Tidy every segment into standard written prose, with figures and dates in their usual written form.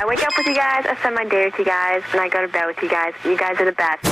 I wake up with you guys, I spend my day with you guys, and I go to bed with you guys. You guys are the best.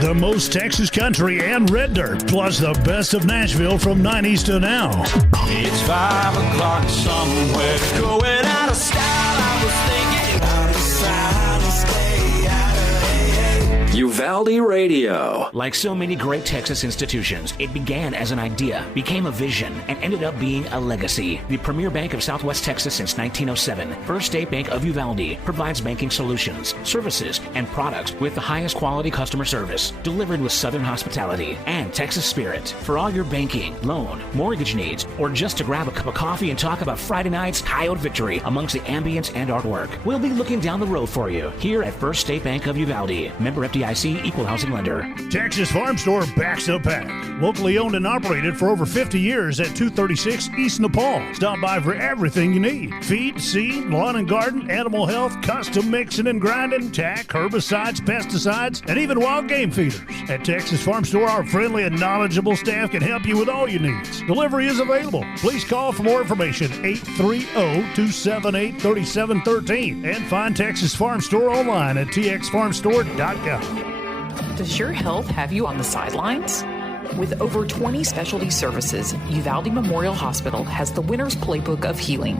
The most Texas country and red dirt, plus the best of Nashville from 90s to now. It's 5 o'clock somewhere, going out of style. I was thinking out of silence, stay out of Uvalde Radio. Like so many great Texas institutions, it began as an idea, became a vision, and ended up being a legacy. The premier bank of Southwest Texas since 1907, First State Bank of Uvalde provides banking solutions, services, and products with the highest quality customer service, delivered with Southern hospitality and Texas spirit. For all your banking, loan, mortgage needs, or just to grab a cup of coffee and talk about Friday night's Coyote victory amongst the ambience and artwork, we'll be looking down the road for you here at First State Bank of Uvalde. Member FDIC, equal housing lender. Texas Farm Store backs the pack. Locally owned and operated for over 50 years at 236 East Nepal. Stop by for everything you need. Feed, seed, lawn and garden, animal health, custom mixing and grinding, tack, herbicides, pesticides, and even wild game feeders. At Texas Farm Store, our friendly and knowledgeable staff can help you with all your needs. Delivery is available. Please call for more information, 830-278-3713, and find Texas Farm Store online at txfarmstore.com. Does your health have you on the sidelines? With over 20 specialty services, Uvalde Memorial Hospital has the winner's playbook of healing.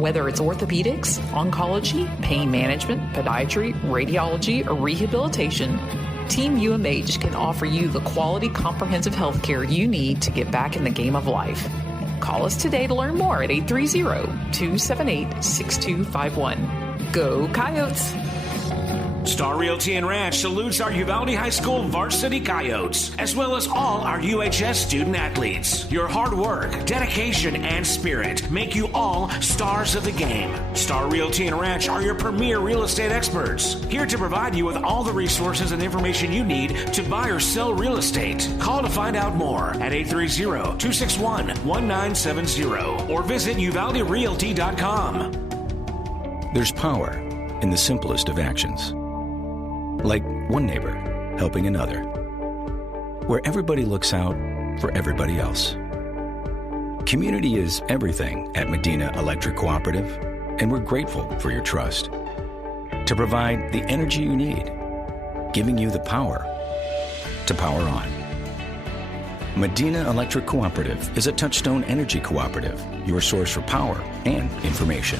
Whether it's orthopedics, oncology, pain management, podiatry, radiology, or rehabilitation, Team UMH can offer you the quality comprehensive health care you need to get back in the game of life. Call us today to learn more at 830-278-6251. Go Coyotes! Star Realty and Ranch salutes our Uvalde High School varsity Coyotes, as well as all our UHS student athletes. Your hard work, dedication, and spirit make you all stars of the game. Star Realty and Ranch are your premier real estate experts, here to provide you with all the resources and information you need to buy or sell real estate. Call to find out more at 830-261-1970 or visit uvalderealty.com. There's power in the simplest of actions. Like one neighbor helping another, where everybody looks out for everybody else. Community is everything at Medina Electric Cooperative, and we're grateful for your trust. To provide the energy you need, giving you the power to power on. Medina Electric Cooperative is a Touchstone Energy Cooperative, your source for power and information.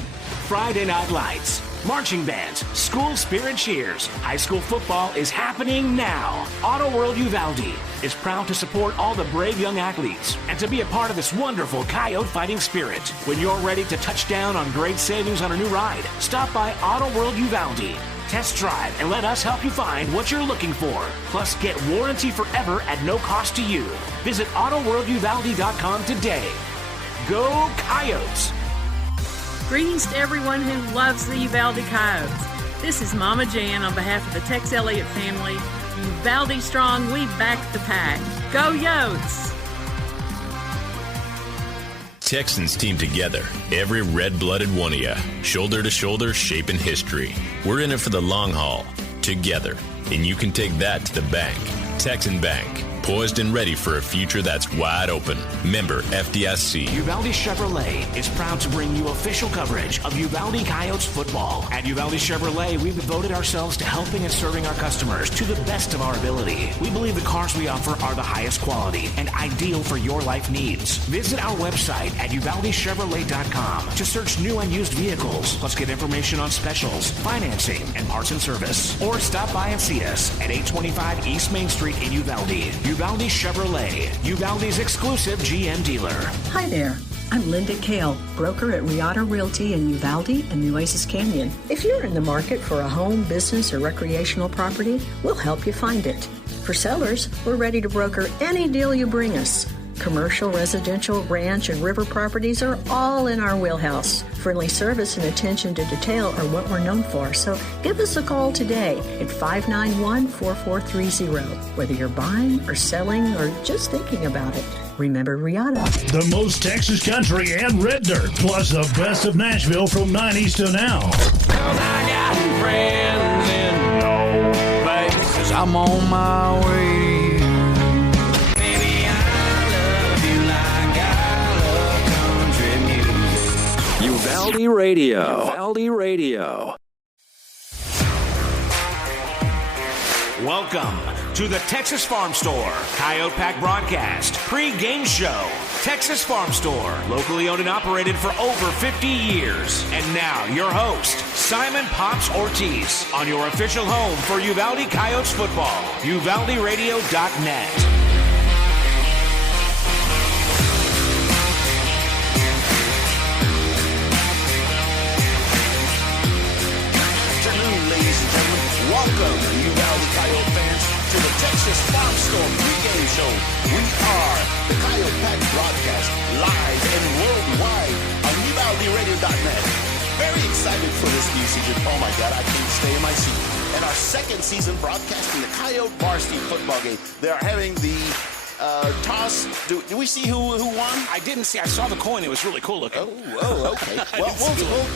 Friday Night Lights, marching bands, school spirit cheers. High school football is happening now. Auto World Uvalde is proud to support all the brave young athletes and to be a part of this wonderful Coyote fighting spirit. When you're ready to touch down on great savings on a new ride, stop by Auto World Uvalde. Test drive and let us help you find what you're looking for. Plus, get warranty forever at no cost to you. Visit AutoWorldUvalde.com today. Go Coyotes! Greetings to everyone who loves the Uvalde Coyotes. This is Mama Jan on behalf of the Tex Elliott family. Uvalde strong, we back the pack. Go Yotes! Texans team together, every red-blooded one of you, shoulder to shoulder, shaping history. We're in it for the long haul, together, and you can take that to the bank. Texan Bank, poised and ready for a future that's wide open. Member FDIC. Uvalde Chevrolet is proud to bring you official coverage of Uvalde Coyotes football. At Uvalde Chevrolet, we've devoted ourselves to helping and serving our customers to the best of our ability. We believe the cars we offer are the highest quality and ideal for your life needs. Visit our website at UvaldeChevrolet.com to search new and used vehicles, plus get information on specials, financing, and parts and service. Or stop by and see us at 825 East Main Street in Uvalde. Uvalde Chevrolet, Uvalde's exclusive GM dealer. Hi there. I'm Linda Kale, broker at Riata Realty in Uvalde and Nueces Canyon. If you're in the market for a home, business, or recreational property, we'll help you find it. For sellers, we're ready to broker any deal you bring us. Commercial, residential, ranch, and river properties are all in our wheelhouse. Friendly service and attention to detail are what we're known for, so give us a call today at 591-4430. Whether you're buying or selling or just thinking about it, remember Riata. The most Texas country and red dirt, plus the best of Nashville from 90s to now. 'Cause I got friends in no place, 'cause I'm on my way. Uvalde Radio. Uvalde Radio. Welcome to the Texas Farm Store Coyote Pack broadcast pre-game show. Texas Farm Store, locally owned and operated for over 50 years. And now your host, Simon Pops Ortiz, on your official home for Uvalde Coyotes football, UvaldeRadio.net. Welcome, Uvalde Coyote fans, to the Texas Farm Store pregame show. We are the Coyote Pack broadcast, live and worldwide on UvaldeRadio.net. Very excited for this new season. Oh my God, I can't stay in my seat. And our second season broadcasting the Coyote varsity football game. They are having the toss. Do we see who won? I didn't see. I saw the coin. It was really cool looking. Oh, okay. Well,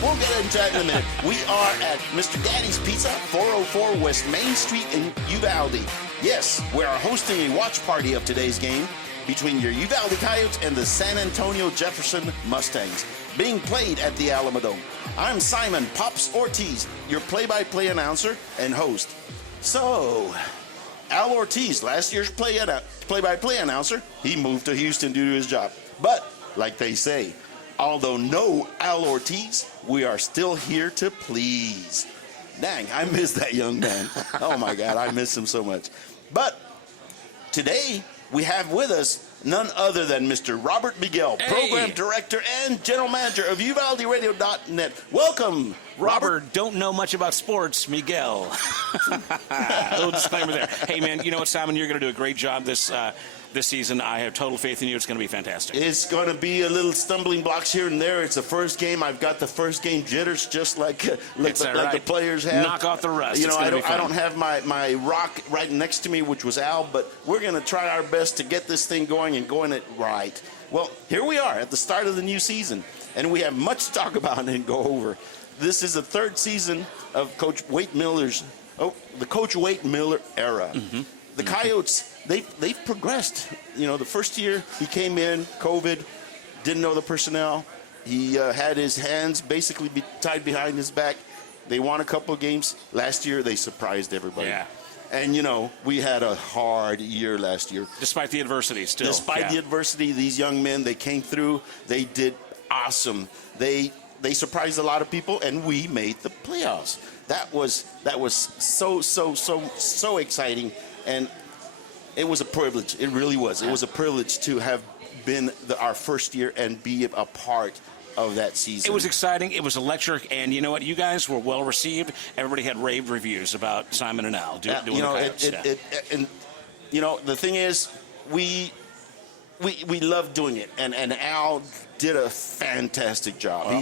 we'll get into that in a minute. We are at Mr. Daddy's Pizza, 404 West Main Street in Uvalde. Yes, we are hosting a watch party of today's game between your Uvalde Coyotes and the San Antonio Jefferson Mustangs, being played at the Alamodome. I'm Simon Pops Ortiz, your play-by-play announcer and host. So, Al Ortiz, last year's play-by-play announcer, he moved to Houston due to his job. But, like they say, although no Al Ortiz, we are still here to please. Dang, I miss that young man. Oh my God, I miss him so much. But today, we have with us none other than Mr. Robert Miguel, Program Director and General Manager of UvaldeRadio.net. Welcome, Robert. Don't know much about sports, Miguel. A little disclaimer there. Hey, man, you know what, Simon? You're going to do a great job this season. I have total faith in you. It's going to be fantastic. It's going to be a little stumbling blocks here and there. It's the first game. I've got the first game jitters, just like the players have. Knock off the rust. You know, I don't have my rock right next to me, which was Al, but we're going to try our best to get this thing going and going it right. Well, here we are at the start of the new season, and we have much to talk about and go over. This is the third season of Coach Wade Miller's, the Coach Wade Miller era. Mm-hmm. The Coyotes, they've progressed. You know, the first year he came in, COVID, didn't know the personnel. He had his hands basically tied behind his back. They won a couple of games. Last year, they surprised everybody. Yeah. And, you know, we had a hard year last year. Despite the adversity still. Despite the adversity, these young men, they came through. They did awesome. They surprised a lot of people, and we made the playoffs. That was so exciting. And it was a privilege. It really was. It was a privilege to have been our first year and be a part of that season. It was exciting. It was electric. And you know what? You guys were well received. Everybody had rave reviews about Simon and Al doing the Coyotes. And you know, the thing is, we love doing it. And Al did a fantastic job. Well,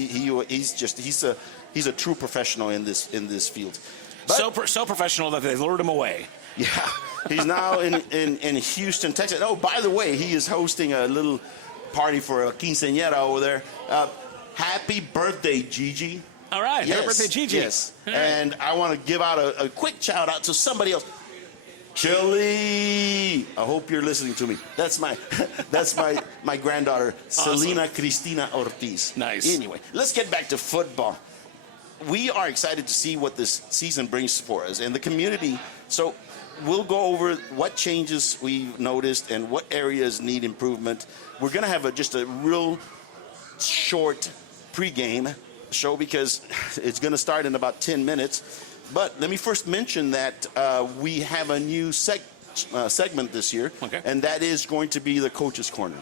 he's a true professional in this field. But, so professional that they lured him away. Yeah, he's now in Houston, Texas. Oh, by the way, he is hosting a little party for a quinceañera over there. Happy birthday, Gigi. All right, happy birthday, Gigi. Yes, and I want to give out a quick shout out to somebody else. Chili, I hope you're listening to me. That's my granddaughter, awesome. Selena Cristina Ortiz. Nice. Anyway, let's get back to football. We are excited to see what this season brings for us and the community. So we'll go over what changes we've noticed and what areas need improvement. We're going to have just a real short pregame show because it's going to start in about 10 minutes. But let me first mention that we have a new segment this year, and that is going to be the Coach's Corner.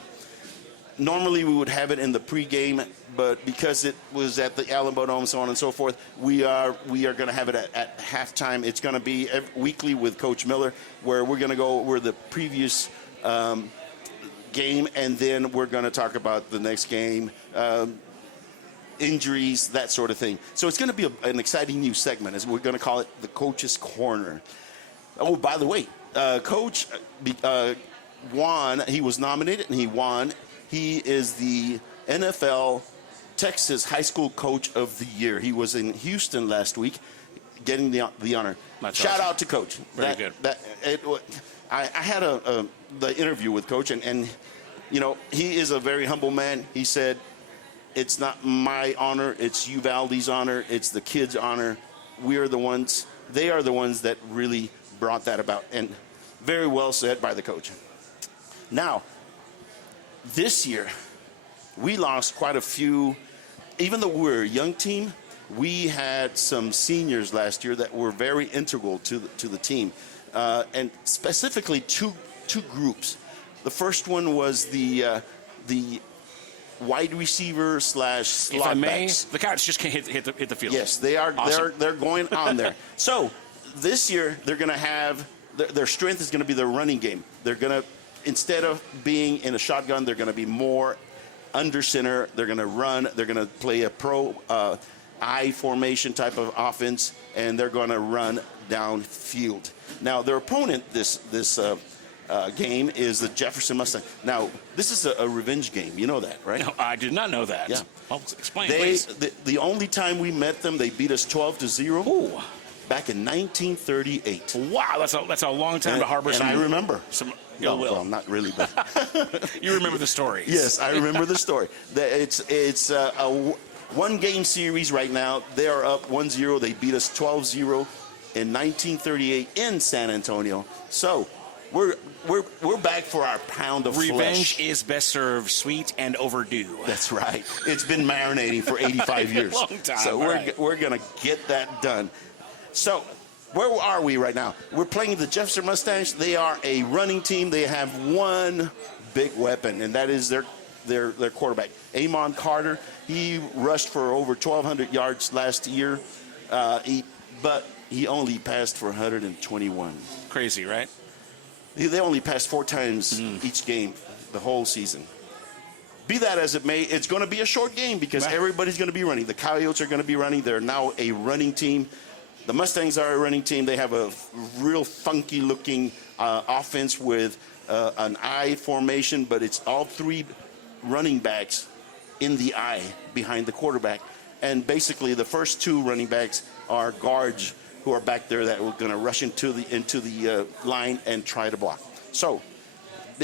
Normally we would have it in the pregame, but because it was at the Alamodome, so on and so forth, we are going to have it at halftime. It's going to be weekly with Coach Miller, where we're going to go over the previous game, and then we're going to talk about the next game, injuries, that sort of thing. So it's going to be an exciting new segment, as we're going to call it the Coach's Corner. Oh, by the way, Coach won. He was nominated, and he won. He is the NFL Texas High School Coach of the Year. He was in Houston last week getting the honor. Shout out to Coach. Very good. I had the interview with Coach, and you know, he is a very humble man. He said, it's not my honor, it's Uvalde's honor, it's the kids' honor. We are the ones, they are the ones that really brought that about, and very well said by the coach. Now, this year, we lost quite a few. Even though we're a young team, we had some seniors last year that were very integral to the team, and specifically two groups. The first one was the wide receiver / slot if I may, backs. the Coyotes just can't hit the field. Yes, they are. Awesome. They're going on there. So this year they're going to have their strength is going to be their running game. They're going to, instead of being in a shotgun, they're going to be more under center. They're going to run. They're going to play a pro I formation type of offense, and they're going to run downfield. Now their opponent this game is the Jefferson Mustangs. Now, this is a revenge game. You know that, right? No, I did not know that. Yeah. Well, explain, please. The only time we met them, they beat us 12-0. Ooh. Back in 1938. Wow, that's a long time to harbor some. And I remember. Some ill will. Well, not really, but. You remember the story. Yes, I remember the story. It's a one-game series right now. They are up 1-0. They beat us 12-0 in 1938 in San Antonio. So we're back for our pound of Revenge flesh. is best served sweet and overdue. That's right. It's been marinating for 85 years. Long time. So we're going to get that done. So where are we right now? We're playing the Jefferson Mustangs. They are a running team. They have one big weapon, and that is their quarterback, Amon Carter. He rushed for over 1,200 yards last year, but he only passed for 121. Crazy, right? They only passed 4 times each game the whole season. Be that as it may, it's going to be a short game because everybody's going to be running. The Coyotes are going to be running. They're now a running team. The Mustangs are a running team. They have a real funky-looking offense with an I formation, but it's all 3 running backs in the I behind the quarterback. And basically, the first 2 running backs are guards who are back there that are going to rush into the line and try to block. So,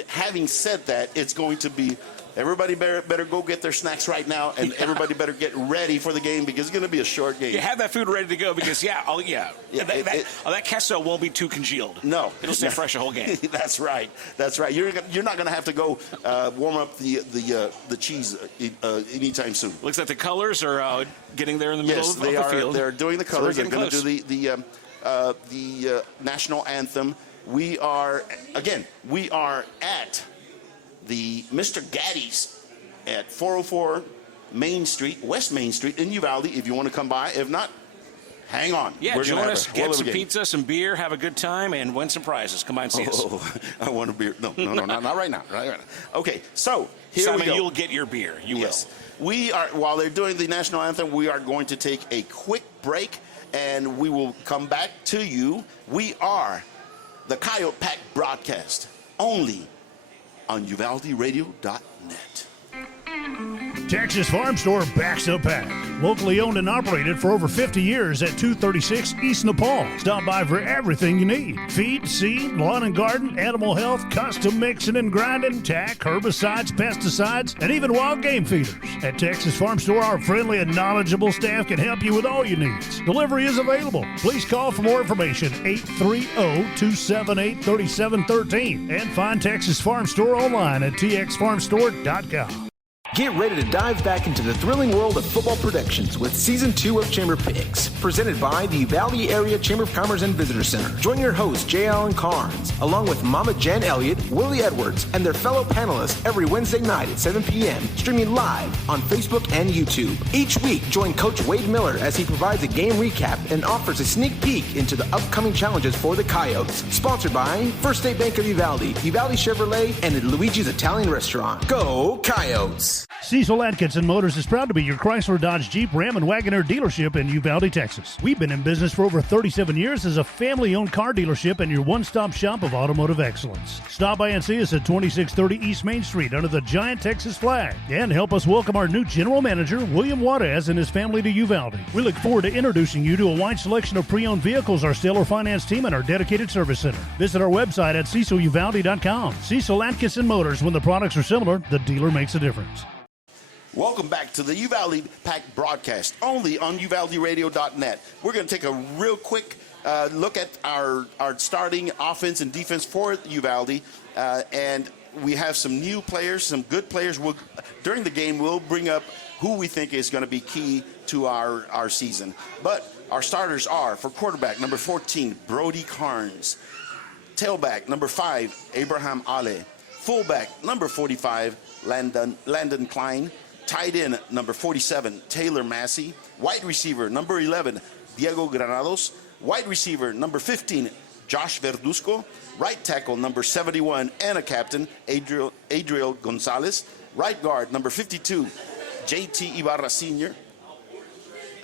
having said that, it's going to be everybody better go get their snacks right now, and everybody better get ready for the game because it's going to be a short game. You have that food ready to go because, that queso won't be too congealed. No. It'll stay fresh the whole game. That's right. That's right. You're not going to have to go warm up the cheese anytime soon. Looks like the colors are getting there in the middle of the field. They're doing the colors. So they're going to do the national anthem. We are at the Mr. Gaddy's at 404 West Main Street in Uvalde. If you want to come by, if not, hang on. Yeah, join us, get some pizza, some beer, have a good time, and win some prizes. Come by and see us. I want a beer. No, not right now. Right now. Okay, so here we go. You'll get your beer. You will. We are, while they're doing the national anthem, we are going to take a quick break, and we will come back to you. We are the Coyote Pack broadcast, only on UvaldeRadio.net. Texas Farm Store backs up pack. Locally owned and operated for over 50 years at 236 East Nepal. Stop by for everything you need. Feed, seed, lawn and garden, animal health, custom mixing and grinding, tack, herbicides, pesticides, and even wild game feeders. At Texas Farm Store, our friendly and knowledgeable staff can help you with all your needs. Delivery is available. Please call for more information, 830-278-3713. And find Texas Farm Store online at txfarmstore.com. Get ready to dive back into the thrilling world of football predictions with Season 2 of Chamber Picks, presented by the Uvalde Area Chamber of Commerce and Visitor Center. Join your host, J. Allen Carnes, along with Mama Jen Elliott, Willie Edwards, and their fellow panelists every Wednesday night at 7 p.m., streaming live on Facebook and YouTube. Each week, join Coach Wade Miller as he provides a game recap and offers a sneak peek into the upcoming challenges for the Coyotes. Sponsored by First State Bank of Uvalde, Uvalde Chevrolet, and Luigi's Italian Restaurant. Go Coyotes! Cecil Atkinson Motors is proud to be your Chrysler, Dodge, Jeep, Ram, and Wagoneer dealership in Uvalde, Texas. We've been in business for over 37 years as a family-owned car dealership and your one-stop shop of automotive excellence. Stop by and see us at 2630 East Main Street under the giant Texas flag. And help us welcome our new general manager, William Juarez, and his family to Uvalde. We look forward to introducing you to a wide selection of pre-owned vehicles, our stellar finance team, and our dedicated service center. Visit our website at ceciluvalde.com. Cecil Atkinson Motors, when the products are similar, the dealer makes a difference. Welcome back to the Uvalde Pack broadcast, only on uvalderradio.net. We're going to take a real quick look at our starting offense and defense for Uvalde, and we have some new players, some good players. During the game, we'll bring up who we think is going to be key to our season. But our starters are, for quarterback, number 14, Brody Carnes. Tailback, number 5, Abraham Ale. Fullback, number 45, Landon Klein. Tight end, number 47, Taylor Massey. Wide receiver, number 11, Diego Granados. Wide receiver, number 15, Josh Verduzco. Right tackle, number 71, and a captain, Adriel Gonzalez. Right guard, number 52, JT Ibarra Sr.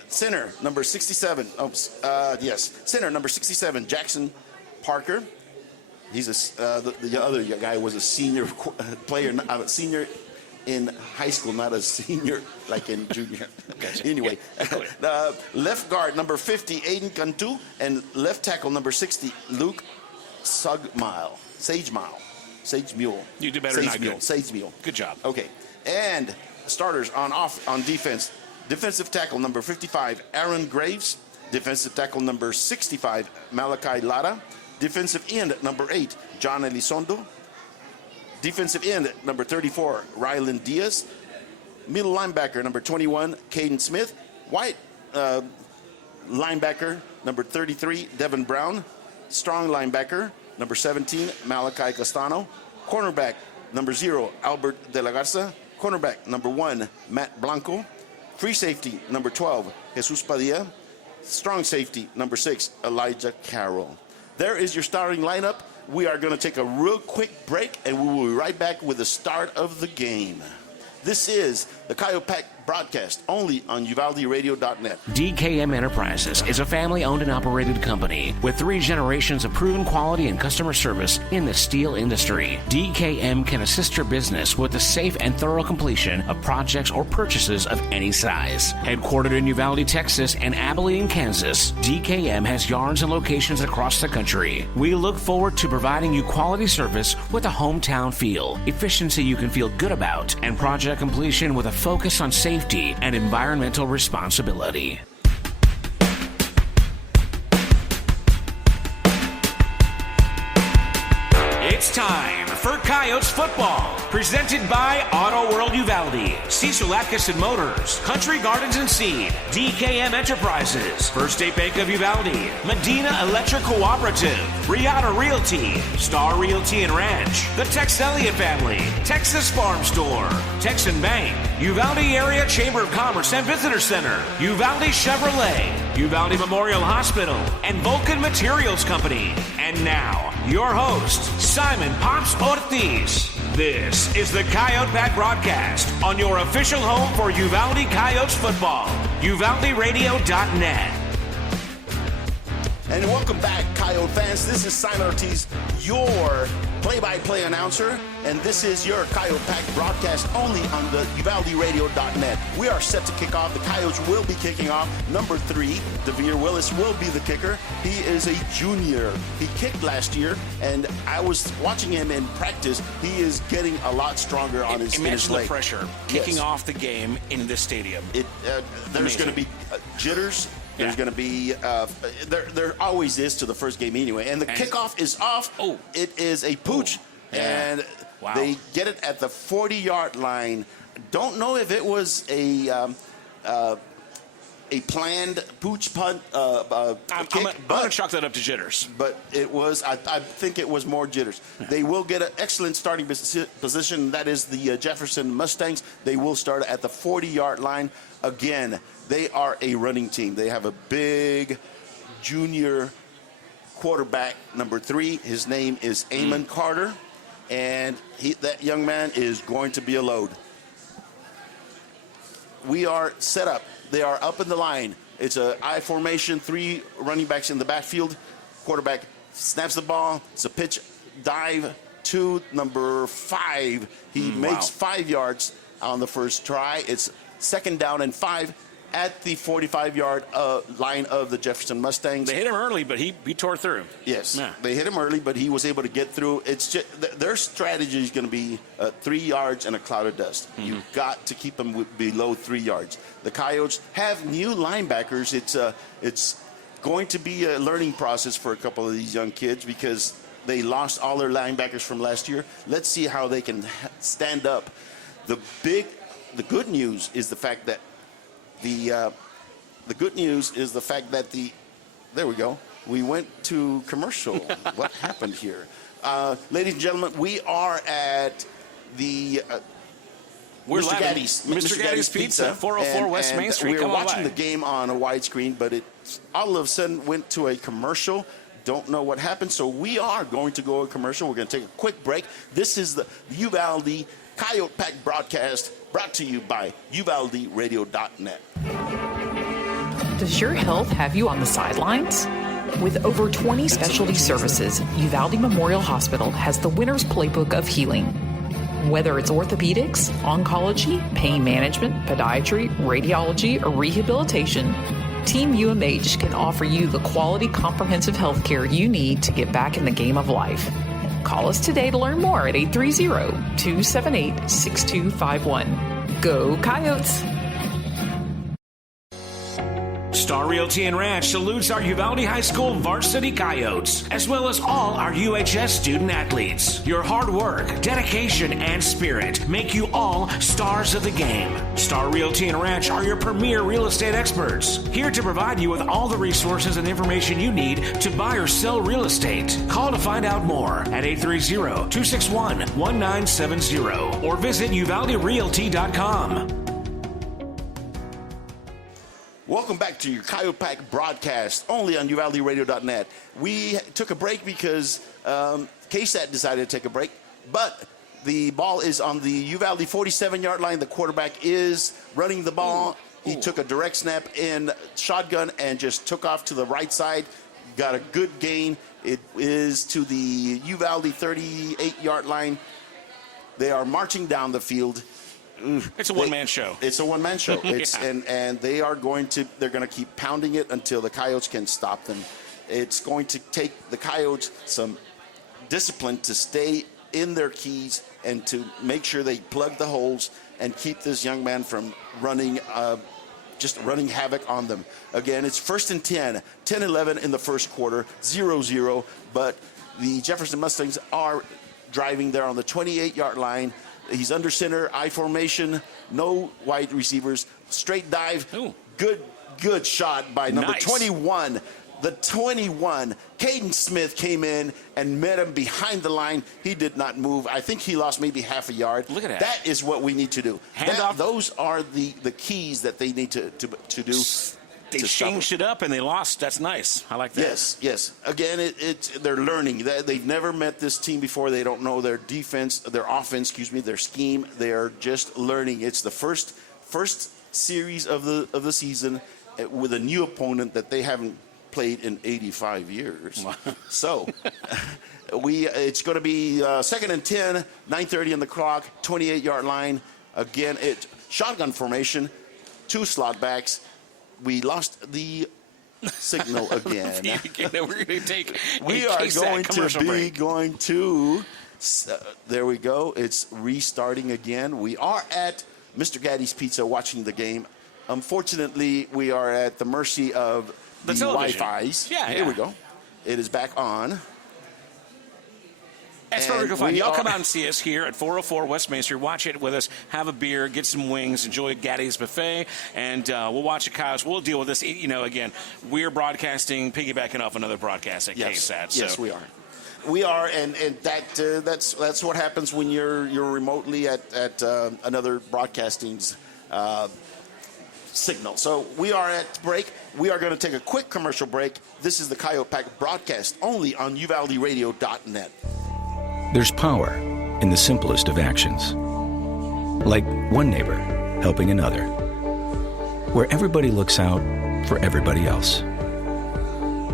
Center, number 67, center, number 67, Jackson Parker. He's the other guy was a senior player, senior in high school, not a senior like in junior. Anyway, left guard number 50, Aiden Cantu, and left tackle number 60, Luke Sage Mule. You did better than I could. Sage Mule. Good job. Okay, and starters on defense. Defensive tackle number 55, Aaron Graves. Defensive tackle number 65, Malachi Lara. Defensive end number 8, John Elizondo. Defensive end number 34, Rylan Diaz. Middle linebacker number 21, Caden Smith. White linebacker number 33, Devin Brown. Strong linebacker number 17, Malachi Castano. Cornerback number 0, Albert De La Garza. Cornerback number 1, Matt Blanco. Free safety number 12, Jesus Padilla. Strong safety number 6, Elijah Carroll. There is your starting lineup. We are going to take a real quick break, and we will be right back with the start of the game. This is the Coyote Pack broadcast, only on uvalderradio.net. DKM Enterprises is a family-owned and operated company with 3 generations of proven quality and customer service in the steel industry. DKM can assist your business with the safe and thorough completion of projects or purchases of any size. Headquartered in Uvalde, Texas, and Abilene, Kansas, DKM has yards and locations across the country. We look forward to providing you quality service with a hometown feel, efficiency you can feel good about, and project completion with a focus on safety and environmental responsibility. It's time for Coyotes football, presented by Auto World Uvalde, Cecil Atkinson Motors, Country Gardens and Seed, DKM Enterprises, First State Bank of Uvalde, Medina Electric Cooperative, Riata Realty, Star Realty and Ranch, the Tex Elliott family, Texas Farm Store, Texan Bank, Uvalde Area Chamber of Commerce and Visitor Center, Uvalde Chevrolet, Uvalde Memorial Hospital, and Vulcan Materials Company. And now, your host, Simon Pops Ortiz. This is the Coyote Pack broadcast on your official home for Uvalde Coyotes football, uvalderradio.net. And welcome back, Coyote fans. This is Simon Ortiz, your play-by-play announcer, and this is your Coyote Pack broadcast only on the uvalderradio.net. We are set to kick off. The Coyotes will be kicking off. Number 3, Devere Willis, will be the kicker. He is a junior. He kicked last year, and I was watching him in practice. He is getting a lot stronger on his leg. Imagine the pressure kicking off the game in this stadium. There's going to be jitters. There's going to be, there always is to the first game anyway. And the kickoff is off. Oh. It is a pooch. Oh. Yeah. And they get it at the 40-yard line. Don't know if it was a planned pooch punt kick. I'm going to chalk that up to jitters. But it was, I think it was more jitters. Yeah. They will get an excellent starting position. That is the Jefferson Mustangs. They will start at the 40-yard line. Again, they are a running team. They have a big junior quarterback, number 3. His name is Eamon Carter, and that young man is going to be a load. We are set up. They are up in the line. It's an I formation, 3 running backs in the backfield. Quarterback snaps the ball. It's a pitch dive to number 5. He makes 5 yards on the first try. It's 2nd down and 5. at the 45-yard line of the Jefferson Mustangs. They hit him early, but he tore through. Yes, yeah. They hit him early, but he was able to get through. It's just their strategy is going to be 3 yards and a cloud of dust. Mm-hmm. You've got to keep them below 3 yards. The Coyotes have new linebackers. It's going to be a learning process for a couple of these young kids because they lost all their linebackers from last year. Let's see how they can stand up. The good news is the fact that there we go. We went to commercial. What happened here? Ladies and gentlemen, we are at the Mr. Gaddy's Pizza, 404 West Main Street. We were watching the game on a widescreen, but it all of a sudden went to a commercial. Don't know what happened, so we are going to go to commercial. We're going to take a quick break. This is the Uvalde Coyote Pack broadcast brought to you by UvaldeRadio.net. Does your health have you on the sidelines? With over 20 specialty services, Uvalde Memorial Hospital has the winner's playbook of healing. Whether it's orthopedics, oncology, pain management, podiatry, radiology, or rehabilitation, Team UMH can offer you the quality comprehensive health care you need to get back in the game of life. Call us today to learn more at 830-278-6251. Go Coyotes! Star Realty and Ranch salutes our Uvalde High School varsity Coyotes, as well as all our UHS student athletes. Your hard work, dedication, and spirit make you all stars of the game. Star Realty and Ranch are your premier real estate experts, here to provide you with all the resources and information you need to buy or sell real estate. Call to find out more at 830-261-1970 or visit UvaldeRealty.com. Welcome back to your Coyote Pack broadcast, only on UvaldeRadio.net. We took a break because KSAT decided to take a break, but the ball is on the Uvalde 47-yard line. The quarterback is running the ball. He took a direct snap in shotgun and just took off to the right side. Got a good gain. It is to the Uvalde 38-yard line. They are marching down the field. It's a one-man show. It's a one-man show. It's yeah. and they're going to keep pounding it until the Coyotes can stop them. It's going to take the Coyotes some discipline to stay in their keys and to make sure they plug the holes and keep this young man from running havoc on them. Again, it's 1st and 10-11 in the first quarter, 0-0, but the Jefferson Mustangs are driving there on the 28-yard line. He's under center, I formation, no wide receivers, straight dive. Ooh. Good shot by number Nice. 21. The 21, Caden Smith came in and met him behind the line. He did not move. I think he lost maybe half a yard. Look at that. That is what we need to do. Those are the keys that they need to do. They changed it up and they lost. That's nice. I like that. Yes. Again, they're learning. They've never met this team before. They don't know their offense, their scheme. They're just learning. It's the first series of the season with a new opponent that they haven't played in 85 years. Wow. So it's going to be 2nd and 10, 9:30 on the clock, 28-yard line. Again, shotgun formation, 2 slot backs. We lost the signal again. We are going to there we go. It's restarting again. We are at Mr. Gaddy's Pizza watching the game. Unfortunately, we are at the mercy of the Wi-Fi's. Here we go. It is back on. That's perfectly fine. Y'all come out and see us here at 404 West Main Street. Watch it with us. Have a beer, get some wings, enjoy Gaddy's Buffet, and we'll watch the Coyotes. We'll deal with this. Again, we're broadcasting, piggybacking off another broadcast at KSAT. Yes, we are. We are, and that's what happens when you're remotely at another broadcasting's signal. So we are at break. We are going to take a quick commercial break. This is the Coyote Pack broadcast only on UvaldeRadio.net. There's power in the simplest of actions. Like one neighbor helping another. Where everybody looks out for everybody else.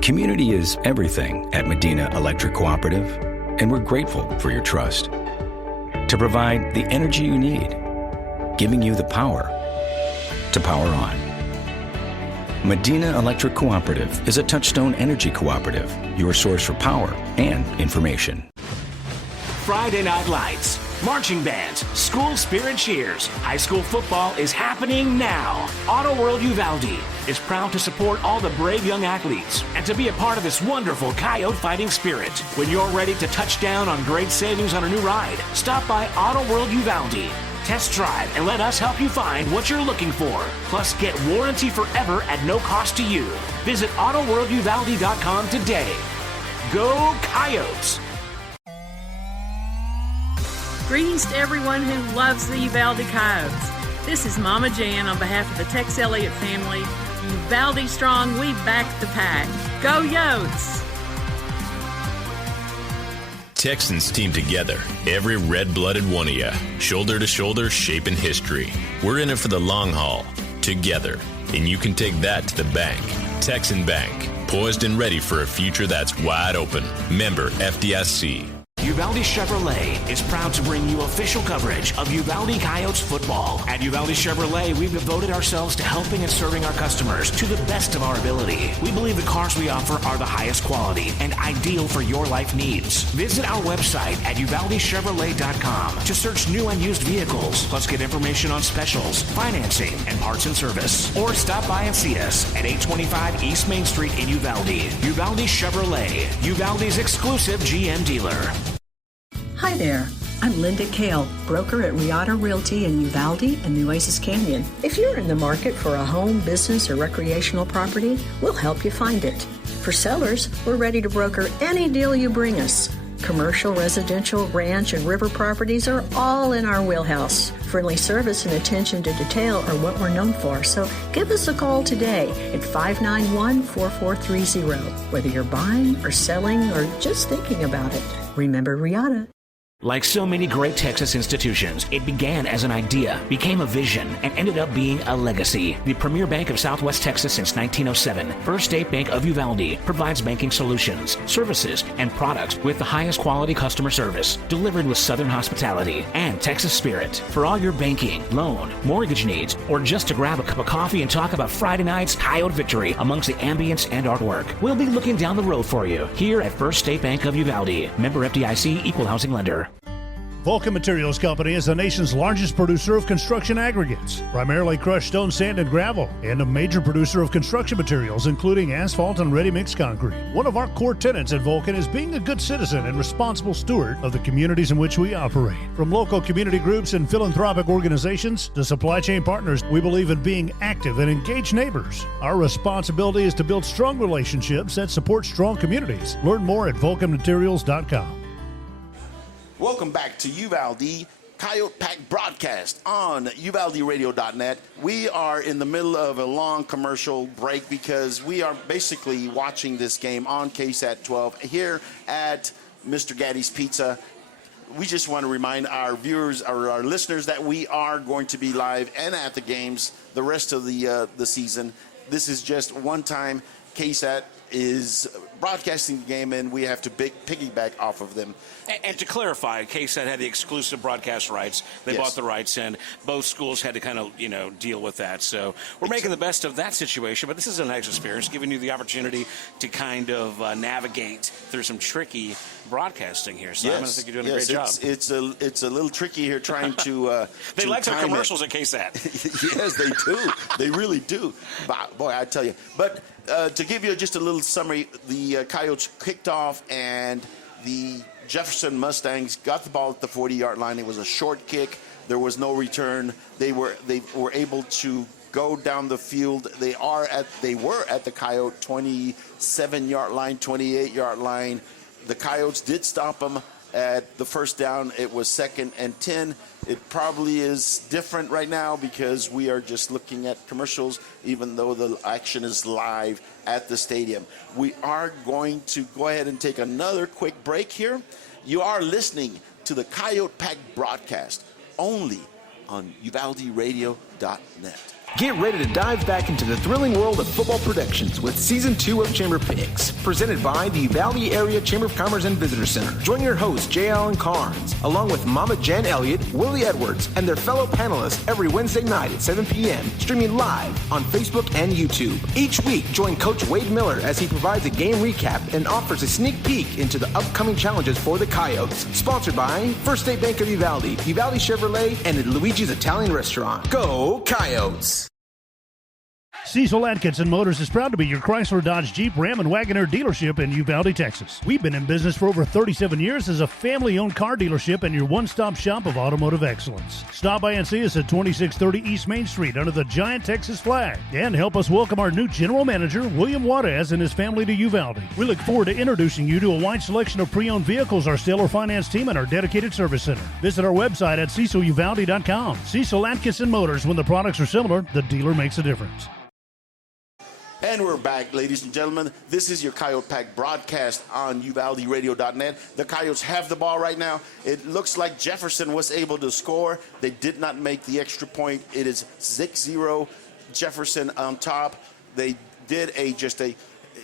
Community is everything at Medina Electric Cooperative, and we're grateful for your trust. To provide the energy you need, giving you the power to power on. Medina Electric Cooperative is a Touchstone Energy Cooperative, your source for power and information. Friday Night Lights, marching bands, school spirit cheers. High school football is happening now. Auto World Uvalde is proud to support all the brave young athletes and to be a part of this wonderful Coyote fighting spirit. When you're ready to touch down on great savings on a new ride, stop by Auto World Uvalde. Test drive and let us help you find what you're looking for. Plus, get warranty forever at no cost to you. Visit AutoWorldUvalde.com today. Go Coyotes! Greetings to everyone who loves the Uvalde Coyotes. This is Mama Jan on behalf of the Tex Elliott family. Uvalde strong, we back the pack. Go Yotes! Texans team together, every red-blooded one of you, shoulder to shoulder, shaping history. We're in it for the long haul, together, and you can take that to the bank. Texan Bank, poised and ready for a future that's wide open. Member FDIC. Uvalde Chevrolet is proud to bring you official coverage of Uvalde Coyotes football. At Uvalde Chevrolet, we've devoted ourselves to helping and serving our customers to the best of our ability. We believe the cars we offer are the highest quality and ideal for your life needs. Visit our website at UvaldeChevrolet.com to search new and used vehicles, plus get information on specials, financing, and parts and service. Or stop by and see us at 825 East Main Street in Uvalde. Uvalde Chevrolet, Uvalde's exclusive GM dealer. Hi there. I'm Linda Kale, broker at Riata Realty in Uvalde and Nueces Canyon. If you're in the market for a home, business, or recreational property, we'll help you find it. For sellers, we're ready to broker any deal you bring us. Commercial, residential, ranch, and river properties are all in our wheelhouse. Friendly service and attention to detail are what we're known for, so give us a call today at 591-4430, whether you're buying or selling or just thinking about it. Remember Riata. Like so many great Texas institutions, it began as an idea, became a vision, and ended up being a legacy. The premier bank of Southwest Texas since 1907, First State Bank of Uvalde, provides banking solutions, services, and products with the highest quality customer service, delivered with Southern hospitality and Texas spirit. For all your banking, loan, mortgage needs, or just to grab a cup of coffee and talk about Friday night's Coyote victory amongst the ambience and artwork, we'll be looking down the road for you here at First State Bank of Uvalde. Member FDIC, Equal Housing Lender. Vulcan Materials Company is the nation's largest producer of construction aggregates, primarily crushed stone, sand, and gravel, and a major producer of construction materials, including asphalt and ready-mix concrete. One of our core tenets at Vulcan is being a good citizen and responsible steward of the communities in which we operate. From local community groups and philanthropic organizations to supply chain partners, we believe in being active and engaged neighbors. Our responsibility is to build strong relationships that support strong communities. Learn more at vulcanmaterials.com. Welcome back to Uvalde Coyote Pack broadcast on UvaldeRadio.net. We are in the middle of a long commercial break because we are basically watching this game on KSAT 12 here at Mr. Gaddy's Pizza. We just want to remind our viewers or our listeners that we are going to be live and at the games the rest of the season. This is just one time. KSAT is broadcasting the game, and we have to piggyback off of them. And to clarify, KSAT had the exclusive broadcast rights. They bought the rights, and both schools had to kind of, deal with that. So we're making the best of that situation, but this is a nice experience, giving you the opportunity to kind of navigate through some tricky broadcasting here. Simon, I think you're doing a great job. It's a little tricky here trying to They to like their time commercials it. at KSAT. Yes, they do. They really do. Boy, I tell you. But to give you just a little summary, the Coyotes kicked off, and the Jefferson Mustangs got the ball at the 40-yard line. It was a short kick. There was no return. They were able to go down the field. They were at the Coyote 27-yard line, 28-yard line. The Coyotes did stop them at the first down. It was 2nd and 10. It probably is different right now because we are just looking at commercials, even though the action is live at the stadium. We are going to go ahead and take another quick break here. You are listening to the Coyote Pack broadcast only on UvaldeRadio.net. Get ready to dive back into the thrilling world of football predictions with Season 2 of Chamber Picks, presented by the Uvalde Area Chamber of Commerce and Visitor Center. Join your host, J. Allen Carnes, along with Mama Jen Elliott, Willie Edwards, and their fellow panelists every Wednesday night at 7 p.m., streaming live on Facebook and YouTube. Each week, join Coach Wade Miller as he provides a game recap and offers a sneak peek into the upcoming challenges for the Coyotes. Sponsored by First State Bank of Uvalde, Uvalde Chevrolet, and Luigi's Italian Restaurant. Go Coyotes! Cecil Atkinson Motors is proud to be your Chrysler, Dodge, Jeep, Ram, and Wagoneer dealership in Uvalde, Texas. We've been in business for over 37 years as a family-owned car dealership and your one-stop shop of automotive excellence. Stop by and see us at 2630 East Main Street under the giant Texas flag. And help us welcome our new general manager, William Juarez, and his family to Uvalde. We look forward to introducing you to a wide selection of pre-owned vehicles, our stellar finance team, and our dedicated service center. Visit our website at ceciluvalde.com. Cecil Atkinson Motors, when the products are similar, the dealer makes a difference. And we're back, ladies and gentlemen. This is your Coyote Pack broadcast on UvaldeRadio.net. The Coyotes have the ball right now. It looks like Jefferson was able to score. They did not make the extra point. It is 6-0 Jefferson on top. They did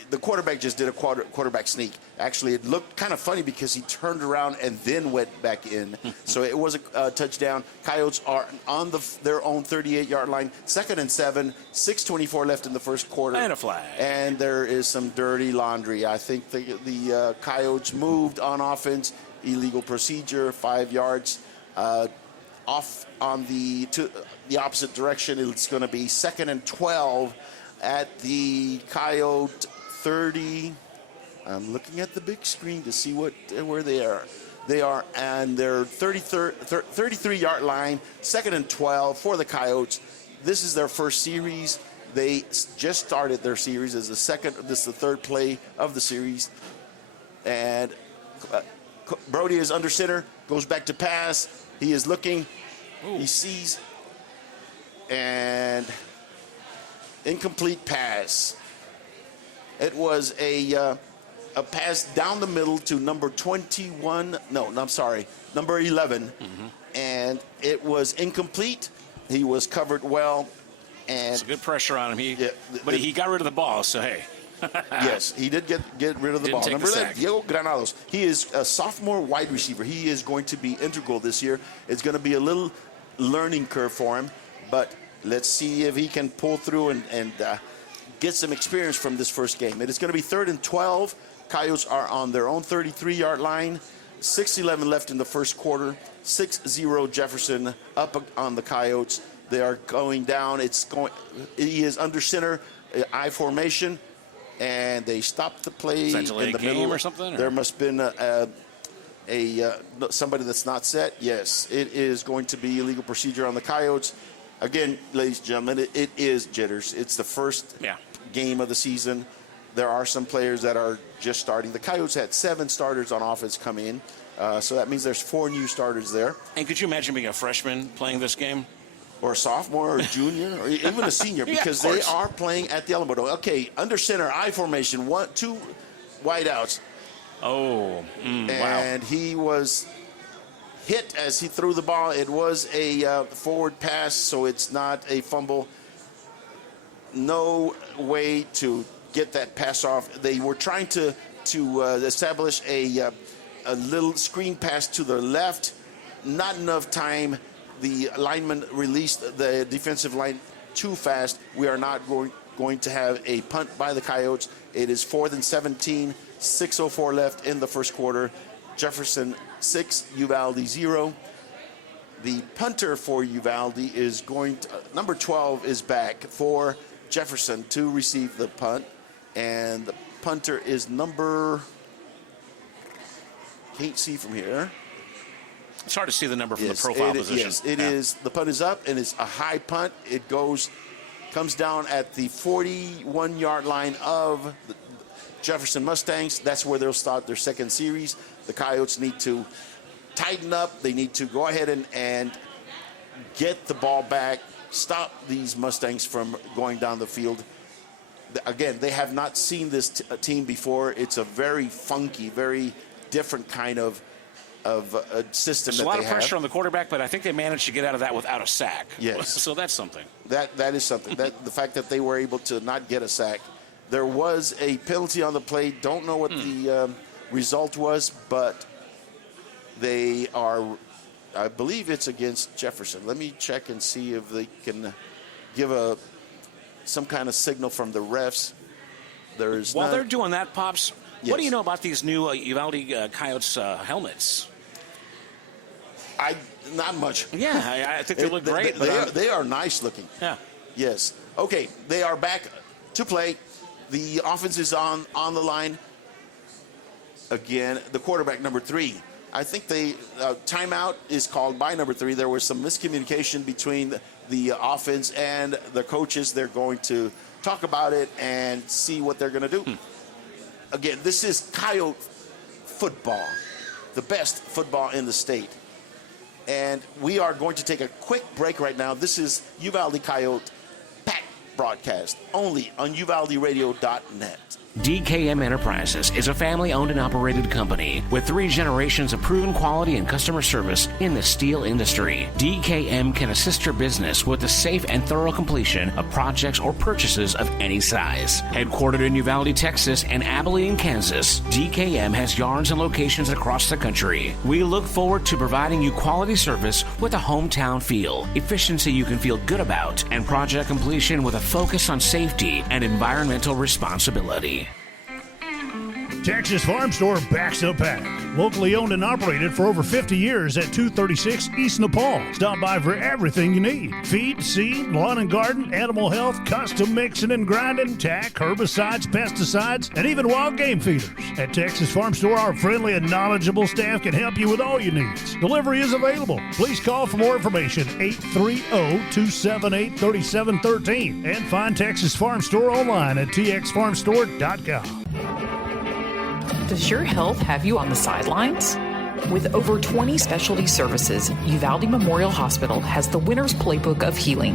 the quarterback just did a quarterback sneak. Actually, it looked kind of funny because he turned around and then went back in. So it was a touchdown. Coyotes are on their own 38-yard line. 2nd and 7, 6:24 left in the first quarter. And a flag. And there is some dirty laundry. I think the Coyotes moved on offense. Illegal procedure, 5 yards. Off on the opposite direction, it's going to be 2nd and 12 at the Coyote 30. I'm looking at the big screen to see where they are. They are on their 33-yard line, 2nd and 12 for the Coyotes. This is their first series. They just started their series as this is the third play of the series. And Brody is under center, goes back to pass. He is looking. Ooh. He sees. And incomplete pass. It was a pass down the middle to number 11. Mm-hmm. And it was incomplete. He was covered well. And it's a good pressure on him. He got rid of the ball, so hey. Yes, he did get rid of the ball. Number 11, Diego Granados. He is a sophomore wide receiver. He is going to be integral this year. It's going to be a little learning curve for him, but let's see if he can pull through and get some experience from this first game. It is going to be 3rd and 12. Coyotes are on their own 33-yard line. 6:11 left in the first quarter. 6-0 Jefferson up on the Coyotes. They are going down. He is under center, I formation, and they stopped the play in the middle. Or something? There must have been somebody that's not set. Yes, it is going to be illegal procedure on the Coyotes. Again, ladies and gentlemen, it is jitters. It's the first game of the season. There are some players that are just starting. The Coyotes had 7 starters on offense come in, so that means there's 4 new starters there. And could you imagine being a freshman playing this game? Or a sophomore or a junior or even a senior, because they are playing at the Alamo Dome. Okay, under center, I formation, 2 wideouts. Oh, and wow. He was hit as he threw the ball. It was a forward pass, so it's not a fumble. No way to get that pass off. They were trying to establish a little screen pass to the left. Not enough time. The lineman released the defensive line too fast. We are not going to have a punt by the Coyotes. It is 4th and 17, 6:04 left in the first quarter. Jefferson 6, Uvalde 0. The punter for Uvalde is number 12 is back for Jefferson to receive the punt. And the punter is can't see from here. It's hard to see the number from the profile position. Yes, it is. The punt is up, and it's a high punt. It comes down at the 41-yard line of the Jefferson Mustangs. That's where they'll start their second series. The Coyotes need to tighten up. They need to go ahead and get the ball back, stop these Mustangs from going down the field. Again, they have not seen this team before. It's a very funky, very different kind of a system There's that a lot they of pressure have. on the quarterback, but I think they managed to get out of that without a sack. Yes. So that's something. That is something. That the fact that they were able to not get a sack. There was a penalty on the play. Don't know what the result was, but they are, I believe it's against Jefferson. Let me check and see if they can give some kind of signal from the refs. While they're doing that, Pops, Yes. what do you know about these new Uvalde Coyotes helmets? Not much. Yeah, I think they look great. They are nice looking. Yeah. Yes. Okay, they are back to play. The offense is on the line. Again, the quarterback, number 3. I think timeout is called by number 3. There was some miscommunication between the offense and the coaches. They're going to talk about it and see what they're going to do. Again, this is Coyote football, the best football in the state. And we are going to take a quick break right now. This is Uvalde Coyote Pack broadcast only on UvaldeRadio.net. DKM Enterprises is a family-owned and operated company with 3 generations of proven quality and customer service in the steel industry. DKM can assist your business with the safe and thorough completion of projects or purchases of any size. Headquartered in Uvalde, Texas and Abilene, Kansas, DKM has yards and locations across the country. We look forward to providing you quality service with a hometown feel, efficiency you can feel good about, and project completion with a focus on safety and environmental responsibility. Texas Farm Store backs up pack. Locally owned and operated for over 50 years at 236 East Nepal. Stop by for everything you need. Feed, seed, lawn and garden, animal health, custom mixing and grinding, tack, herbicides, pesticides, and even wild game feeders. At Texas Farm Store, our friendly and knowledgeable staff can help you with all your needs. Delivery is available. Please call for more information, 830-278-3713. And find Texas Farm Store online at txfarmstore.com. Does your health have you on the sidelines? With over 20 specialty services, Uvalde Memorial Hospital has the winner's playbook of healing.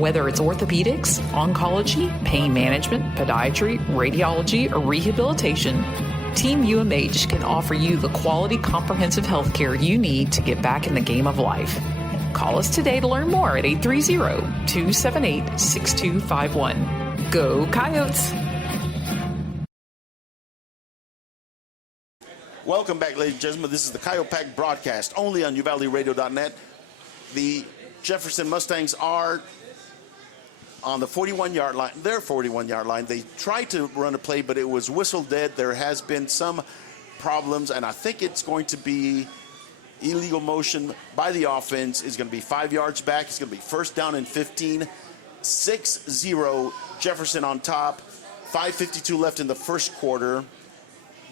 Whether it's orthopedics, oncology, pain management, podiatry, radiology, or rehabilitation, Team UMH can offer you the quality comprehensive health care you need to get back in the game of life. Call us today to learn more at 830-278-6251. Go Coyotes! Welcome back, ladies and gentlemen. This is the Coyote Pack broadcast only on UvaldeRadio.net. The Jefferson Mustangs are on the 41-yard line. Their 41-yard line. They tried to run a play, but it was whistle dead. There has been some problems, and I think it's going to be illegal motion by the offense. It's going to be 5 yards back. It's going to be first down and 15. 6-0, Jefferson on top. 5:52 left in the first quarter.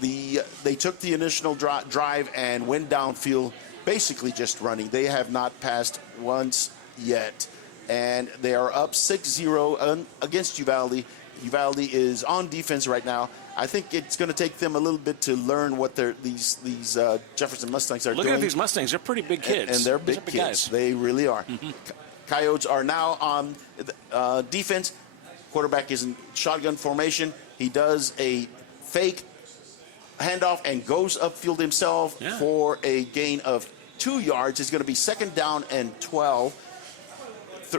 They took the initial drive and went downfield, basically just running. They have not passed once yet, and they are up 6-0 against Uvalde. Uvalde is on defense right now. I think it's going to take them a little bit to learn what these Jefferson Mustangs are doing. Looking at these Mustangs, they're pretty big kids. And they're big kids. Guys. They really are. Mm-hmm. Coyotes are now on defense. Quarterback is in shotgun formation. He does a fake handoff and goes upfield himself for a gain of 2 yards. It's going to be second down and 12.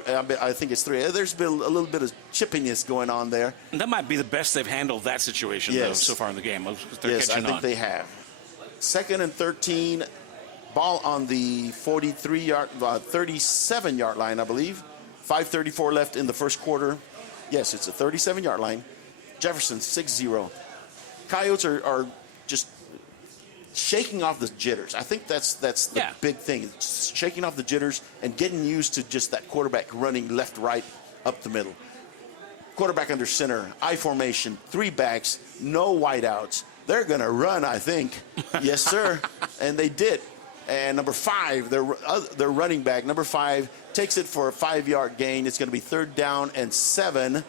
I think it's 3. There's been a little bit of chippiness going on there. And that might be the best they've handled that situation though, so far in the game. Yes, I think they have. Second and 13, ball on the 37-yard line, I believe. 5:34 left in the first quarter. Yes, it's a 37-yard line. Jefferson 6-0. Coyotes are just shaking off the jitters. I think that's the big thing. It's shaking off the jitters and getting used to just that quarterback running left, right, up the middle. Quarterback under center, I formation, 3 backs, no wideouts. They're going to run, I think. Yes, sir. And they did. And number 5, their running back, number 5, takes it for a 5-yard gain. It's going to be third down and 7.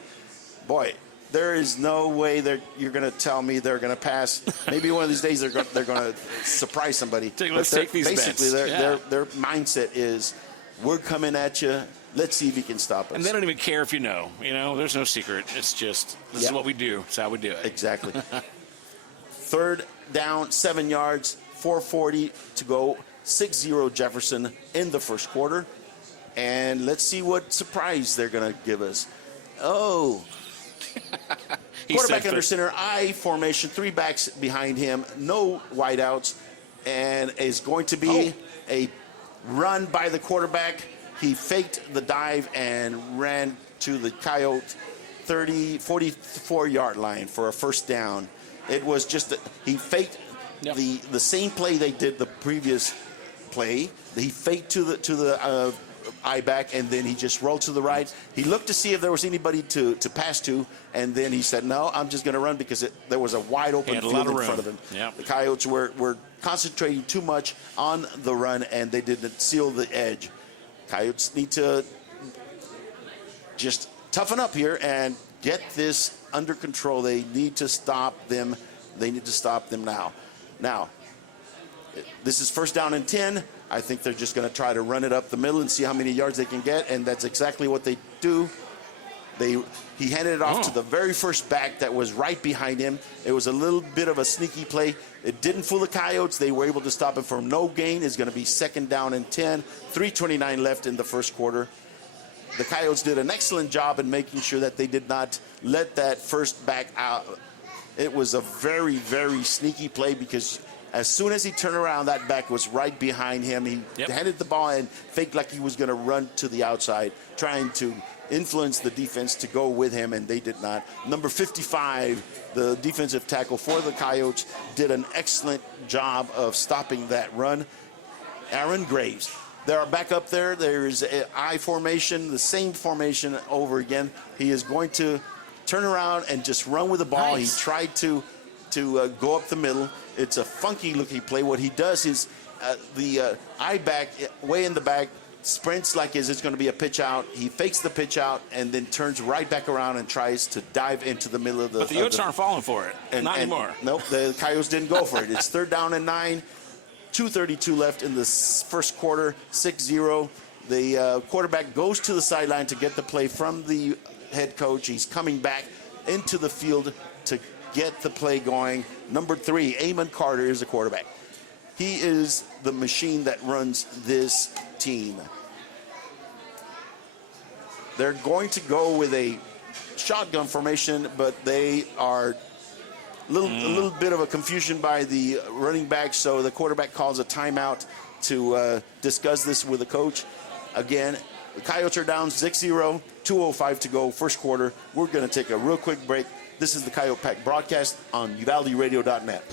Boy, there is no way you're going to tell me they're going to pass. Maybe one of these days they're going to surprise somebody. Let's take these bets. Basically, their mindset is, we're coming at you. Let's see if he can stop us. And they don't even care if you know. There's no secret. It's just, this is what we do. It's how we do it. Exactly. Third down, 7 yards. 4:40 to go, 6-0 Jefferson in the first quarter. And let's see what surprise they're going to give us. Oh. Quarterback under center, I formation, 3 backs behind him, no wideouts, and is going to be a run by the quarterback. He faked the dive and ran to the Coyote 44-yard line for a first down. It was just he faked the same play they did the previous play. He faked to the I-back, and then he just rolled to the right. He looked to see if there was anybody to pass to, and then he said, no, I'm just going to run because there was a wide open field in front of him. Yep. The Coyotes were concentrating too much on the run, and they didn't seal the edge. Coyotes need to just toughen up here and get this under control. They need to stop them. They need to stop them now. Now, this is first down and 10. I think they're just going to try to run it up the middle and see how many yards they can get, and that's exactly what they do. He handed it off to the very first back that was right behind him. It was a little bit of a sneaky play. It didn't fool the Coyotes. They were able to stop him for no gain. It's going to be second down and 10. 3:29 left in the first quarter. The Coyotes did an excellent job in making sure that they did not let that first back out. It was a very, very sneaky play because as soon as he turned around, that back was right behind him. He handed the ball and faked like he was going to run to the outside, trying to influence the defense to go with him, and they did not. Number 55, the defensive tackle for the Coyotes, did an excellent job of stopping that run. Aaron Graves. They are back up there. There's an I formation, the same formation over again. He is going to turn around and just run with the ball. Nice. He tried to go up the middle. It's a funky-looking play. What he does is the I-back, way in the back, sprints like it's going to be a pitch out. He fakes the pitch out and then turns right back around and tries to dive into the middle of the... But the Utes aren't falling for it. Not anymore. Nope, the Coyotes didn't go for it. It's third down and 9. 2:32 left in the first quarter, 6-0. The quarterback goes to the sideline to get the play from the head coach. He's coming back into the field to get the play going. Number 3, Amon Carter is the quarterback. He is the machine that runs this team. They're going to go with a shotgun formation, but they are a little bit of a confusion by the running back, so the quarterback calls a timeout to discuss this with the coach. Again, the Coyotes are down 6-0, 2:05 to go, first quarter. We're going to take a real quick break. This is the Coyote Pack broadcast on UvaldeRadio.net.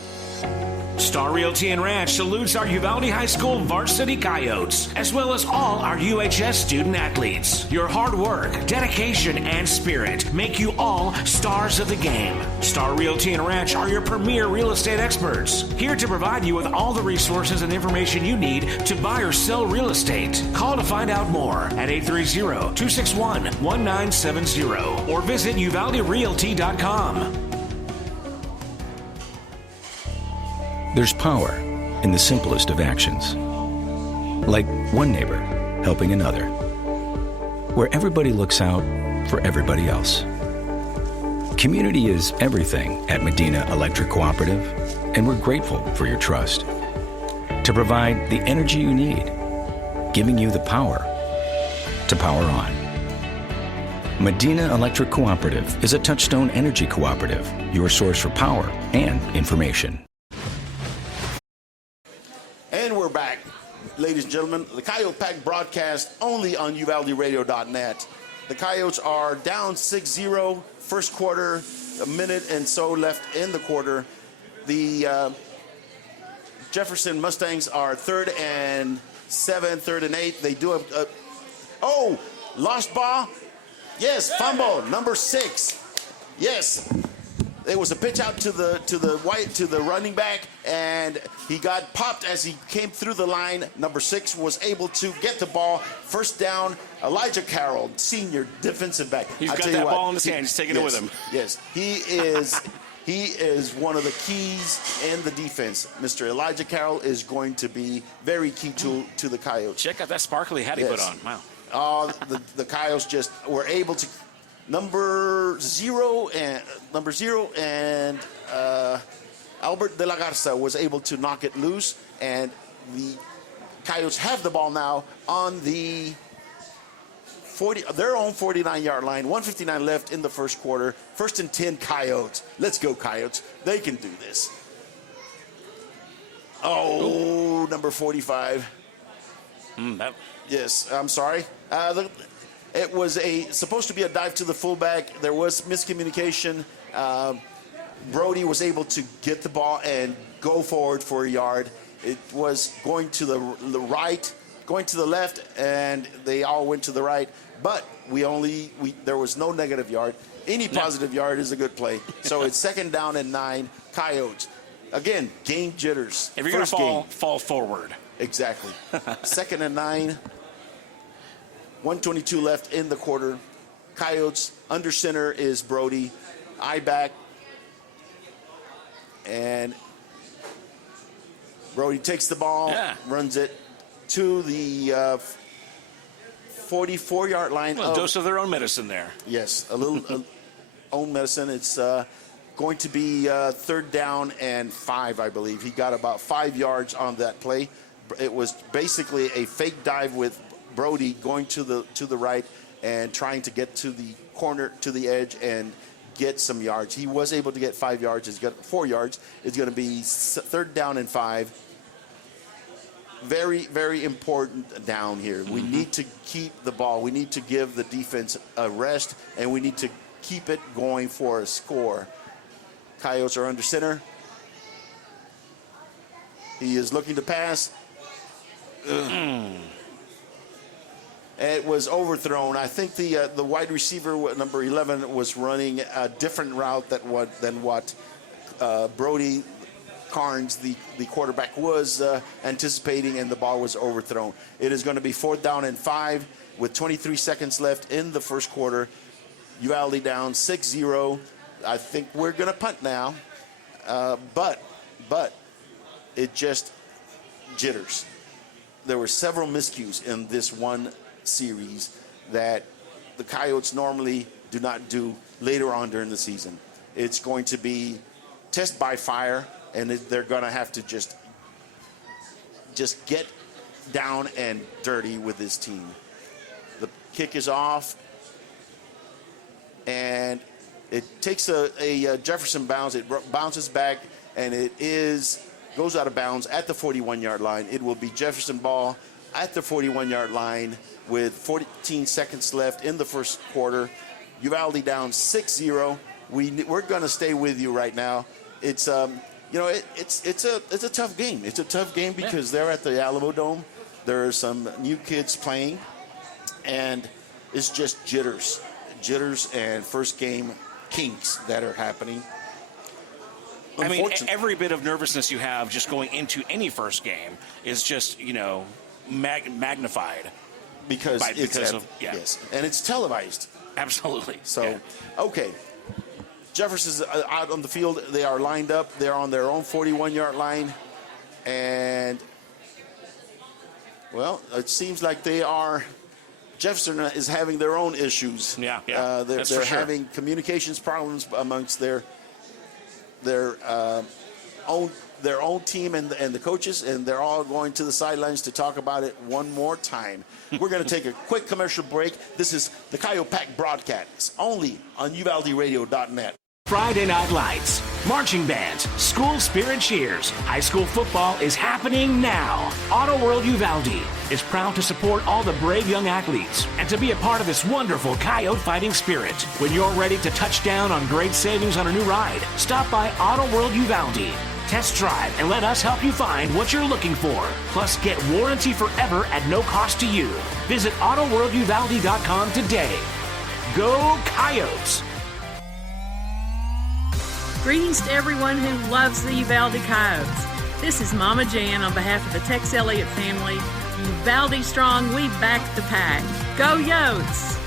Star Realty and Ranch salutes our Uvalde High School varsity Coyotes, as well as all our UHS student athletes. Your hard work, dedication, and spirit make you all stars of the game. Star Realty and Ranch are your premier real estate experts, here to provide you with all the resources and information you need to buy or sell real estate. Call to find out more at 830-261-1970 or visit UvaldeRealty.com. There's power in the simplest of actions. Like one neighbor helping another. Where everybody looks out for everybody else. Community is everything at Medina Electric Cooperative, and we're grateful for your trust. To provide the energy you need, giving you the power to power on. Medina Electric Cooperative is a Touchstone Energy Cooperative, your source for power and information. And we're back, ladies and gentlemen. The Coyote Pack broadcast only on UvaldeRadio.net. The Coyotes are down 6-0, first quarter, a minute and so left in the quarter. The Jefferson Mustangs are 3rd and 7, 3rd and 8. They do lost ball. Yes, fumble, number 6. Yes. It was a pitch out to the running back, and he got popped as he came through the line. Number 6 was able to get the ball. First down, Elijah Carroll, senior defensive back. He's got that ball in his hand. He's taking it with him. Yes, he is one of the keys in the defense. Mr. Elijah Carroll is going to be very key to the Coyotes. Check out that sparkly hat he put on. Wow. The Coyotes just were able to. Number 0 and Albert Albert de la Garza was able to knock it loose, and the Coyotes have the ball now on the their own 49-yard line. 1:59 left in the first quarter. 1st and 10, Coyotes. Let's go, Coyotes. They can do this. Oh, number 45. Yes, I'm sorry. It was supposed to be a dive to the fullback. There was miscommunication. Brody was able to get the ball and go forward for a yard. It was going to the right, going to the left, and they all went to the right. But there was no negative yard. Any positive yard is a good play. So it's 2nd down and 9, Coyotes. Again, game jitters. If you're going to fall forward. Exactly. 2nd and 9. 1:22 left in the quarter. Coyotes, under center is Brody. I back. And Brody takes the ball, runs it to the 44-yard line. A dose of their own medicine there. Yes, a little own medicine. It's going to be 3rd down and 5, I believe. He got about 5 yards on that play. It was basically a fake dive with Brody going to the right and trying to get to the corner, to the edge, and get some yards. He was able to get 5 yards. He's got 4 yards. It's going to be 3rd down and 5. Very, very important down here. We need to keep the ball. We need to give the defense a rest, and we need to keep it going for a score. Coyotes are under center. He is looking to pass. It was overthrown. I think the wide receiver, number 11, was running a different route than what Brody Carnes, the quarterback, was anticipating, and the ball was overthrown. It is going to be 4th down and 5 with 23 seconds left in the first quarter. Uvalde down 6-0. I think we're going to punt now, but it just jitters. There were several miscues in this one series that the Coyotes normally do not do later on during the season. It's going to be test by fire, and they're going to have to just get down and dirty with this team. The kick is off, and it takes a Jefferson bounce. It bounces back, and it goes out of bounds at the 41-yard line. It will be Jefferson ball at the 41-yard line with 14 seconds left in the first quarter. Uvalde down 6-0. We're going to stay with you right now. It's it's a tough game. It's a tough game because they're at the Alamo Dome. There are some new kids playing, and it's just jitters and first game kinks that are happening. I mean, every bit of nervousness you have just going into any first game is just, magnified. Because yes, and it's televised. Absolutely. So, okay. Jefferson's out on the field. They are lined up. They're on their own 41-yard line. And, well, it seems like Jefferson is having their own issues. They're having communications problems amongst their own team and the coaches, and they're all going to the sidelines to talk about it one more time. We're going to take a quick commercial break. This is the Coyote Pack broadcast only on UvaldeRadio.net. Friday Night Lights, marching bands, school spirit cheers. High school football is happening now. Auto World Uvalde is proud to support all the brave young athletes and to be a part of this wonderful Coyote fighting spirit. When you're ready to touch down on great savings on a new ride, stop by Auto World Uvalde. Test drive and let us help you find what you're looking for. Plus, get warranty forever at no cost to you. Visit AutoWorldUvalde.com today. Go Coyotes! Greetings to everyone who loves the Uvalde Coyotes. This is Mama Jan on behalf of the Tex Elliott family. Uvalde strong, we back the pack. Go Yotes!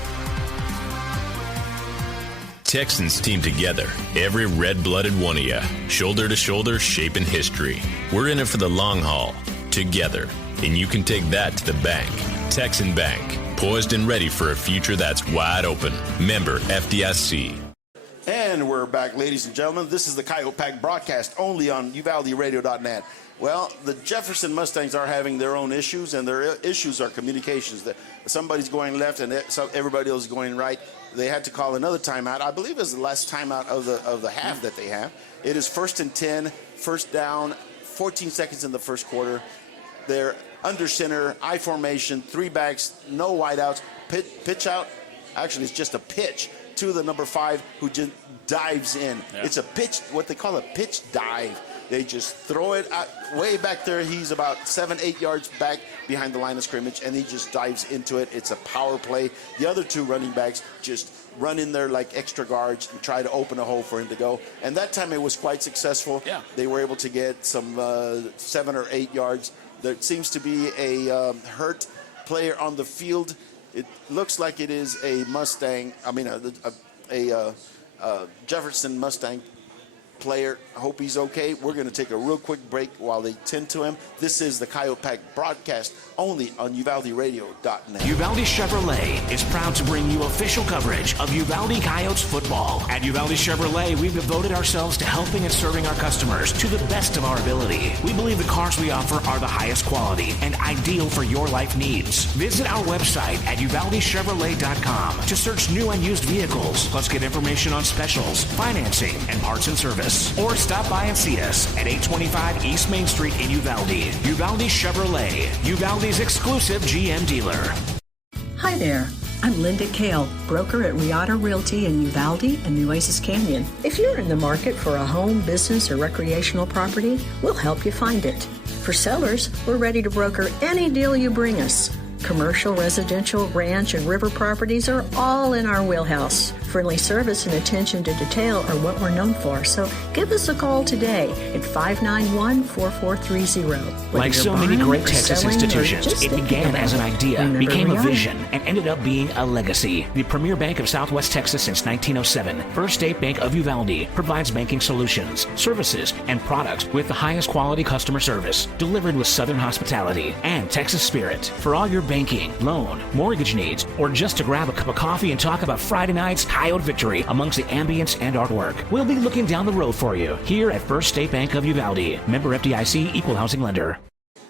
Texans team together, every red-blooded one of you, shoulder to shoulder, shaping history. We're in it for the long haul, together, and you can take that to the bank. Texan Bank, poised and ready for a future that's wide open. Member FDIC. And And we're back, ladies and gentlemen. This is the Coyote Pack broadcast only on UvaldeRadio.net. Well, the Jefferson Mustangs are having their own issues, and their issues are communications. Somebody's going left and everybody else is going right. They had to call another timeout. I believe it's the last timeout of the half that they have. It is 1st and 10, first down, 14 seconds in the first quarter. They're under center, I formation, 3 backs, no wideouts, pitch out. Actually, it's just a pitch to the number 5 who just dives in. Yeah. It's a pitch, what they call a pitch dive. They just throw it out, way back there. He's about 7-8 yards back behind the line of scrimmage, and he just dives into it. It's a power play. The other 2 running backs just run in there like extra guards and try to open a hole for him to go. And that time it was quite successful. Yeah. They were able to get some 7 or 8 yards. There seems to be a hurt player on the field. It looks like it is a Mustang, a Jefferson Mustang player. I hope he's okay. We're going to take a real quick break while they tend to him. This is the Coyote Pack broadcast only on UvaldeRadio.net. Uvalde Chevrolet is proud to bring you official coverage of Uvalde Coyotes football. At Uvalde Chevrolet, we've devoted ourselves to helping and serving our customers to the best of our ability. We believe the cars we offer are the highest quality and ideal for your life needs. Visit our website at UvaldeChevrolet.com to search new and used vehicles, plus get information on specials, financing, and parts and service. Or stop by and see us at 825 East Main Street in Uvalde. Uvalde Chevrolet, Uvalde's exclusive GM dealer. Hi there. I'm Linda Kale, broker at Riata Realty in Uvalde and Nueces Canyon. If you're in the market for a home, business, or recreational property, we'll help you find it. For sellers, we're ready to broker any deal you bring us. Commercial, residential, ranch, and river properties are all in our wheelhouse. Friendly service and attention to detail are what we're known for, so give us a call today at 591-4430. Like so many great Texas institutions, it began as an idea, became a vision, and ended up being a legacy. The premier bank of Southwest Texas since 1907, First State Bank of Uvalde, provides banking solutions, services, and products with the highest quality customer service, delivered with Southern hospitality and Texas spirit. For all your banking, loan, mortgage needs, or just to grab a cup of coffee and talk about Friday night's Coyote victory amongst the ambience and artwork, we'll be looking down the road for you here at First State Bank of Uvalde. Member FDIC, equal housing lender.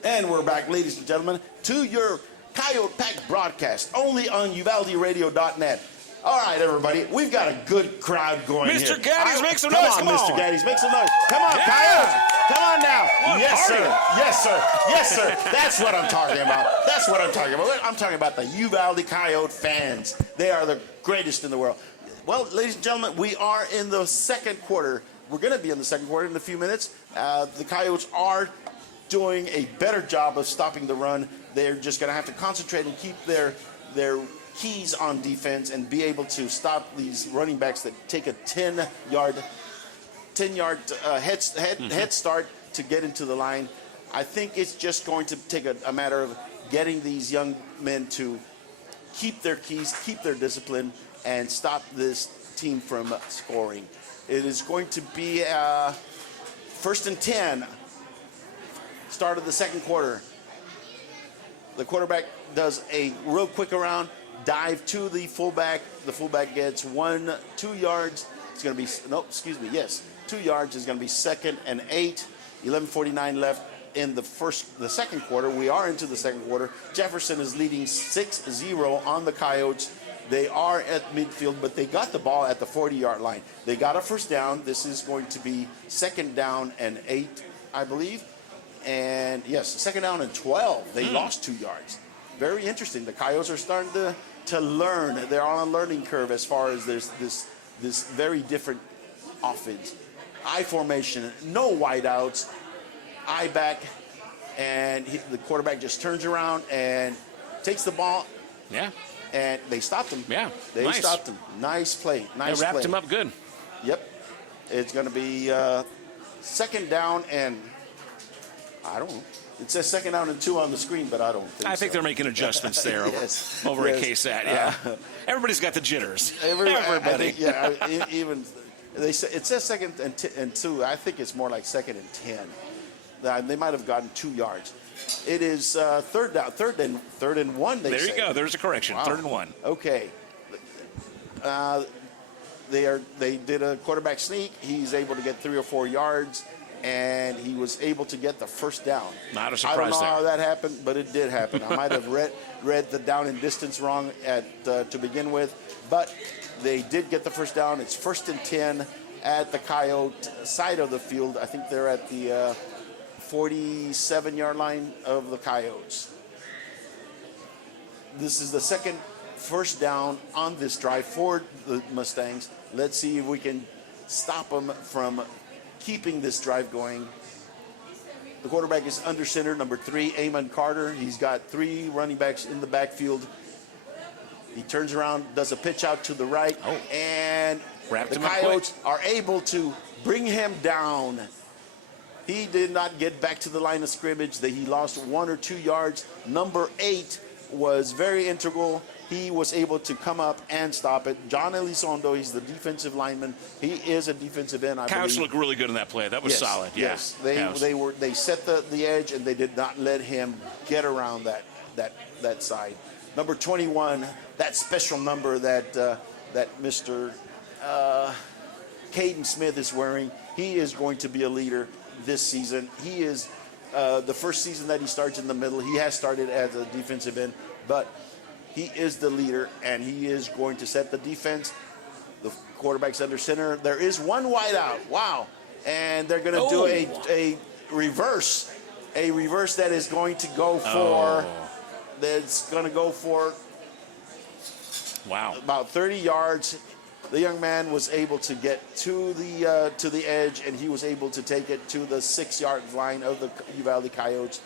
And we're back, ladies and gentlemen, to your Coyote Pack broadcast only on UvaldeRadio.net. All right, everybody, we've got a good crowd going here. Mr. Gaddies, make some noise. Come on, Mr. Gaddies, make some noise. Come on, Coyotes. Come on now. Yes, sir. Yes, sir. Yes, sir. That's what I'm talking about. That's what I'm talking about. I'm talking about the Uvalde Coyote fans. They are the greatest in the world. Well, ladies and gentlemen, we are in the second quarter. We're going to be in the second quarter in a few minutes. The Coyotes are doing a better job of stopping the run. They're just going to have to concentrate and keep their keys on defense and be able to stop these running backs that take a 10-yard head start to get into the line. I think it's just going to take a matter of getting these young men to keep their keys, keep their discipline, and stop this team from scoring. It is going to be 1st and 10, start of the second quarter. The quarterback does a real quick around, dive to the fullback. The fullback gets 2 yards. It's going to be, 2 yards is going to be 2nd and 8. 11:49 left in the second quarter. We are into the second quarter. Jefferson is leading 6-0 on the Coyotes. They are at midfield, but they got the ball at the 40-yard line. They got a first down. This is going to be 2nd down and 8, I believe. And yes, 2nd down and 12. They lost 2 yards. Very interesting. The Coyotes are starting to learn. They're on a learning curve as far as there's this very different offense. I formation, no wideouts, I back, and the quarterback just turns around and takes the ball. Yeah. And they stopped him. Yeah. They stopped him. Nice play. Nice play. They wrapped him up good. Yep. It's going to be 2nd down and I don't know. It says 2nd down and 2 on the screen, but I don't think I think they're making adjustments there over at KSAT. Yeah. Everybody's got the jitters. Everybody. Even it says 2nd and 2. I think it's more like 2nd and 10. They might have gotten 2 yards. It is 3rd down, 3rd and 1. There you go. There's a correction. Wow. 3rd and 1. Okay. they did a quarterback sneak. He's able to get 3 or 4 yards, and he was able to get the first down. Not a surprise I don't know there. how that happened, but it did happen. I might have read the down and distance wrong to begin with, but they did get the first down. It's 1st and 10 at the Coyote side of the field. I think they're at the 47-yard line of the Coyotes. This is the second first down on this drive for the Mustangs. Let's see if we can stop them from keeping this drive going. The quarterback is under center, number 3, Amon Carter. He's got 3 running backs in the backfield. He turns around, does a pitch out to the right, and the Coyotes are able to bring him down. He did not get back to the line of scrimmage. He lost 1 or 2 yards. Number 8 was very integral. He was able to come up and stop it. John Elizondo, he's the defensive lineman. He is a defensive end, I believe. Coyotes looked really good in that play. That was solid. Yes, Yeah. they set the edge, and they did not let him get around that side. Number 21, that special number that Mr. Caden Smith is wearing. He is going to be a leader this season. He is the first season that he starts in the middle. He has started as a defensive end, but he is the leader, and he is going to set the defense. The quarterback's under center. There is one wide out. Wow. And they're going to do a reverse. A reverse that is going to go for about 30 yards. The young man was able to get to the edge, and he was able to take it to the 6-yard line of the Uvalde Coyotes.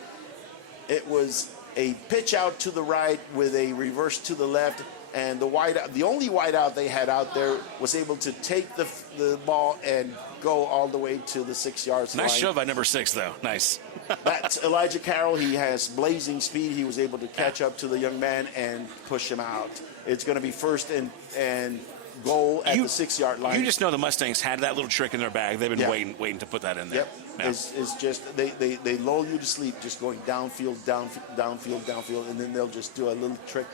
It was a pitch out to the right with a reverse to the left, and the only wide out they had out there was able to take the ball and go all the way to the 6-yard line. Nice shove by number 6, though. Nice. That's Elijah Carroll. He has blazing speed. He was able to catch up to the young man and push him out. It's going to be 1st and goal at the 6-yard line. You just know the Mustangs had that little trick in their bag. They've been waiting to put that in there. Yep. Yeah. It's just they lull you to sleep, just going downfield, and then they'll just do a little trick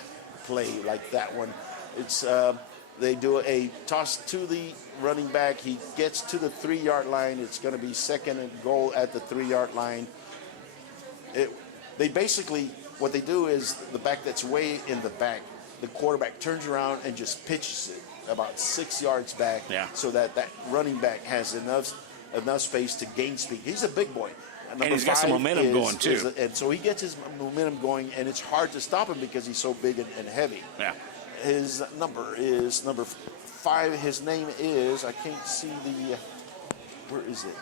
play like that one. It's they do a toss to the running back. He gets to the 3-yard line. It's going to be 2nd and goal at the 3-yard line. They basically, what they do is the back that's way in the back, the quarterback turns around and just pitches it about 6 yards back, so that running back has enough space to gain speed. He's a big boy. And he's got some momentum going, too. And so he gets his momentum going, and it's hard to stop him because he's so big and heavy. Yeah. His number is number 5. His name is, I can't see where is it?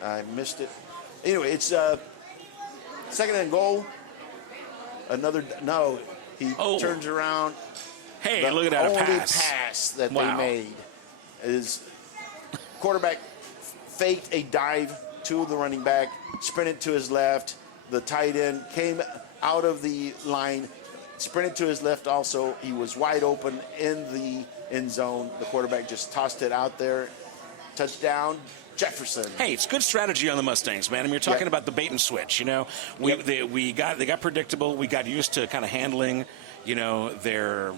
I missed it. Anyway, it's 2nd and goal. He turns around. Hey, look at that pass. The only pass. pass that they made is quarterback faked a dive to the running back, sprinted to his left. The tight end came out of the line, sprinted to his left also. He was wide open in the end zone. The quarterback just tossed it out there. Touchdown, Jefferson. Hey, it's good strategy on the Mustangs, man. I mean, you're talking about the bait and switch. You know, they got predictable. We got used to kind of handling, their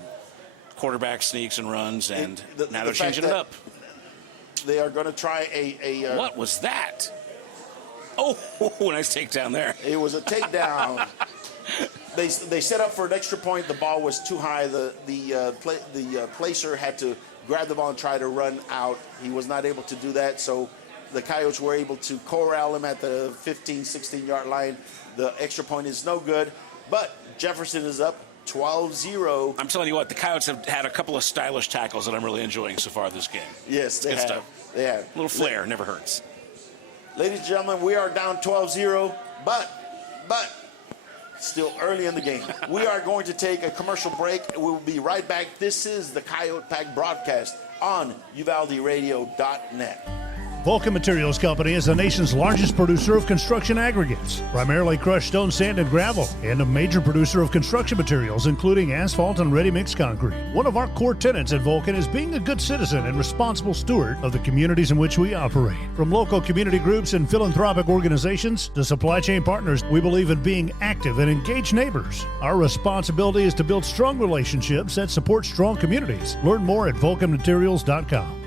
quarterback sneaks and runs, and now they're changing it up. They are going to try a what was that? Oh, nice takedown there. It was a takedown. They set up for an extra point. The ball was too high. The placer had to grab the ball and try to run out. He was not able to do that, so the Coyotes were able to corral him at the 15, 16-yard line. The extra point is no good, but Jefferson is up 12-0. I'm telling you what, the Coyotes have had a couple of stylish tackles that I'm really enjoying so far this game. Yes, they have. Stuff. They have. A little flair never hurts. Ladies and gentlemen, we are down 12-0, but still early in the game. We are going to take a commercial break. We'll be right back. This is the Coyote Pack broadcast on UvaldeRadio.net. Vulcan Materials Company is the nation's largest producer of construction aggregates, primarily crushed stone, sand, and gravel, and a major producer of construction materials, including asphalt and ready-mix concrete. One of our core tenets at Vulcan is being a good citizen and responsible steward of the communities in which we operate. From local community groups and philanthropic organizations to supply chain partners, we believe in being active and engaged neighbors. Our responsibility is to build strong relationships that support strong communities. Learn more at vulcanmaterials.com.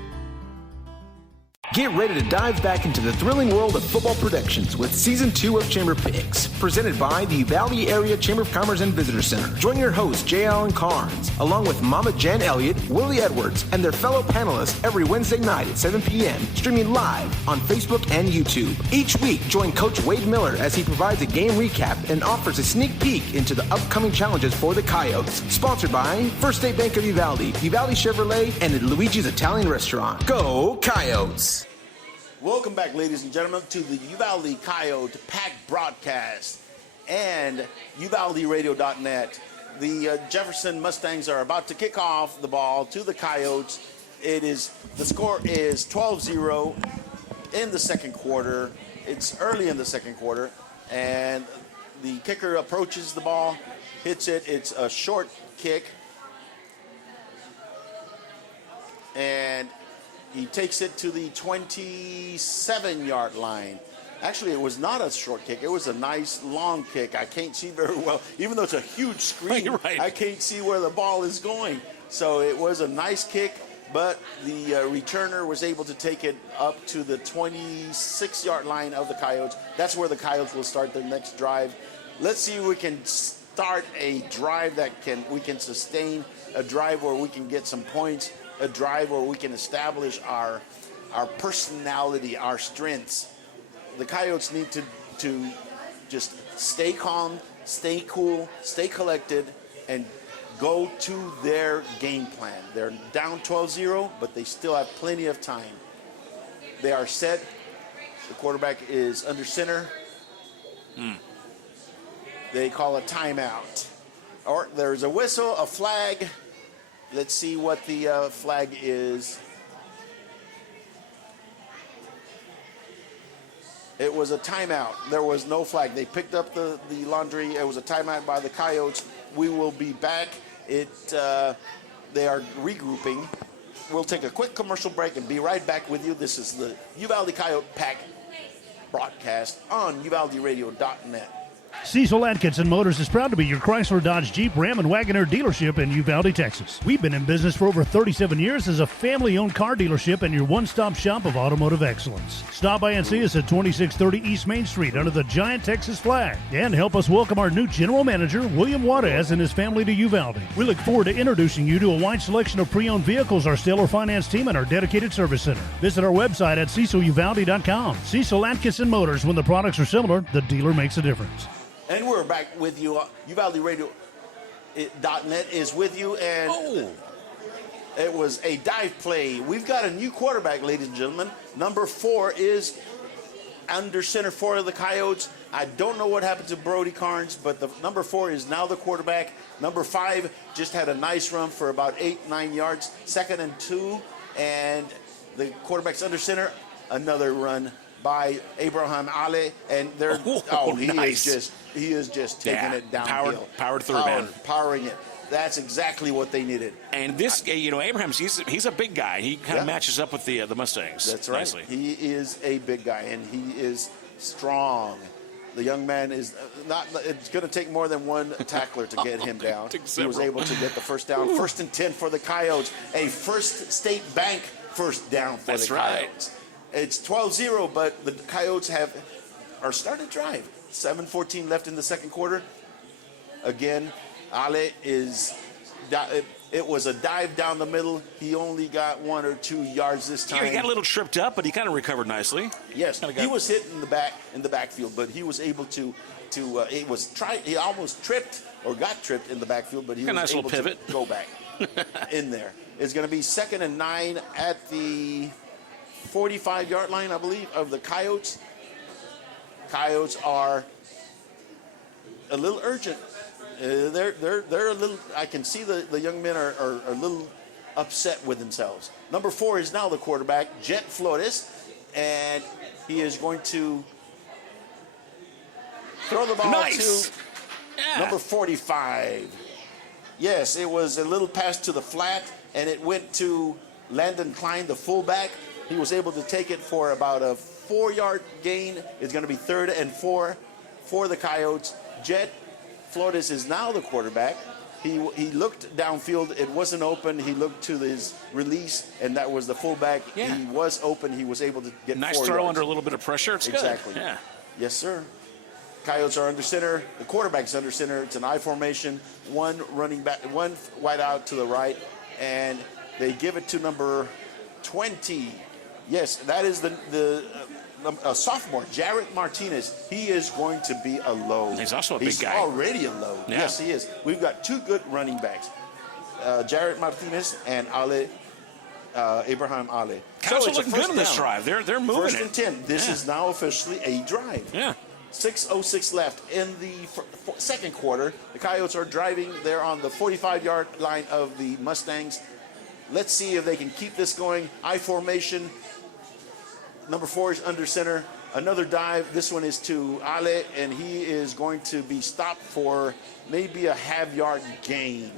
Get ready to dive back into the thrilling world of football predictions with Season 2 of Chamber Picks, presented by the Uvalde Area Chamber of Commerce and Visitor Center. Join your host, J. Allen Carnes, along with Mama Jen Elliott, Willie Edwards, and their fellow panelists every Wednesday night at 7 p.m., streaming live on Facebook and YouTube. Each week, join Coach Wade Miller as he provides a game recap and offers a sneak peek into the upcoming challenges for the Coyotes. Sponsored by First State Bank of Uvalde, Uvalde Chevrolet, and Luigi's Italian Restaurant. Go Coyotes! Welcome back, ladies and gentlemen, to the Uvalde Coyote Pack broadcast and UvaldeRadio.net. The Jefferson Mustangs are about to kick off the ball to the Coyotes. The score is 12-0 in the second quarter. It's early in the second quarter, and the kicker approaches the ball, hits it. It's a short kick, and he takes it to the 27-yard line. Actually, it was not a short kick. It was a nice long kick. I can't see very well. Even though it's a huge screen, right. I can't see where the ball is going. So it was a nice kick, but the returner was able to take it up to the 26-yard line of the Coyotes. That's where the Coyotes will start their next drive. Let's see if we can start a drive that we can sustain, a drive where we can get some points, a drive where we can establish our personality, our strengths. The Coyotes need to just stay calm, stay cool, stay collected, and go to their game plan. They're down 12-0, but they still have plenty of time. They are set. The quarterback is under center. They call a timeout. Or there's a whistle, a flag. Let's see what the flag is. It was a timeout. There was no flag. They picked up the laundry. It was a timeout by the Coyotes. We will be back. They are regrouping. We'll take a quick commercial break and be right back with you. This is the Uvalde Coyote Pack broadcast on UvaldeRadio.net. Cecil Atkinson Motors is proud to be your Chrysler, Dodge, Jeep, Ram, and Wagoneer dealership in Uvalde, Texas. We've been in business for over 37 years as a family-owned car dealership and your one-stop shop of automotive excellence. Stop by and see us at 2630 East Main Street under the giant Texas flag. And help us welcome our new general manager, William Juarez, and his family to Uvalde. We look forward to introducing you to a wide selection of pre-owned vehicles, our stellar finance team, and our dedicated service center. Visit our website at CecilUvalde.com. Cecil Atkinson Motors. When the products are similar, the dealer makes a difference. And we're back with you. UvaldeRadio.net is with you, and it was a dive play. We've got a new quarterback, ladies and gentlemen. Number 4 is under center for the Coyotes. I don't know what happened to Brody Carnes, but the number 4 is now the quarterback. Number 5 just had a nice run for about 8-9 yards. 2nd and 2, and the quarterback's under center. Another run by Abraham Ale, and they're he is just taking it downhill. Powered through, man. Powering it. That's exactly what they needed. And this, Abrahams, he's a big guy. He kind of matches up with the Mustangs. That's right. Nicely. He is a big guy, and he is strong. The young man is not. It's going to take more than one tackler to get him down. He was able to get the first down. 1st and 10 for the Coyotes. A First State Bank first down for the Coyotes. It's 12-0, but the Coyotes are starting to drive. 7:14 left in the second quarter. Again, Ale it was a dive down the middle. He only got 1 or 2 yards this time. Yeah, he got a little tripped up, but he kind of recovered nicely. Yes, he was hit in the backfield, but he was able to he almost tripped or got tripped in the backfield, but he was able to go back in there. It's going to be 2nd and 9 at the 45-yard line, I believe, of the Coyotes. Coyotes are a little urgent. They're a little. I can see the young men are a little upset with themselves. Number 4 is now the quarterback, Jet Flores. and he is going to throw the ball to number 45. Yes, it was a little pass to the flat, and it went to Landon Klein, the fullback. He was able to take it for about a 4-yard gain. It's going to be 3rd and 4 for the Coyotes. Jet Flores is now the quarterback. He looked downfield. It wasn't open. He looked to his release, and that was the fullback. Yeah. He was open. He was able to get nice 4 throw yards. under a little bit of pressure. It's exactly. good. Yeah. Yes, sir. Coyotes are under center. The quarterback's under center. It's an I formation. One running back, one wide out to the right, and they give it to number 20. Yes, that is the sophomore, Jarrett Martinez. He is going to be a load. He's also a big guy. He's already a load. Yeah. Yes, he is. We've got 2 good running backs, Jarrett Martinez and Abraham Ale. Coyotes are looking good on this drive. They're moving First and 10. This is now officially a drive. Yeah. 6:06 left in the second quarter. The Coyotes are driving. They're on the 45-yard line of the Mustangs. Let's see if they can keep this going. I formation. Number 4 is under center. Another dive. This one is to Ale, and he is going to be stopped for maybe a half-yard gain.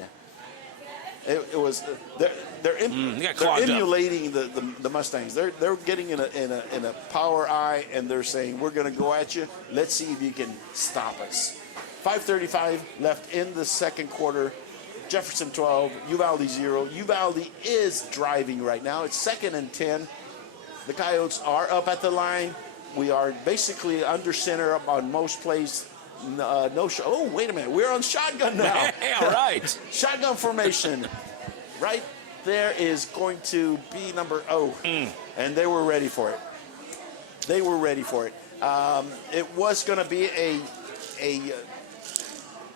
It was they're emulating the Mustangs. They're getting in a power eye, and they're saying, we're going to go at you. Let's see if you can stop us. 5:35 left in the second quarter. Jefferson 12, Uvalde 0. Uvalde is driving right now. It's 2nd and 10. The Coyotes are up at the line. We are basically under center up on most plays. Oh, wait a minute. We're on shotgun now. All right. Shotgun formation. Right there is going to be number 0. And they were ready for it. They were ready for it. It was going to be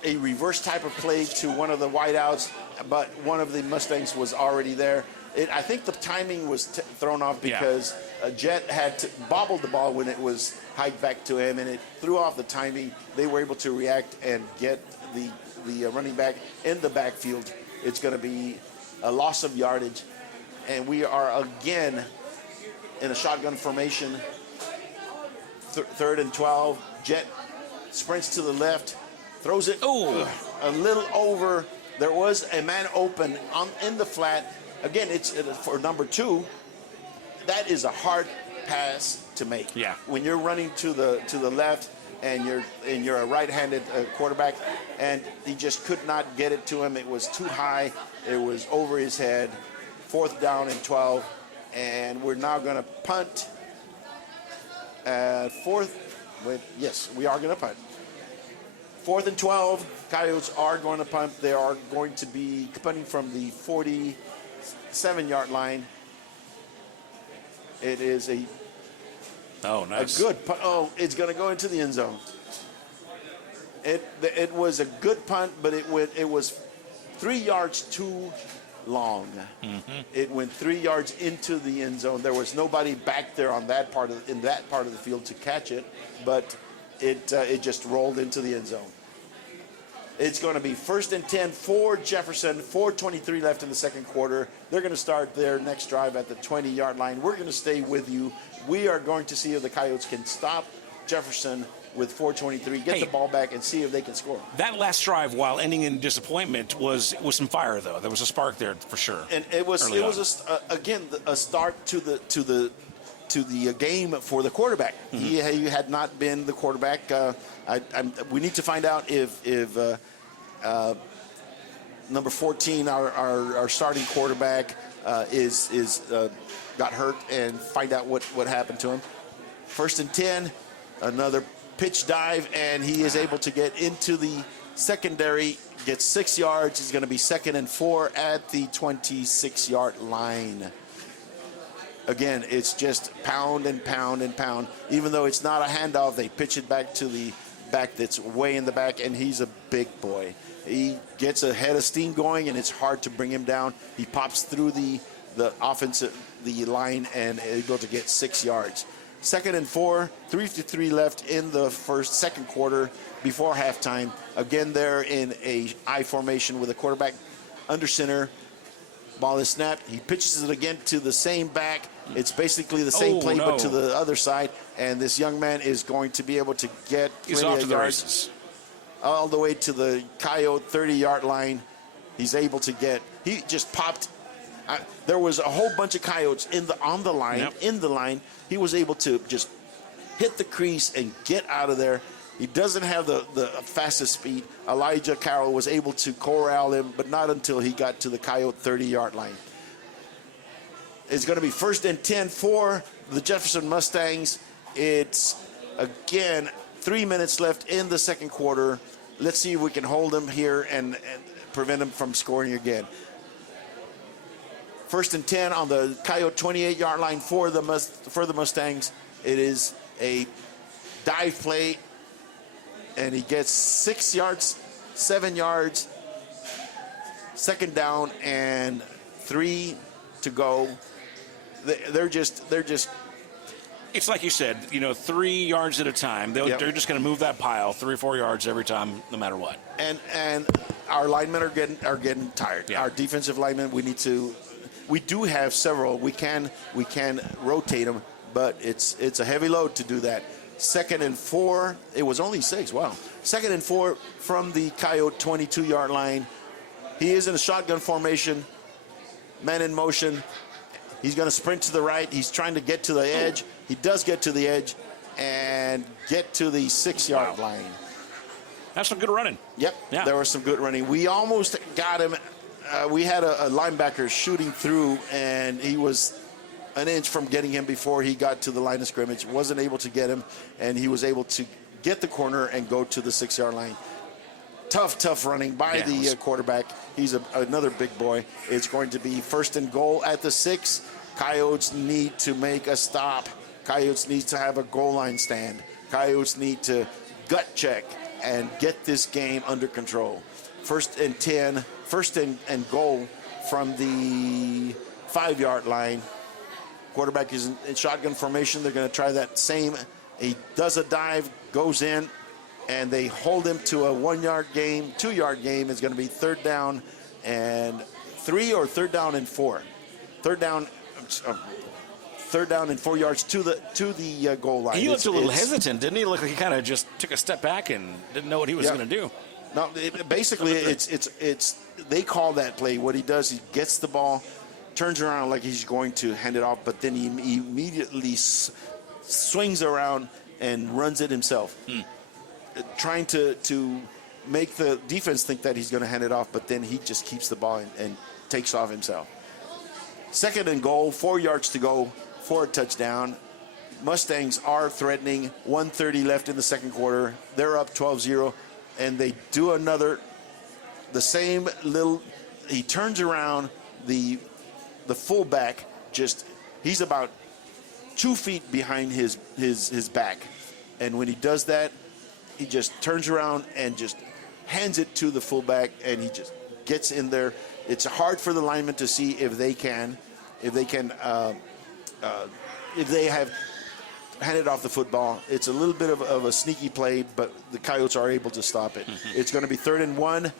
a reverse type of play to one of the wideouts, but one of the Mustangs was already there. I think the timing was thrown off because Jet had to bobble the ball when it was hiked back to him, and it threw off the timing. They were able to react and get the running back in the backfield. It's going to be a loss of yardage, and we are again in a shotgun formation. 3rd and 12. Jet sprints to the left, throws it a little over. There was a man open in the flat. Again, it's for number 2. That is a hard pass to make. Yeah. When you're running to the left and you're a right-handed quarterback, and he just could not get it to him. It was too high. It was over his head. 4th down and 12, and we're now going to punt. Yes, we are going to punt. 4th and 12. Coyotes are going to punt. They are going to be punting from the 47-yard line. It is a nice. A good punt. Oh, it's going to go into the end zone. It was a good punt, but it was 3 yards too long. Mm-hmm. It went 3 yards into the end zone. There was nobody back there in that part of the field to catch it, but it just rolled into the end zone. It's going to be 1st and 10 for Jefferson. 4:23 left in the second quarter. They're going to start their next drive at the 20-yard line. We're going to stay with you. We are going to see if the Coyotes can stop Jefferson with 4:23, get the ball back, and see if they can score. That last drive, while ending in disappointment, was some fire though. There was a spark there for sure. And it was a start to the game for the quarterback. Mm-hmm. He had not been the quarterback. We need to find out if number 14, our starting quarterback, is got hurt, and find out what happened to him. 1st and 10, another pitch dive, and he is able to get into the secondary, gets 6 yards. He's going to be 2nd and 4 at the 26-yard line. Again, it's just pound and pound and pound. Even though it's not a handoff, they pitch it back to the back that's way in the back, and he's a big boy. He gets a head of steam going, and it's hard to bring him down. He pops through the the line and able to get 6 yards. 2nd and 4, 3:53 left in the second quarter before halftime. Again, they're in a I formation with a quarterback under center. Ball is snapped. He pitches it again to the same back. It's basically the same play, but to the other side. And this young man is going to be able to get He's off to the races. All the way to the Coyote 30-yard line. He's able to get. He just popped. There was a whole bunch of Coyotes on the line, in the line. He was able to just hit the crease and get out of there. He doesn't have the fastest speed. Elijah Carroll was able to corral him, but not until he got to the Coyote 30-yard line. It's going to be 1st and 10 for the Jefferson Mustangs. It's, again, 3 minutes left in the second quarter. Let's see if we can hold them here and prevent them from scoring again. 1st and 10 on the Coyote 28-yard line for the Mustangs. It is a dive play, and he gets 6 yards, 7 yards. 2nd down and 3 to go. They're just. It's like you said, 3 yards at a time. They're just going to move that pile 3 or 4 yards every time, no matter what. And our linemen are getting tired. Yeah. Our defensive linemen, we do have several. We can rotate them, but it's a heavy load to do that. 2nd and 4. It was only 6. Wow. 2nd and 4 from the Coyote 22-yard line. He is in a shotgun formation. Man in motion. He's going to sprint to the right. He's trying to get to the edge. He does get to the edge and get to the 6-yard line. That's some good running. Yep. Yeah. There was some good running. We almost got him. We had a linebacker shooting through, and he was an inch from getting him before he got to the line of scrimmage. Wasn't able to get him, and he was able to get the corner and go to the 6-yard line. Tough running by the quarterback. He's another big boy. It's going to be 1st and goal at the 6. Coyotes need to make a stop. Coyotes need to have a goal line stand. Coyotes need to gut check and get this game under control. 1st and 10, 1st and goal from the 5-yard line. Quarterback is in shotgun formation. They're going to try that same. He does a dive, goes in, and they hold him to a 1-yard game. 2-yard game is going to be 3rd down and 3 or 3rd down and 4. 3rd down and 4 yards to the goal line. He looked a little hesitant, didn't he? Looked like he kind of just took a step back and didn't know what he was going to do. No, basically it's they call that play. What he does, he gets the ball, turns around like he's going to hand it off, but then he immediately swings around and runs it himself. Trying to make the defense think that he's going to hand it off, but then he just keeps the ball and takes off himself. 2nd and goal, 4 yards to go for a touchdown. Mustangs are threatening. 1:30 left in the second quarter. They're up 12-0, and they do the same little. He turns around. The fullback he's about 2 feet behind his back, and when he does that, he just turns around and just hands it to the fullback, and he just gets in there. It's hard for the linemen to see if they have handed off the football. It's a little bit of a sneaky play, but the Coyotes are able to stop it. It's going to be 3rd and 1,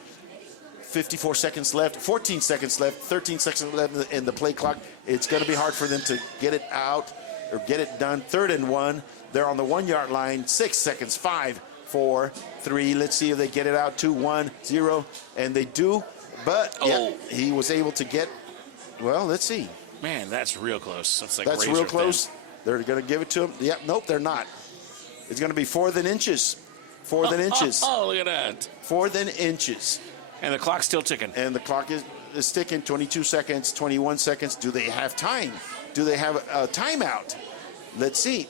54 seconds left, 14 seconds left, 13 seconds left in the play clock. It's going to be hard for them to get it out or get it done. 3rd and 1. They're on the 1-yard line. 6 seconds. 5, 4, 3. Let's see if they get it out. 2, 1, 0. And they do. But he was able to get. Well, let's see. Man, that's real close. That's real close. They're going to give it to him. Yep. Nope, they're not. It's going to be 4th and inches. 4th and inches. Oh, look at that. 4th and inches. And the clock's still ticking. And the clock is ticking. 22 seconds, 21 seconds. Do they have time? Do they have a timeout? Let's see.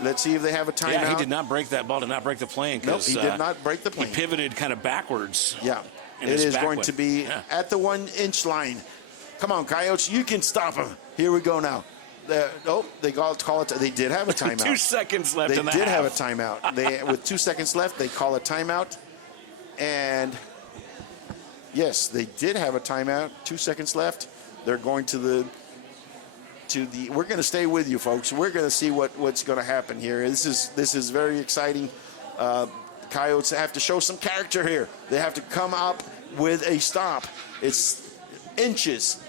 Let's see if they have a timeout. Yeah, he did not break that ball, did not break the plane. Nope, he did not break the plane. He pivoted kind of backwards. Yeah. It is going to be at the 1-inch line. Come on, Coyotes, you can stop them. Here we go now. They call it. They did have a timeout. 2 seconds left in the half. They did have a timeout. With 2 seconds left, they call a timeout. And yes, they did have a timeout. 2 seconds left. They're going to the. We're going to stay with you, folks. We're going to see what's going to happen here. This is very exciting. Coyotes have to show some character here. They have to come up with a stop. It's inches.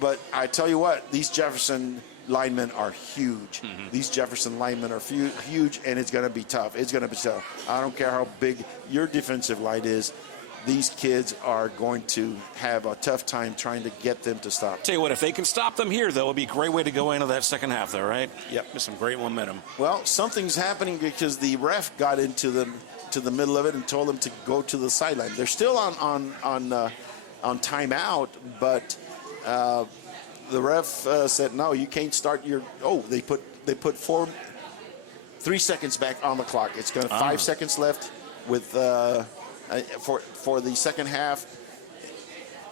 But I tell you what, these Jefferson linemen are huge. These Jefferson linemen are huge, and it's going to be tough. It's going to be tough. I don't care how big your defensive line is. These kids are going to have a tough time trying to get them to stop. Tell you what, if they can stop them here, though, it'll be a great way to go into that second half, though, right? Yep. With some great momentum. Well, something's happening because the ref got into the middle of it and told them to go to the sideline. They're still on timeout, but the ref said no, you can't start your. Oh, they put 3 seconds back on the clock. It's going to 5 seconds left with for the second half.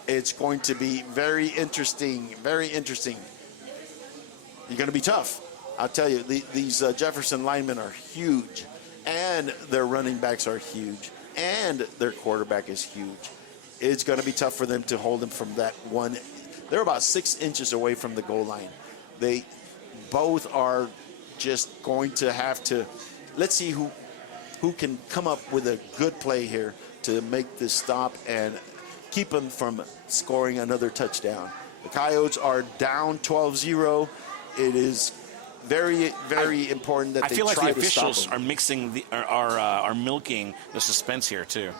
It's going to be very interesting. Very interesting. You're going to be tough. I'll tell you, these Jefferson linemen are huge, and their running backs are huge, and their quarterback is huge. It's going to be tough for them to hold them from that one. They're about 6 inches away from the goal line. They both are just going to have to. Let's see who can come up with a good play here to make this stop and keep them from scoring another touchdown. The Coyotes are down 12-0. It is very, very important that they try to stop them. I feel like the officials are mixing are milking the suspense here too.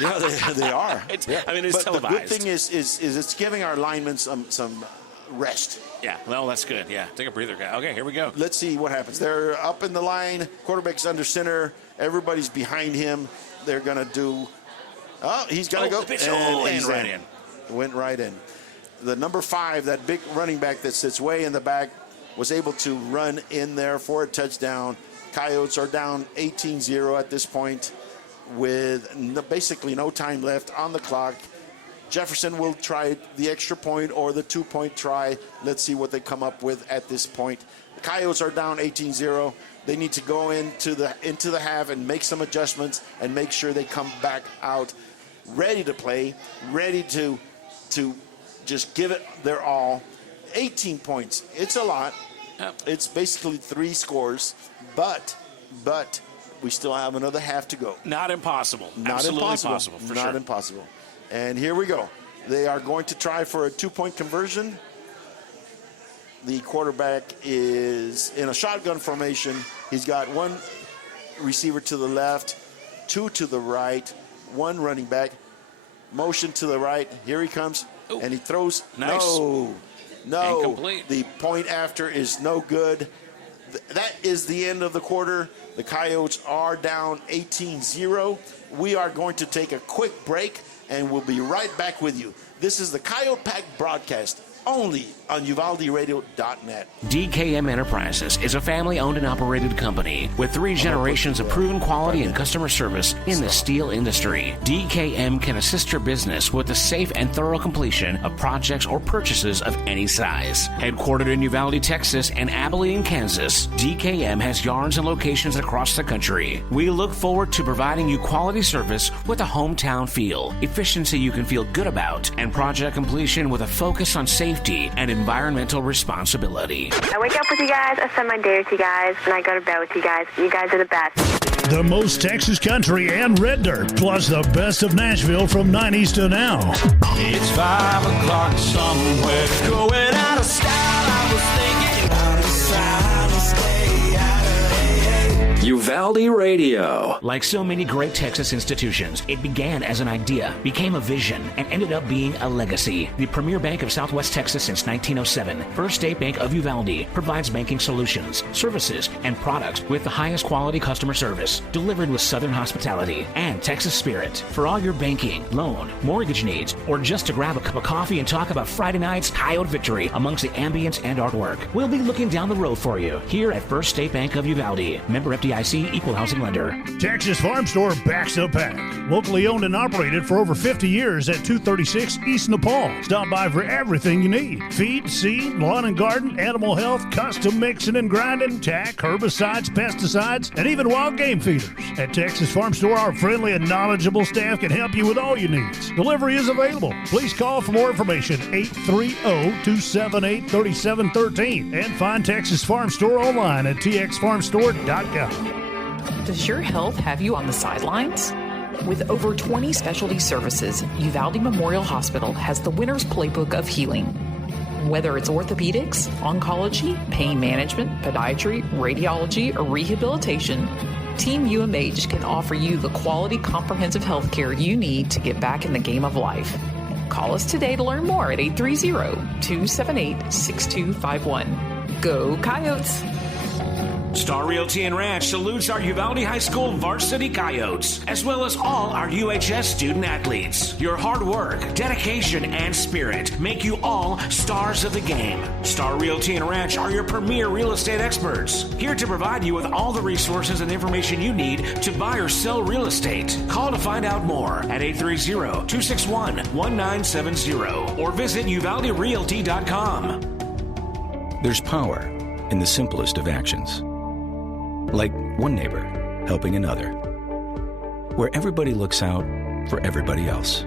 Yeah, they are. I mean, it's televised. The good thing is it's giving our linemen some rest. Yeah, well, that's good. Yeah, take a breather, guy. Okay, here we go. Let's see what happens. They're up in the line. Quarterback's under center. Everybody's behind him. They're going to do. Oh, he's going to go. And right in. Went right in. The number 5, that big running back that sits way in the back, was able to run in there for a touchdown. Coyotes are down 18-0 at this point with basically no time left on the clock. Jefferson will try the extra point or the 2-point try. Let's see what they come up with at this point. The Coyotes are down 18-0. They need to go into the half and make some adjustments and make sure they come back out ready to play, ready to just give it their all. 18 points. It's a lot. It's basically 3 scores, but we still have another half to go. Not impossible. Absolutely possible. For sure. Not impossible. And here we go. They are going to try for a 2-point conversion. The quarterback is in a shotgun formation. He's got 1 receiver to the left, 2 to the right, 1 running back. Motion to the right. Here he comes. Ooh. And he throws. Nice. No. Incomplete. The point after is no good. That is the end of the quarter. The Coyotes are down 18-0. We are going to take a quick break, and we'll be right back with you. This is the Coyote Pack broadcast, only on UvaldeRadio.net. DKM Enterprises is a family-owned and operated company with 3 generations of proven quality and customer service in the steel industry. DKM can assist your business with the safe and thorough completion of projects or purchases of any size. Headquartered in Uvalde, Texas and Abilene, Kansas, DKM has yards and locations across the country. We look forward to providing you quality service with a hometown feel, efficiency you can feel good about, and project completion with a focus on safety and environmental responsibility. I wake up with you guys, I spend my day with you guys, and I go to bed with you guys. You guys are the best. The most Texas country and red dirt, plus the best of Nashville from 90s to now. It's 5 o'clock somewhere, going out of style. I was thinking out of style, stay out of Uvalde Radio. Like so many great Texas institutions, it began as an idea, became a vision, and ended up being a legacy. The premier bank of Southwest Texas since 1907, First State Bank of Uvalde, provides banking solutions, services, and products with the highest quality customer service, delivered with Southern hospitality and Texas spirit. For all your banking, loan, mortgage needs, or just to grab a cup of coffee and talk about Friday night's Coyote victory amongst the ambience and artwork, we'll be looking down the road for you here at First State Bank of Uvalde. Member FDIC, equal housing lender. Texas Farm Store backs the pack. Locally owned and operated for over 50 years at 236 East Nepal. Stop by for everything you need. Feed, seed, lawn and garden, animal health, custom mixing and grinding, tack, herbicides, pesticides, and even wild game feeders. At Texas Farm Store, our friendly and knowledgeable staff can help you with all your needs. Delivery is available. Please call for more information, 830-278-3713, and find Texas Farm Store online at txfarmstore.com. Does your health have you on the sidelines? With over 20 specialty services, Uvalde Memorial Hospital has the winner's playbook of healing. Whether it's orthopedics, oncology, pain management, podiatry, radiology, or rehabilitation, Team UMH can offer you the quality comprehensive health care you need to get back in the game of life. Call us today to learn more at 830-278-6251. Go Coyotes! Star Realty and Ranch salutes our Uvalde High School varsity Coyotes, as well as all our UHS student athletes. Your hard work, dedication, and spirit make you all stars of the game. Star Realty and Ranch are your premier real estate experts, here to provide you with all the resources and information you need to buy or sell real estate. Call to find out more at 830-261-1970 or visit uvalderealty.com. There's power in the simplest of actions. Like one neighbor helping another, where everybody looks out for everybody else.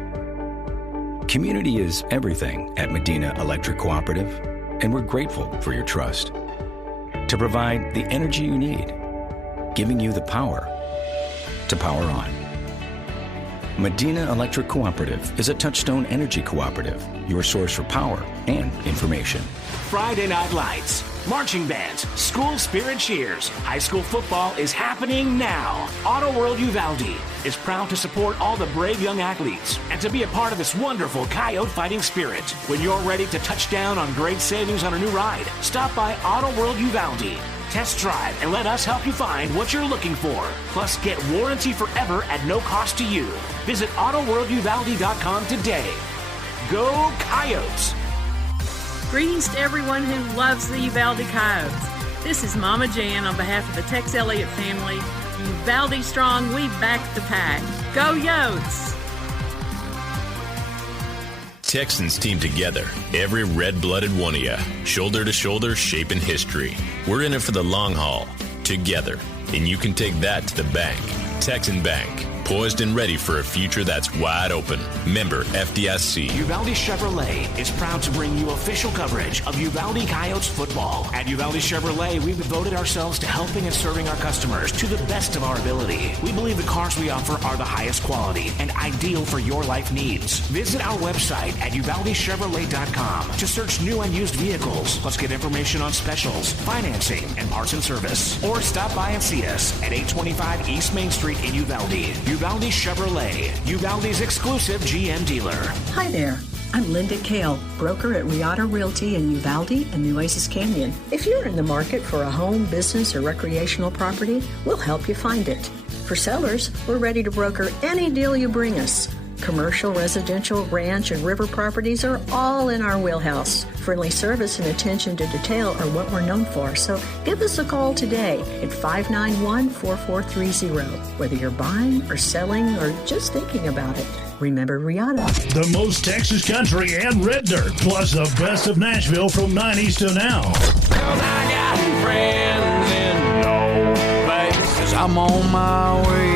Community is everything at Medina Electric Cooperative, and we're grateful for your trust. To provide the energy you need, giving you the power to power on. Medina Electric Cooperative is a Touchstone Energy Cooperative, your source for power and information. Friday Night Lights, marching bands, school spirit cheers. High school football is happening now. Auto World Uvalde is proud to support all the brave young athletes and to be a part of this wonderful Coyote fighting spirit. When you're ready to touch down on great savings on a new ride, stop by Auto World Uvalde. Test drive and let us help you find what you're looking for. Plus, get warranty forever at no cost to you. Visit AutoWorldUvalde.com today. Go Coyotes! Greetings to everyone who loves the Uvalde Coyotes. This is Mama Jan on behalf of the Tex Elliott family. Uvalde strong, we back the pack. Go Yotes! Texans team together, every red-blooded one of you, shoulder to shoulder, shaping history. We're in it for the long haul, together, and you can take that to the bank. Texan Bank, poised and ready for a future that's wide open. Member FDIC. Uvalde Chevrolet is proud to bring you official coverage of Uvalde Coyotes football. At Uvalde Chevrolet, we've devoted ourselves to helping and serving our customers to the best of our ability. We believe the cars we offer are the highest quality and ideal for your life needs. Visit our website at UvaldeChevrolet.com to search new and used vehicles, plus get information on specials, financing, and parts and service. Or stop by and see us at 825 East Main Street in Uvalde. Uvalde Chevrolet, Uvalde's exclusive GM dealer. Hi there. I'm Linda Kale, broker at Riata Realty in Uvalde and the Oasis Canyon. If you're in the market for a home, business, or recreational property, we'll help you find it. For sellers, we're ready to broker any deal you bring us. Commercial, residential, ranch, and river properties are all in our wheelhouse. Friendly service and attention to detail are what we're known for, so give us a call today at 591-4430. Whether you're buying or selling or just thinking about it, remember Riata. The most Texas country and red dirt, plus the best of Nashville from 90s to now. 'Cause I got friends in no places. I'm on my way.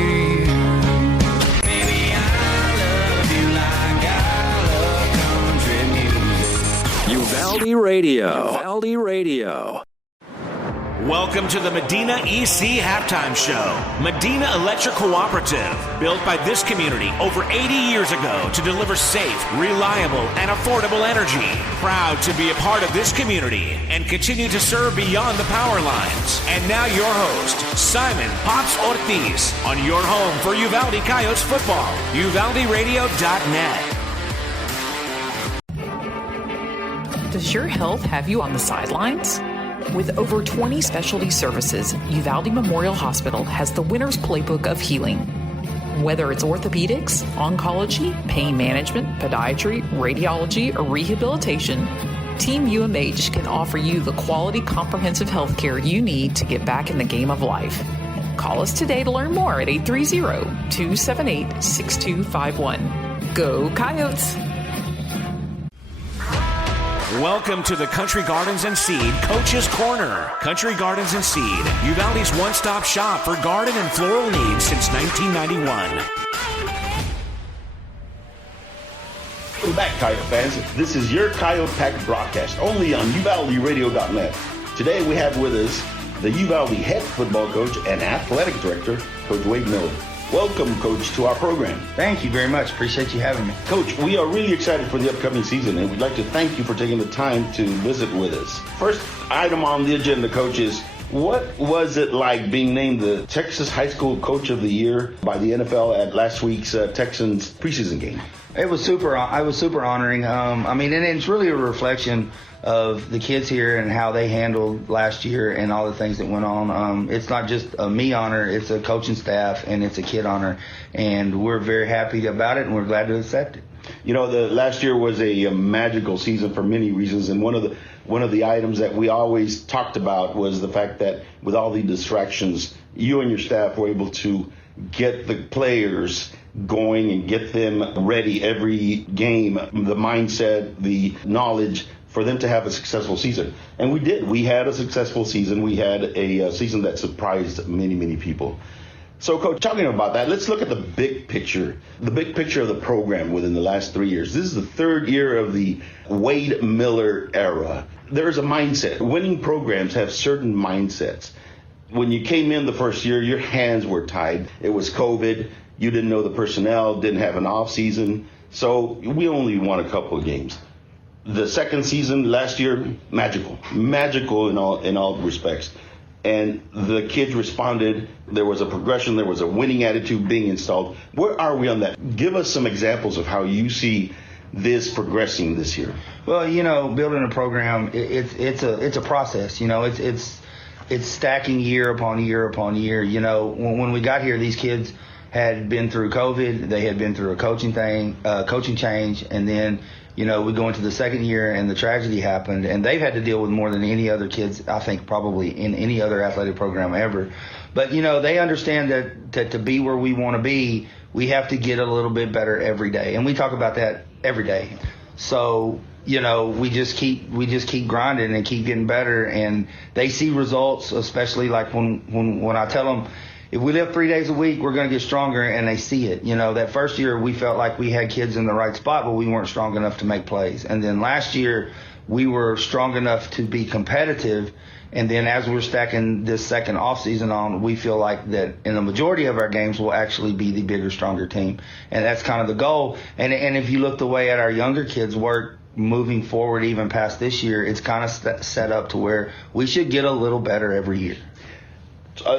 Uvalde Radio. Uvalde Radio. Welcome to the Medina EC Halftime Show. Medina Electric Cooperative, built by this community over 80 years ago to deliver safe, reliable, and affordable energy. Proud to be a part of this community and continue to serve beyond the power lines. And now your host, Simon Pops Ortiz, on your home for Uvalde Coyotes football, UvaldeRadio.net. Does your health have you on the sidelines? With over 20 specialty services, Uvalde Memorial Hospital has the winner's playbook of healing. Whether it's orthopedics, oncology, pain management, podiatry, radiology, or rehabilitation, Team UMH can offer you the quality comprehensive health care you need to get back in the game of life. Call us today to learn more at 830-278-6251. Go Coyotes! Welcome to the Country Gardens and Seed Coach's Corner. Country Gardens and Seed, Uvalde's one-stop shop for garden and floral needs since 1991. Welcome back, Coyote fans. This is your Coyote Pack broadcast, only on UvaldeRadio.net. Today we have with us the Uvalde head football coach and athletic director, Coach Wade Miller. Welcome, Coach, to our program. Thank you very much. Appreciate you having me. Coach, we are really excited for the upcoming season, and we'd like to thank you for taking the time to visit with us. First item on the agenda, Coach, is what was it like being named the Texas High School Coach of the Year by the NFL at last week's Texans preseason game? It was super honoring. And it's really a reflection of the kids here and how they handled last year and all the things that went on. It's not just a me honor, it's a coaching staff and it's a kid honor. And we're very happy about it and we're glad to accept it. You know, the last year was a magical season for many reasons. And one of the items that we always talked about was the fact that with all the distractions, you and your staff were able to get the players going and get them ready every game, the mindset, the knowledge for them to have a successful season. And we did. We had a successful season. We had a season that surprised many, many people. So, Coach, talking about that, let's look at the big picture of the program within the last 3 years. This is the third year of the Wade Miller era. There's a mindset. Winning programs have certain mindsets. When you came in the first year, your hands were tied. It was COVID. You didn't know the personnel, didn't have an off season. So we only won a couple of games. The second season last year, magical in all respects. And the kids responded. There was a progression. There was a winning attitude being installed. Where are we on that? Give us some examples of how you see this progressing this year. Well, building a program, it's a process. It's stacking year upon year upon year. When we got here, these kids had been through COVID. They had been through a coaching change, and then we go into the second year and the tragedy happened, and they've had to deal with more than any other kids, I think, probably in any other athletic program ever. But, they understand that to be where we want to be, we have to get a little bit better every day. And we talk about that every day. So, we just keep grinding and keep getting better. And they see results, especially like when I tell them, if we live 3 days a week, we're going to get stronger, and they see it. That first year we felt like we had kids in the right spot, but we weren't strong enough to make plays. And then last year we were strong enough to be competitive. And then as we're stacking this second offseason on, we feel like that in the majority of our games we'll actually be the bigger, stronger team. And that's kind of the goal. And if you look the way at our younger kids' work moving forward, even past this year, it's kind of set up to where we should get a little better every year.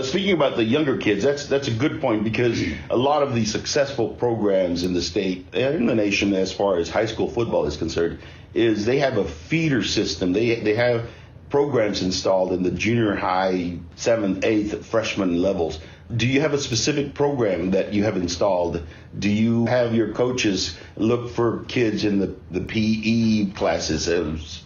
Speaking about the younger kids, that's a good point, because a lot of the successful programs in the state and in the nation, as far as high school football is concerned, is they have a feeder system. They have programs installed in the junior high, 7th, 8th, freshman levels. Do you have a specific program that you have installed? Do you have your coaches look for kids in the PE classes,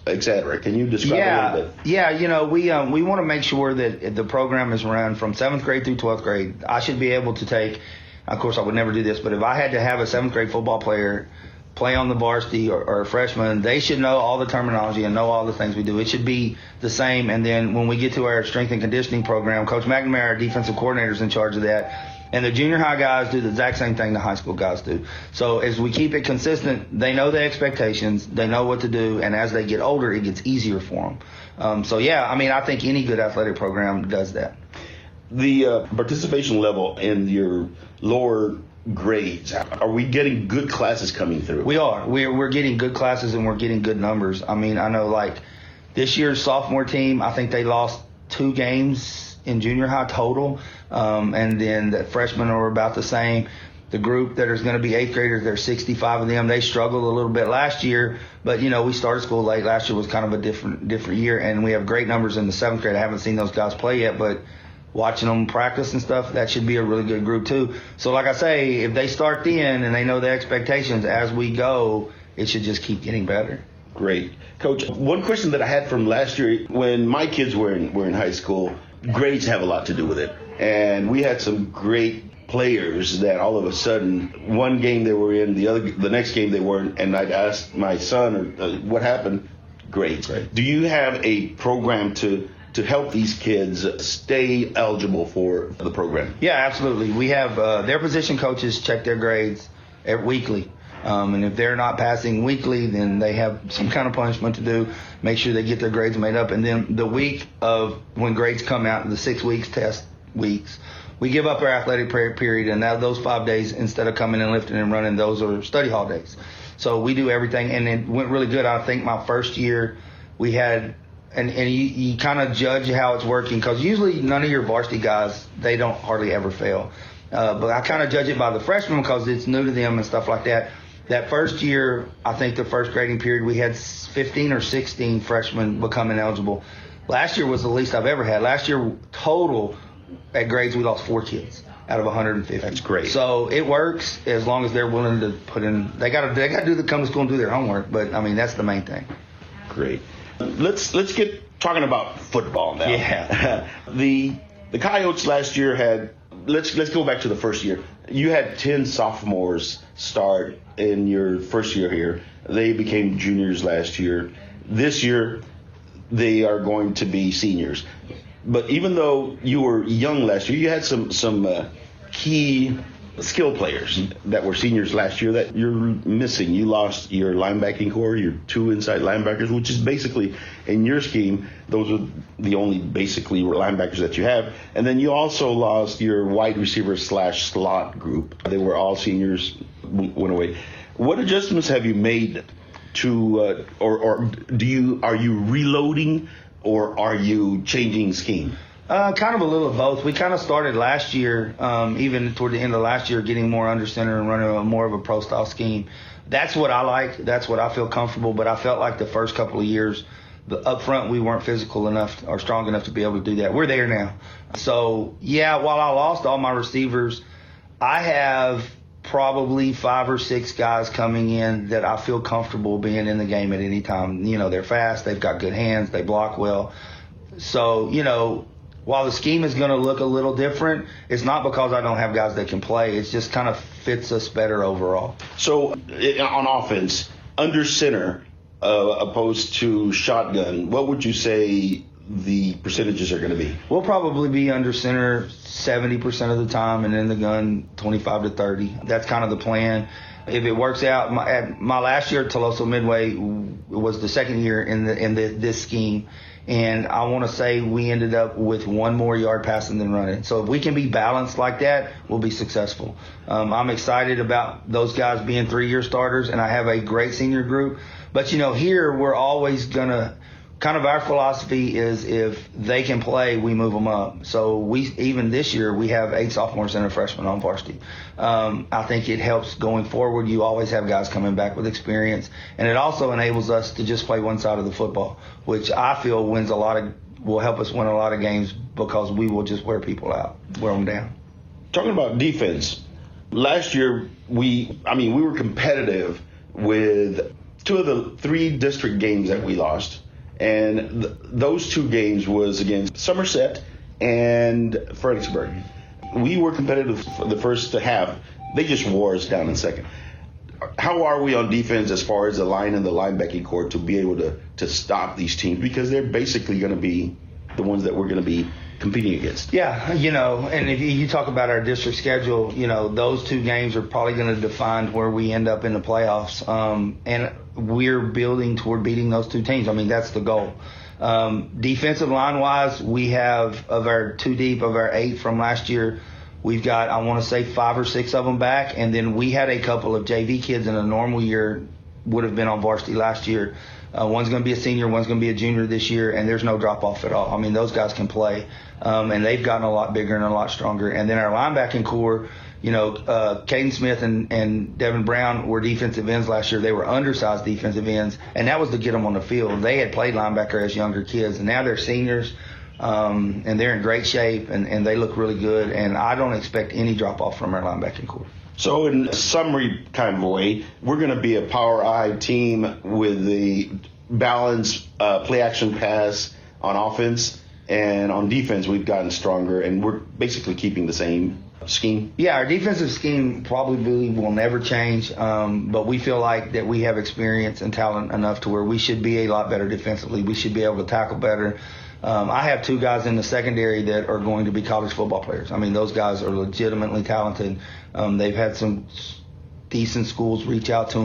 et cetera? Can you describe a little bit? Yeah, we want to make sure that the program is run from 7th grade through 12th grade. I should be able to take, of course I would never do this, but if I had to have a 7th grade football player play on the varsity or a freshman, they should know all the terminology and know all the things we do. It should be the same. And then when we get to our strength and conditioning program, Coach McNamara, our defensive coordinator, is in charge of that. And the junior high guys do the exact same thing the high school guys do. So as we keep it consistent, they know the expectations, they know what to do, and as they get older, it gets easier for them. I think any good athletic program does that. The participation level in your lower grades, are we getting good classes coming through? We are. We're getting good classes and we're getting good numbers. I know like this year's sophomore team, I think they lost 2 games in junior high total, and then the freshmen are about the same. The group that is going to be 8th graders, there's 65 of them. They struggled a little bit last year, but we started school late. Last year was kind of a different year, and we have great numbers in the 7th grade. I haven't seen those guys play yet, but watching them practice and stuff, that should be a really good group too. So like I say, if they start then and they know the expectations as we go, it should just keep getting better. Great. Coach, one question that I had from last year, when my kids were in high school, grades have a lot to do with it. And we had some great players that all of a sudden, one game they were in, the next game they weren't, and I'd ask my son, what happened? Grades. Right. Do you have a program to help these kids stay eligible for the program? Yeah, absolutely. We have their position coaches check their grades weekly. And if they're not passing weekly, then they have some kind of punishment to do, make sure they get their grades made up. And then the week of when grades come out, the 6 weeks test weeks. We give up our athletic period, and now those 5 days, instead of coming and lifting and running, those are study hall days. So we do everything, and it went really good. I think my first year we had, and you kind of judge how it's working, because usually none of your varsity guys, they don't hardly ever fail. But I kind of judge it by the freshmen because it's new to them and stuff like that. That first year, I think the first grading period, we had 15 or 16 freshmen becoming eligible. Last year was the least I've ever had. Last year, total at grades, we lost 4 kids out of 150. That's great. So it works as long as they're willing to put in. They got to come to school and do their homework. But I mean, that's the main thing. Great. Let's get talking about football now. Yeah. The Coyotes last year had. Let's go back to the first year. You had 10 sophomores start in your first year here. They became juniors last year. This year, they are going to be seniors. But even though you were young last year, you had some key skill players that were seniors last year that you're missing. You lost your linebacking core, your 2 inside linebackers, which is basically, in your scheme, those are the only basically linebackers that you have. And then you also lost your wide receiver / slot group. They were all seniors, went away. What adjustments have you made to, or are you reloading, or are you changing scheme? Kind of a little of both. We kind of started last year, even toward the end of last year, getting more under center and running more of a pro style scheme. That's what I like. That's what I feel comfortable. But I felt like the first couple of years, up front, we weren't physical enough or strong enough to be able to do that. We're there now. So, yeah, while I lost all my receivers, I have probably 5 or 6 guys coming in that I feel comfortable being in the game at any time. You know, they're fast. They've got good hands. They block well. So, you know, while the scheme is going to look a little different, it's not because I don't have guys that can play. It just kind of fits us better overall. So on offense, under center opposed to shotgun, what would you say the percentages are going to be? We'll probably be under center 70% of the time, and in the gun 25 to 30. That's kind of the plan. If it works out, my last year at Toloso Midway was the second year in this scheme. And I want to say we ended up with 1 more yard passing than running. So if we can be balanced like that, we'll be successful. I'm excited about those guys being 3-year starters, and I have a great senior group. But, you know, here we're always going to kind of, our philosophy is if they can play, we move them up. So even this year, we have 8 sophomores and a freshman on varsity. I think it helps going forward. You always have guys coming back with experience. And it also enables us to just play one side of the football, which I feel will help us win a lot of games because we will just wear people out, wear them down. Talking about defense, last year we were competitive with 2 of the 3 district games that we lost. And those 2 games was against Somerset and Fredericksburg. We were competitive for the first half. They just wore us down in second. How are we on defense as far as the line and the linebacking core to be able to stop these teams? Because they're basically going to be the ones that we're going to be competing against. Yeah, you know, and if you talk about our district schedule, you know, those 2 games are probably going to define where we end up in the playoffs. And we're building toward beating those 2 teams. I mean, that's the goal. Defensive line-wise, we have, of our 2 deep, of our 8 from last year, we've got, I want to say, 5 or 6 of them back. And then we had a couple of JV kids in a normal year would have been on varsity last year. One's going to be a senior, one's going to be a junior this year, and there's no drop-off at all. I mean, those guys can play, and they've gotten a lot bigger and a lot stronger. And then our linebacking core, you know, Caden Smith and Devin Brown were defensive ends last year. They were undersized defensive ends, and that was to get them on the field. They had played linebacker as younger kids, and now they're seniors, and they're in great shape, and they look really good. And I don't expect any drop-off from our linebacking core. So in a summary kind of way, we're going to be a power I team with the balanced play-action pass on offense, and on defense we've gotten stronger, and we're basically keeping the same scheme. Yeah, our defensive scheme probably will never change, but we feel like that we have experience and talent enough to where we should be a lot better defensively. We should be able to tackle better. I have 2 guys in the secondary that are going to be college football players. I mean, those guys are legitimately talented. They've had some decent schools reach out to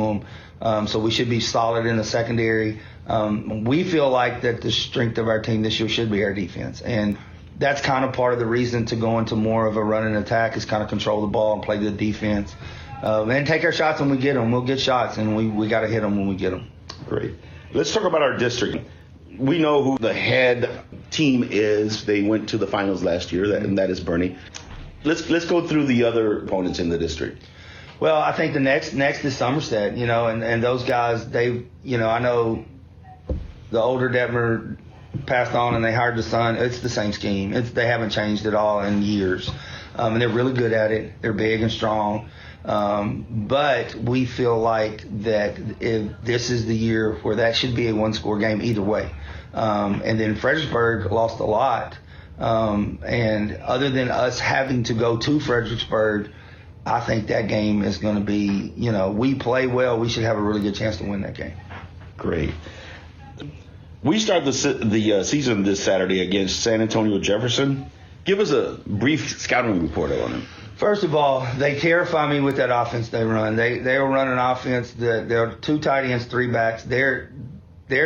them, so we should be solid in the secondary. We feel like that the strength of our team this year should be our defense, and that's kind of part of the reason to go into more of a run and attack is kind of control the ball and play good defense. And take our shots when we get them. We'll get shots, and we got to hit them when we get them. Great. Let's talk about our district. We know who the head team is. They went to the finals last year, and that is Bernie. Let's go through the other opponents in the district. Well, I think the next is Somerset, and those guys, I know the older Detmer passed on and they hired the son. It's the same scheme. They haven't changed at all in years. And they're really good at it. They're big and strong. But we feel like that if this is the year where that should be a one-score game either way. And then Fredericksburg lost a lot. And other than us having to go to Fredericksburg, I think that game is going to be, we play well. We should have a really good chance to win that game. Great. We start the season this Saturday against San Antonio Jefferson. Give us a brief scouting report on them. First of all, they terrify me with that offense they run. They will run an offense that they're 2 tight ends, 3 backs. They're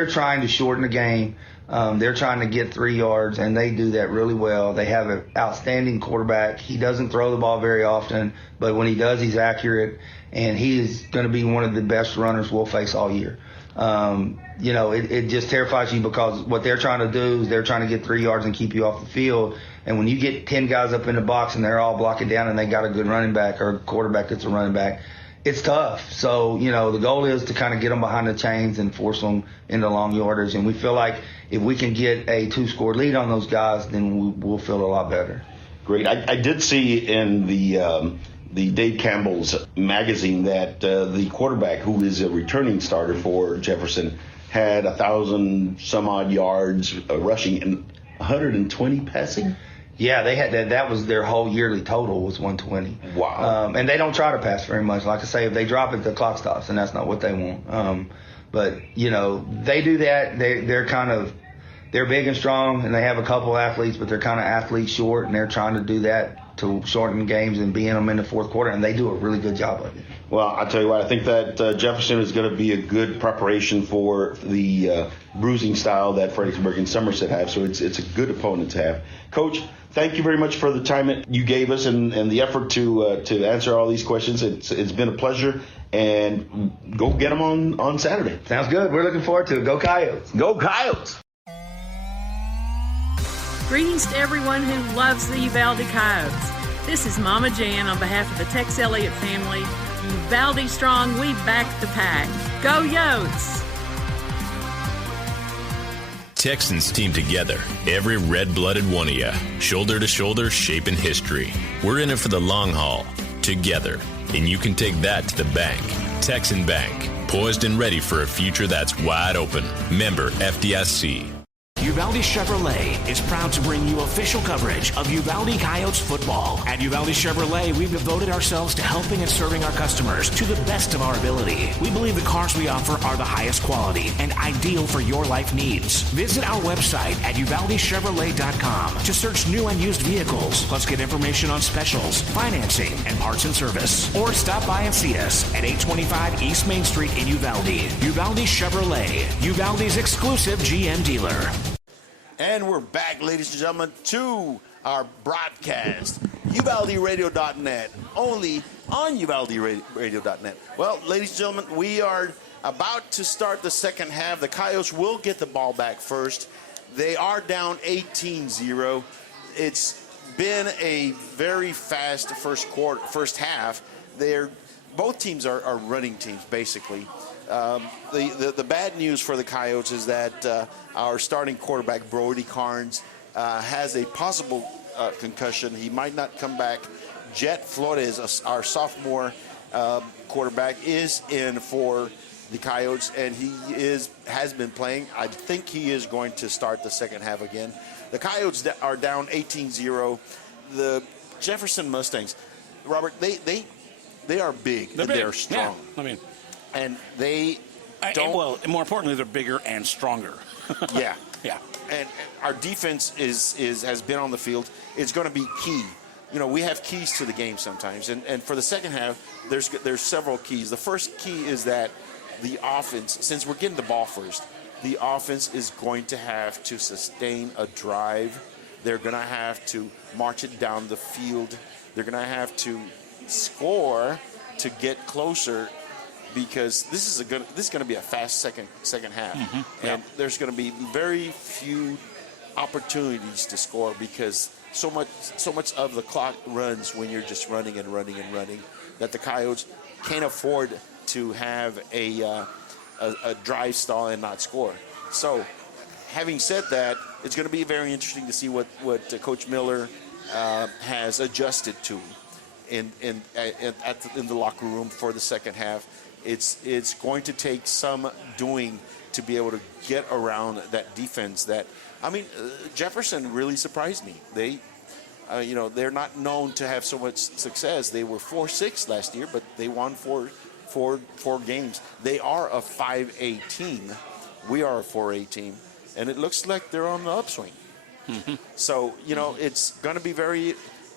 trying to shorten the game. They're trying to get 3 yards, and they do that really well. They have an outstanding quarterback. He doesn't throw the ball very often, but when he does, he's accurate, and he is going to be one of the best runners we'll face all year. It just terrifies you because what they're trying to do is they're trying to get 3 yards and keep you off the field. And when you get 10 guys up in the box and they're all blocking down and they got a good running back or a quarterback that's a running back, it's tough. So, the goal is to kind of get them behind the chains and force them into long yardage. And we feel like if we can get a 2-score lead on those guys, then we'll feel a lot better. Great. I did see in the Dave Campbell's magazine that the quarterback, who is a returning starter for Jefferson, had 1,000 some odd yards rushing and 120 passing. Yeah, they had that was their whole yearly total was 120. Wow. And they don't try to pass very much. Like I say, if they drop it, the clock stops, and that's not what they want. But they do that. They're big and strong, and they have a couple athletes, but they're kind of athlete short, and they're trying to do that to shorten games and be in them in the fourth quarter, and they do a really good job of it. Well, I'll tell you what, I think that Jefferson is going to be a good preparation for the bruising style that Fredericksburg and Somerset have, so it's a good opponent to have. Coach, thank you very much for the time that you gave us and the effort to answer all these questions. It's been a pleasure, and go get them on Saturday. Sounds good. We're looking forward to it. Go Coyotes. Go Coyotes. Greetings to everyone who loves the Uvalde Coyotes. This is Mama Jan on behalf of the Tex Elliott family. Uvalde strong, we back the pack. Go Yotes! Texans team together, every red-blooded one of you, shoulder to shoulder, shaping history. We're in it for the long haul, together, and you can take that to the bank. Texan Bank, poised and ready for a future that's wide open. Member FDIC. Uvalde Chevrolet is proud to bring you official coverage of Uvalde Coyotes football. At Uvalde Chevrolet, we've devoted ourselves to helping and serving our customers to the best of our ability. We believe the cars we offer are the highest quality and ideal for your life needs. Visit our website at UvaldeChevrolet.com to search new and used vehicles, plus get information on specials, financing, and parts and service. Or stop by and see us at 825 East Main Street in Uvalde. Uvalde Chevrolet, Uvalde's exclusive GM dealer. And we're back, ladies and gentlemen, to our broadcast. UvaldeRadio.net, only on UvaldeRadio.net. Well, ladies and gentlemen, we are about to start the second half. The Coyotes will get the ball back first. They are down 18-0. It's been a very fast first half. Both teams are running teams, basically. The bad news for the Coyotes is that our starting quarterback, Brody Carnes, has a possible concussion. He might not come back. Jet Flores, our sophomore quarterback, is in for the Coyotes, and he has been playing. I think he is going to start the second half again. The Coyotes are down 18-0. The Jefferson Mustangs, Robert, they are big. They're strong. Yeah. And they don't. Well, more importantly, they're bigger and stronger. Yeah. Yeah. And our defense has been on the field. It's going to be key. We have keys to the game sometimes. And for the second half, there's several keys. The first key is that the offense, since we're getting the ball first, the offense is going to have to sustain a drive They're going to have to march it down the field. They're going to have to score to get closer, because this is going to be a fast second half, and there's going to be very few opportunities to score, because so much of the clock runs when you're just running and running and running, that the Coyotes can't afford to have a drive stall and not score. So, having said that, it's going to be very interesting to see what Coach Miller has adjusted to in the locker room for the second half. It's going to take some doing to be able to get around that defense. Jefferson really surprised me. They're not known to have so much success. They were 4-6 last year, but they won four games. They are a 5A team. We are a 4A team, and it looks like they're on the upswing. So, it's going to be very,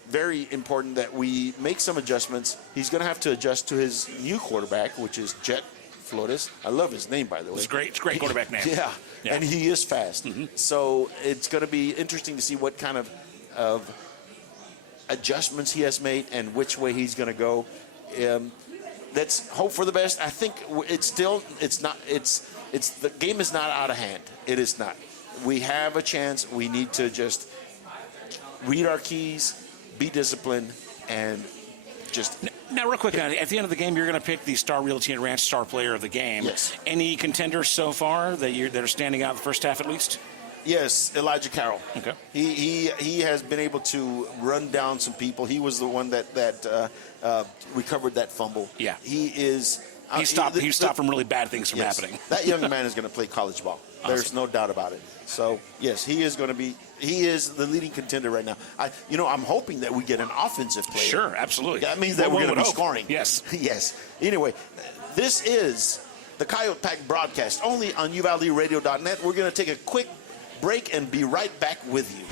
very important that we make some adjustments. He's going to have to adjust to his new quarterback, which is Jet Flores. I love his name, by the way. It's great. It's a great quarterback name. Yeah, and he is fast. So it's going to be interesting to see what kind of adjustments he has made and which way he's going to go. Let's hope for the best. I think the game is not out of hand. It is not. We have a chance. We need to just read our keys, be disciplined, and just... Now, real quick, at the end of the game, you're going to pick the Star Realty and Ranch Star Player of the game. Yes. Any contenders so far that are standing out in the first half at least? Yes, Elijah Carroll. Okay. He has been able to run down some people. He was the one that recovered that fumble. Yeah. He is... He stopped from really bad things from happening. That young man is going to play college ball. Awesome. There's no doubt about it. So, yes, he is the leading contender right now. I'm hoping that we get an offensive player. Sure, absolutely. That means that we're going to be scoring. Yes. Yes. Anyway, this is the Coyote Pack broadcast, only on UValleyRadio.net. We're going to take a quick break and be right back with you.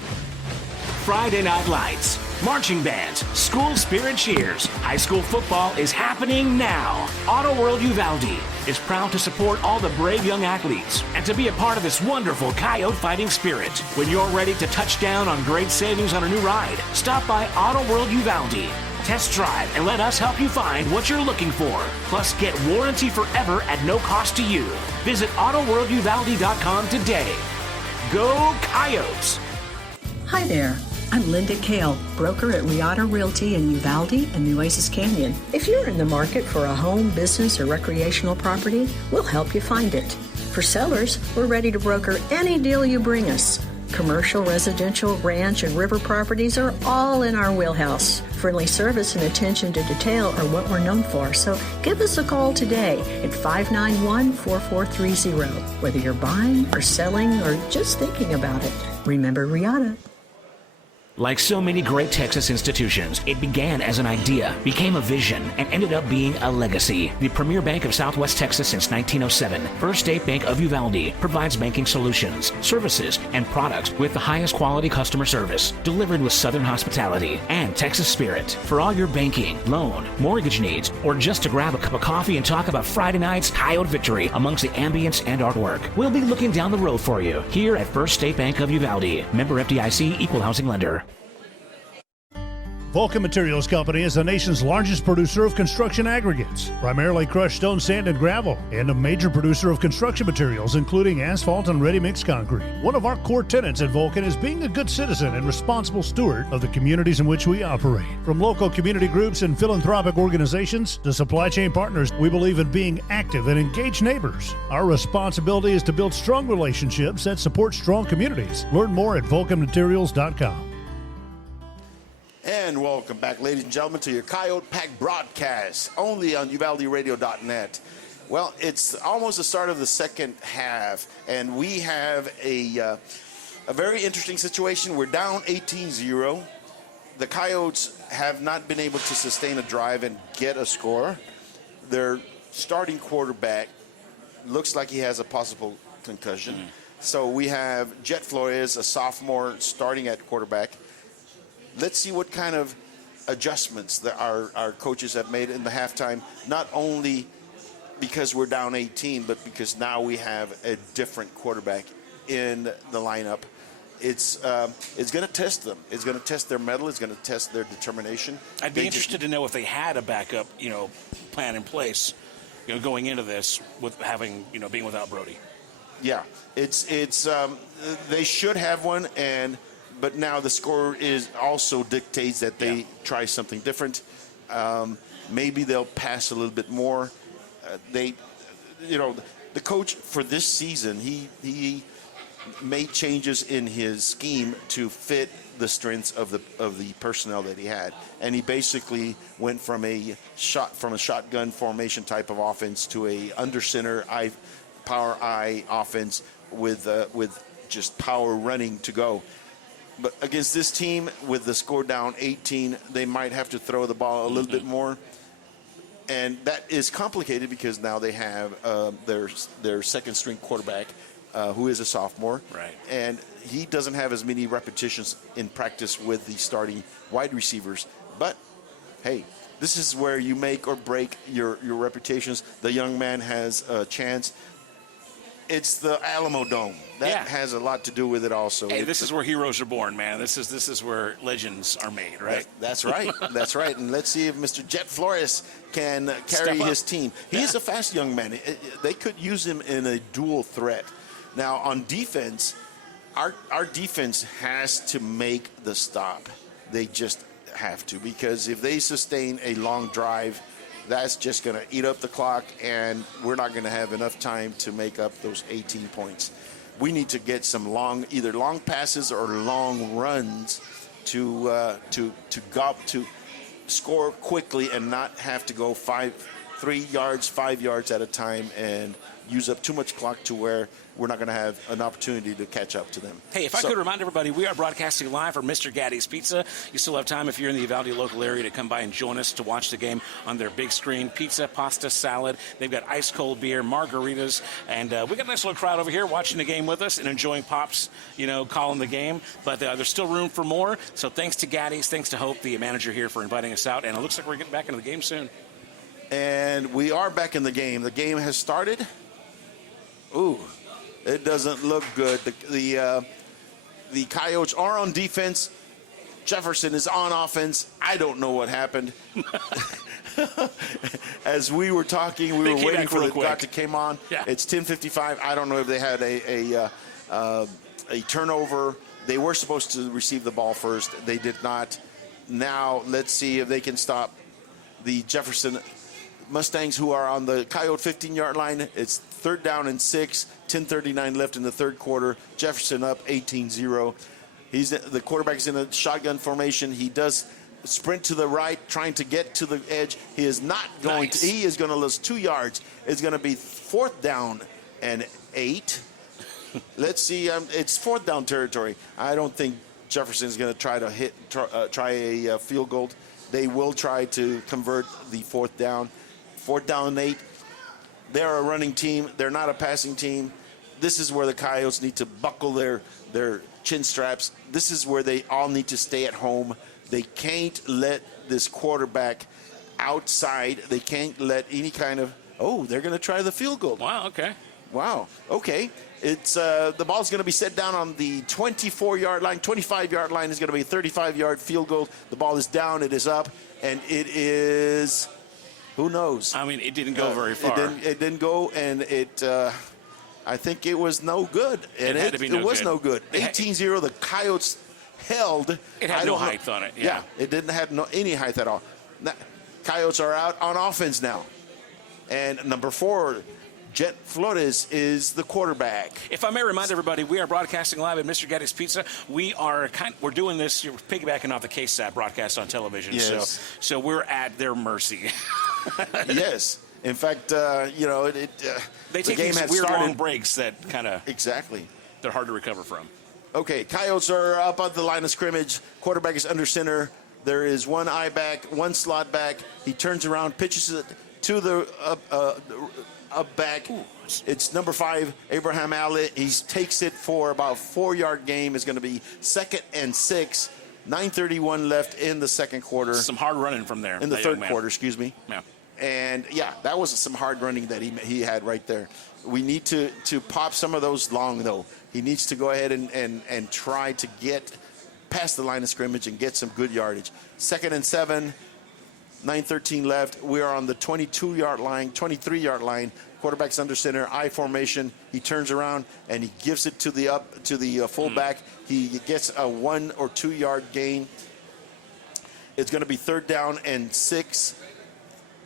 Friday Night Lights, marching bands, school spirit cheers. High school football is happening now. Auto World Uvalde is proud to support all the brave young athletes and to be a part of this wonderful Coyote fighting spirit. When you're ready to touch down on great savings on a new ride, stop by Auto World Uvalde. Test drive and let us help you find what you're looking for. Plus, get warranty forever at no cost to you. Visit AutoWorldUvalde.com today. Go Coyotes! Hi there. I'm Linda Kale, broker at Riata Realty in Uvalde and Nueces Canyon. If you're in the market for a home, business, or recreational property, we'll help you find it. For sellers, we're ready to broker any deal you bring us. Commercial, residential, ranch, and river properties are all in our wheelhouse. Friendly service and attention to detail are what we're known for, so give us a call today at 591-4430, whether you're buying or selling or just thinking about it. Remember Riata. Like so many great Texas institutions, it began as an idea, became a vision, and ended up being a legacy. The premier bank of Southwest Texas since 1907, First State Bank of Uvalde, provides banking solutions, services, and products with the highest quality customer service, delivered with Southern hospitality and Texas spirit. For all your banking, loan, mortgage needs, or just to grab a cup of coffee and talk about Friday night's Coyote victory amongst the ambience and artwork, we'll be looking down the road for you here at First State Bank of Uvalde. Member FDIC, Equal Housing Lender. Vulcan Materials Company is the nation's largest producer of construction aggregates, primarily crushed stone, sand, and gravel, and a major producer of construction materials, including asphalt and ready-mix concrete. One of our core tenets at Vulcan is being a good citizen and responsible steward of the communities in which we operate. From local community groups and philanthropic organizations to supply chain partners, we believe in being active and engaged neighbors. Our responsibility is to build strong relationships that support strong communities. Learn more at vulcanmaterials.com. And welcome back, ladies and gentlemen, to your Coyote Pack broadcast, only on UvaldeRadio.net. Well, it's almost the start of the second half, and we have a very interesting situation. We're down 18-0. The Coyotes have not been able to sustain a drive and get a score. Their starting quarterback looks like he has a possible concussion. So we have Jet Flores, a sophomore, starting at quarterback. Let's see what kind of adjustments that our coaches have made in the halftime, not only because we're down 18, but because now we have a different quarterback in the lineup. it's going to test them. It's going to test their mettle. It's going to test their determination. I'd be interested to know if they had a backup, plan in place, going into this with having, being without Brody. Yeah, it's they should have one, but now the score also dictates that they try something different. Maybe they'll pass a little bit more. The coach for this season, he made changes in his scheme to fit the strengths of the personnel that he had, and he basically went from a shotgun formation type of offense to a under center power I offense with just power running to go. But against this team, with the score down 18, they might have to throw the ball a little bit more. And that is complicated because now they have their second string quarterback, who is a sophomore. Right. And he doesn't have as many repetitions in practice with the starting wide receivers. But, hey, this is where you make or break your reputations. The young man has a chance. It's the Alamo Dome. That has a lot to do with it also. Hey, this is where heroes are born, man. This is where legends are made, right? That's right. That's right. And let's see if Mr. Jet Flores can carry his team. He is a fast young man. They could use him in a dual threat. Now, on defense, our defense has to make the stop. They just have to, because if they sustain a long drive, that's just going to eat up the clock, and we're not going to have enough time to make up those 18 points. We need to get some either long passes or long runs to score quickly and not have to go 5 yards at a time and use up too much clock to where we're not going to have an opportunity to catch up to them. Hey, if I could remind everybody, we are broadcasting live from Mr. Gaddy's Pizza. You still have time if you're in the Uvalde local area to come by and join us to watch the game on their big screen. Pizza, pasta, salad. They've got ice-cold beer, margaritas, and we got a nice little crowd over here watching the game with us and enjoying Pops, calling the game. But there's still room for more. So thanks to Gaddy's, thanks to Hope, the manager here, for inviting us out. And it looks like we're getting back into the game soon. And we are back in the game. The game has started. Ooh, it doesn't look good. The Coyotes are on defense. Jefferson is on offense. I don't know what happened. As we were talking, we were waiting for the dot to come on. Yeah. It's 10:55. I don't know if they had a turnover. They were supposed to receive the ball first. They did not. Now let's see if they can stop the Jefferson Mustangs, who are on the Coyote 15-yard line. It's 3rd down and 6, 10:39 left in the third quarter. Jefferson up 18-0. The quarterback is in a shotgun formation. He does sprint to the right, trying to get to the edge. He is not going to. He is going to lose 2 yards. It's going to be 4th down and 8. Let's see. It's 4th down territory. I don't think Jefferson is going to try to try a field goal. They will try to convert the 4th down. 4th down and 8. They're a running team. They're not a passing team. This is where the Coyotes need to buckle their chin straps. This is where they all need to stay at home. They can't let this quarterback outside. They can't let any kind of, they're going to try the field goal. Wow, okay. Wow, okay. It's the ball's going to be set down on the 24-yard line. 25-yard line is going to be a 35-yard field goal. The ball is down. It is up, and it is... Who knows? I mean, it didn't go very far. It didn't go, and I think it was no good. And it was no good. 18-0, the Coyotes held. It had no height on it. Yeah, it didn't have any height at all. Coyotes are out on offense now. And number 4, Jet Flores is the quarterback. If I may remind everybody, we are broadcasting live at Mr. Gaddy's Pizza. We're doing this, you're piggybacking off the KSAT broadcast on television. Yes. So we're at their mercy. Yes. In fact, they take the game these weird long breaks that kind of exactly they're hard to recover from. Okay, Coyotes are up on the line of scrimmage. Quarterback is under center. There is one eye back, one slot back. He turns around, pitches it to the up back. Ooh. It's number 5, Abraham Allett. He takes it for about 4-yard game. It's going to be 2nd and 6. 9:31 left in the second quarter. Some hard running from there. In the third quarter, excuse me. Yeah. And, yeah, that was some hard running that he had right there. We need to pop some of those long, though. He needs to go ahead and try to get past the line of scrimmage and get some good yardage. 2nd and 7, 9:13 left. We are on the 22-yard line, 23-yard line. Quarterback's under center, I formation. He turns around and he gives it to the fullback. He gets a 1 or 2 yard gain. It's going to be 3rd down and 6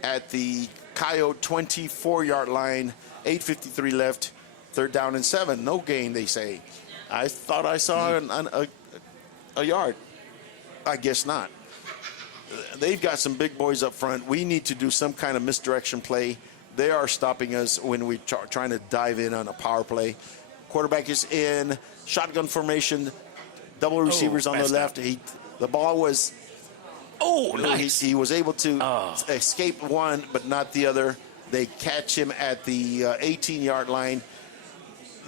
at the Coyote 24-yard line. 8:53 left. 3rd down and 7. No gain, they say. I thought I saw a yard. I guess not. They've got some big boys up front. We need to do some kind of misdirection play. They are stopping us when we're trying to dive in on a power play. Quarterback is in shotgun formation. Double receivers on the left. The ball was... nice. He was able to escape one, but not the other. They catch him at the 18-yard line.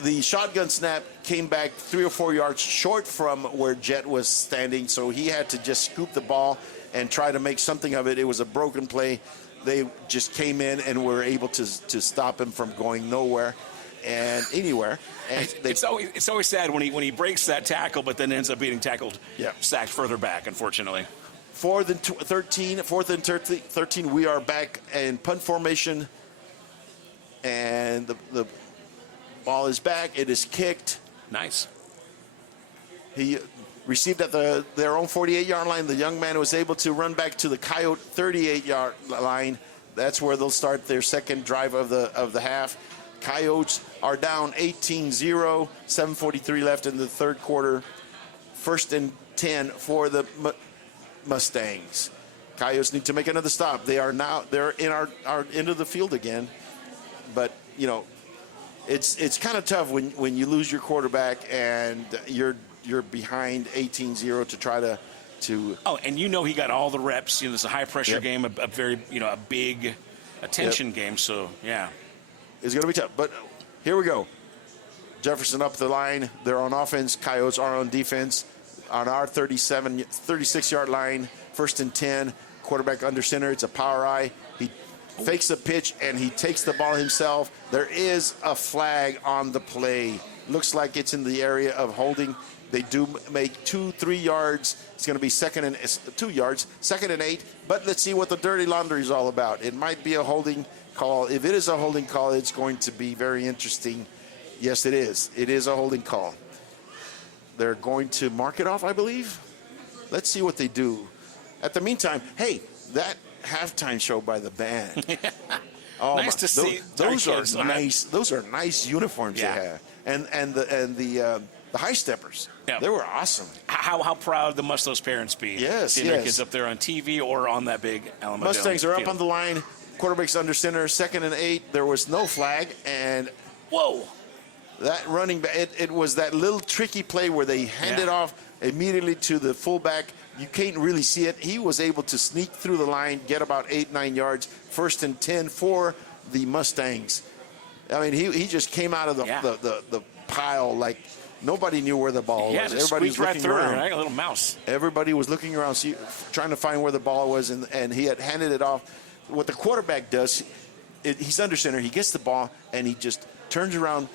The shotgun snap came back 3 or 4 yards short from where Jet was standing, so he had to just scoop the ball and try to make something of it. It was a broken play. They just came in and were able to stop him from going nowhere and anywhere. And it's always sad when he breaks that tackle, but then ends up being sacked further back, unfortunately. 4th and 13, we are back in punt formation, and the ball is back. It is kicked. Nice. He received at their own 48-yard line. The young man was able to run back to the Coyote 38-yard line. That's where they'll start their second drive of the half. Coyotes are down 18-0, 7:43 left in the third quarter. 1st and 10 for the Mustangs. Coyotes need to make another stop. They're in our end of the field again. But, it's kind of tough when you lose your quarterback and you're behind 18-0 to try to. Oh, and he got all the reps. It's a high pressure game, a very a big attention game. So yeah, it's going to be tough. But here we go. Jefferson up the line. They're on offense. Coyotes are on defense. On our 36-yard line, 1st and 10. Quarterback under center. It's a power I. He fakes the pitch and he takes the ball himself. There is a flag on the play. Looks like it's in the area of holding. They do make 2-3 yards. It's going to be 2 yards, 2nd and 8. But let's see what the dirty laundry is all about. It might be a holding call. If it is a holding call, it's going to be very interesting. Yes, it is. It is a holding call. They're going to mark it off, I believe. Let's see what they do. At the meantime, hey, that halftime show by the band. Nice to see. Those are nice. Those are nice uniforms they have, and the high steppers. Yeah. They were awesome. How proud must those parents be? Yes, seeing their kids up there on TV or on that big Alamo Mustangs Dome are field. up on the line. Quarterback's under center. 2nd and 8. There was no flag, and whoa. That running back, it was that little tricky play where they hand it off immediately to the fullback. You can't really see it. He was able to sneak through the line, get about 8-9 yards. 1st and 10 for the Mustangs. I mean, he just came out of the pile like nobody knew where the ball was. Everybody was looking around. Like a little mouse. Everybody was looking around, trying to find where the ball was, and he had handed it off. What the quarterback does, he's under center. He gets the ball, and he just turns around,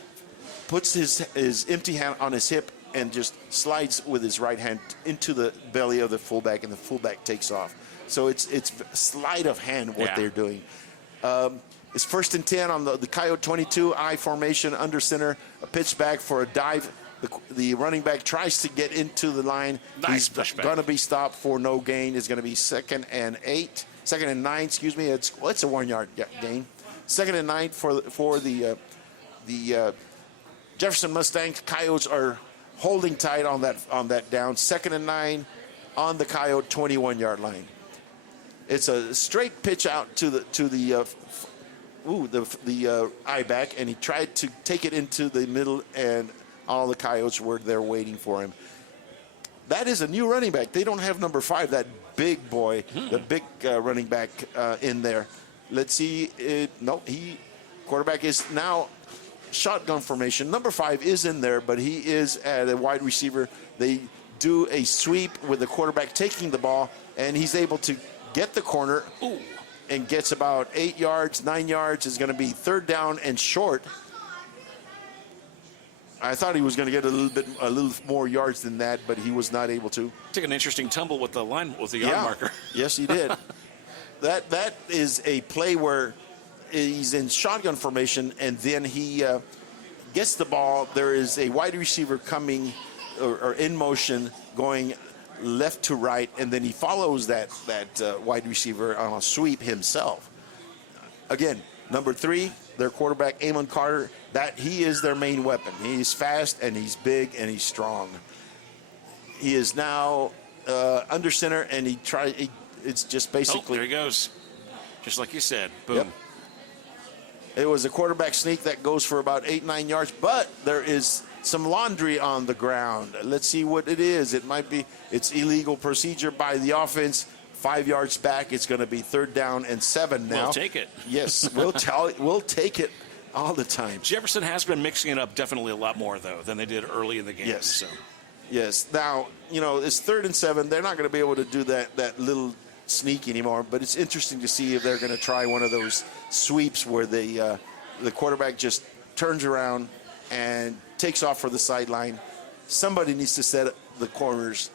puts his empty hand on his hip, and just slides with his right hand into the belly of the fullback, and the fullback takes off. So it's sleight of hand what they're doing. It's 1st and 10 on the Coyote 22, I formation, under center, a pitch back for a dive. The running back tries to get into the line. Nice He's going to be stopped for no gain. It's going to be 2nd and 9, excuse me. It's a 1 yard gain. 2nd and 9 for the Jefferson Mustangs. Coyotes are holding tight on that down. 2nd and 9 on the Coyote 21-yard line. It's a straight pitch out to the eye back, and he tried to take it into the middle, and all the Coyotes were there waiting for him. That is a new running back. They don't have number 5, that big boy, the big running back in there. Let's see. Quarterback is now shotgun formation. Number 5 is in there, but he is at a wide receiver. They do a sweep with the quarterback taking the ball, and he's able to get the corner. and gets about 8 yards, 9 yards. Is going to be third down and short. I thought he was going to get a little more yards than that, but he was not able to. Took an interesting tumble with the yard marker. Yes, he did. That is a play where he's in shotgun formation, and then he gets the ball. There is a wide receiver coming or in motion going left to right, and then he follows that wide receiver on a sweep himself. Again, number 3, their quarterback, Amon Carter, that he is their main weapon. He's fast, and he's big, and he's strong. He is now under center, and it's just basically... Oh, there he goes. Just like you said. Boom. Yep. It was a quarterback sneak that goes for about 8, 9 yards, but there is some laundry on the ground. Let's see what it is. It's illegal procedure by the offense. 5 yards back. It's going to be third down and 7 now. We'll take it. Yes, we'll take it all the time. Jefferson has been mixing it up definitely a lot more, though, than they did early in the game. Yes. So. Yes. Now, it's 3rd and 7. They're not going to be able to do that little sneak anymore, but it's interesting to see if they're going to try one of those sweeps where the quarterback just turns around and takes off for the sideline. Somebody needs to set the corners.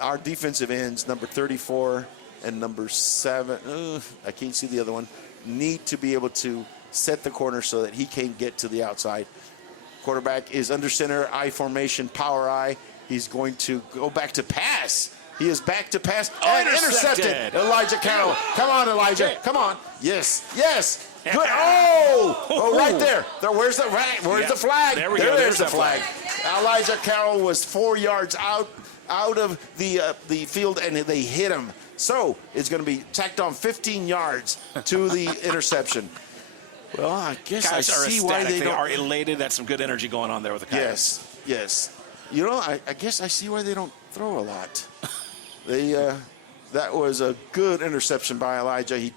Our defensive ends, number 34 and number 7, I can't see the other one, need to be able to set the corner so that he can get to the outside. Quarterback is under center, I formation, power I. He's going to go back to pass. He is back to pass and intercepted. Elijah Carroll. Come on, Elijah. Come on. Yes. Good. Oh, right there. Where's the flag? The flag? There we go. There's the flag. Elijah Carroll was 4 yards out of the field, and they hit him. So it's going to be tacked on 15 yards to the interception. Well, I guess guys I see why they are elated. That's some good energy going on there with the Coyotes. Yes. I guess I see why they don't throw a lot. That was a good interception by Elijah. He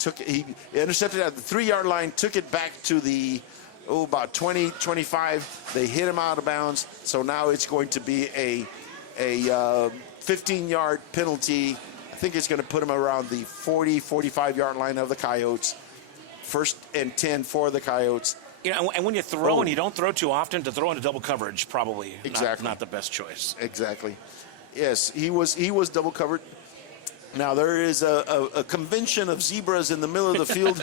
intercepted at the 3-yard line, took it back to the about 20, 25. They hit him out of bounds. So now it's going to be a 15-yard penalty. I think it's going to put him around the 40, 45-yard line of the Coyotes. 1st and 10 for the Coyotes. And when you throw and you don't throw too often, to throw into double coverage probably not the best choice. Exactly. Yes, he was double covered. Now there is a convention of zebras in the middle of the field.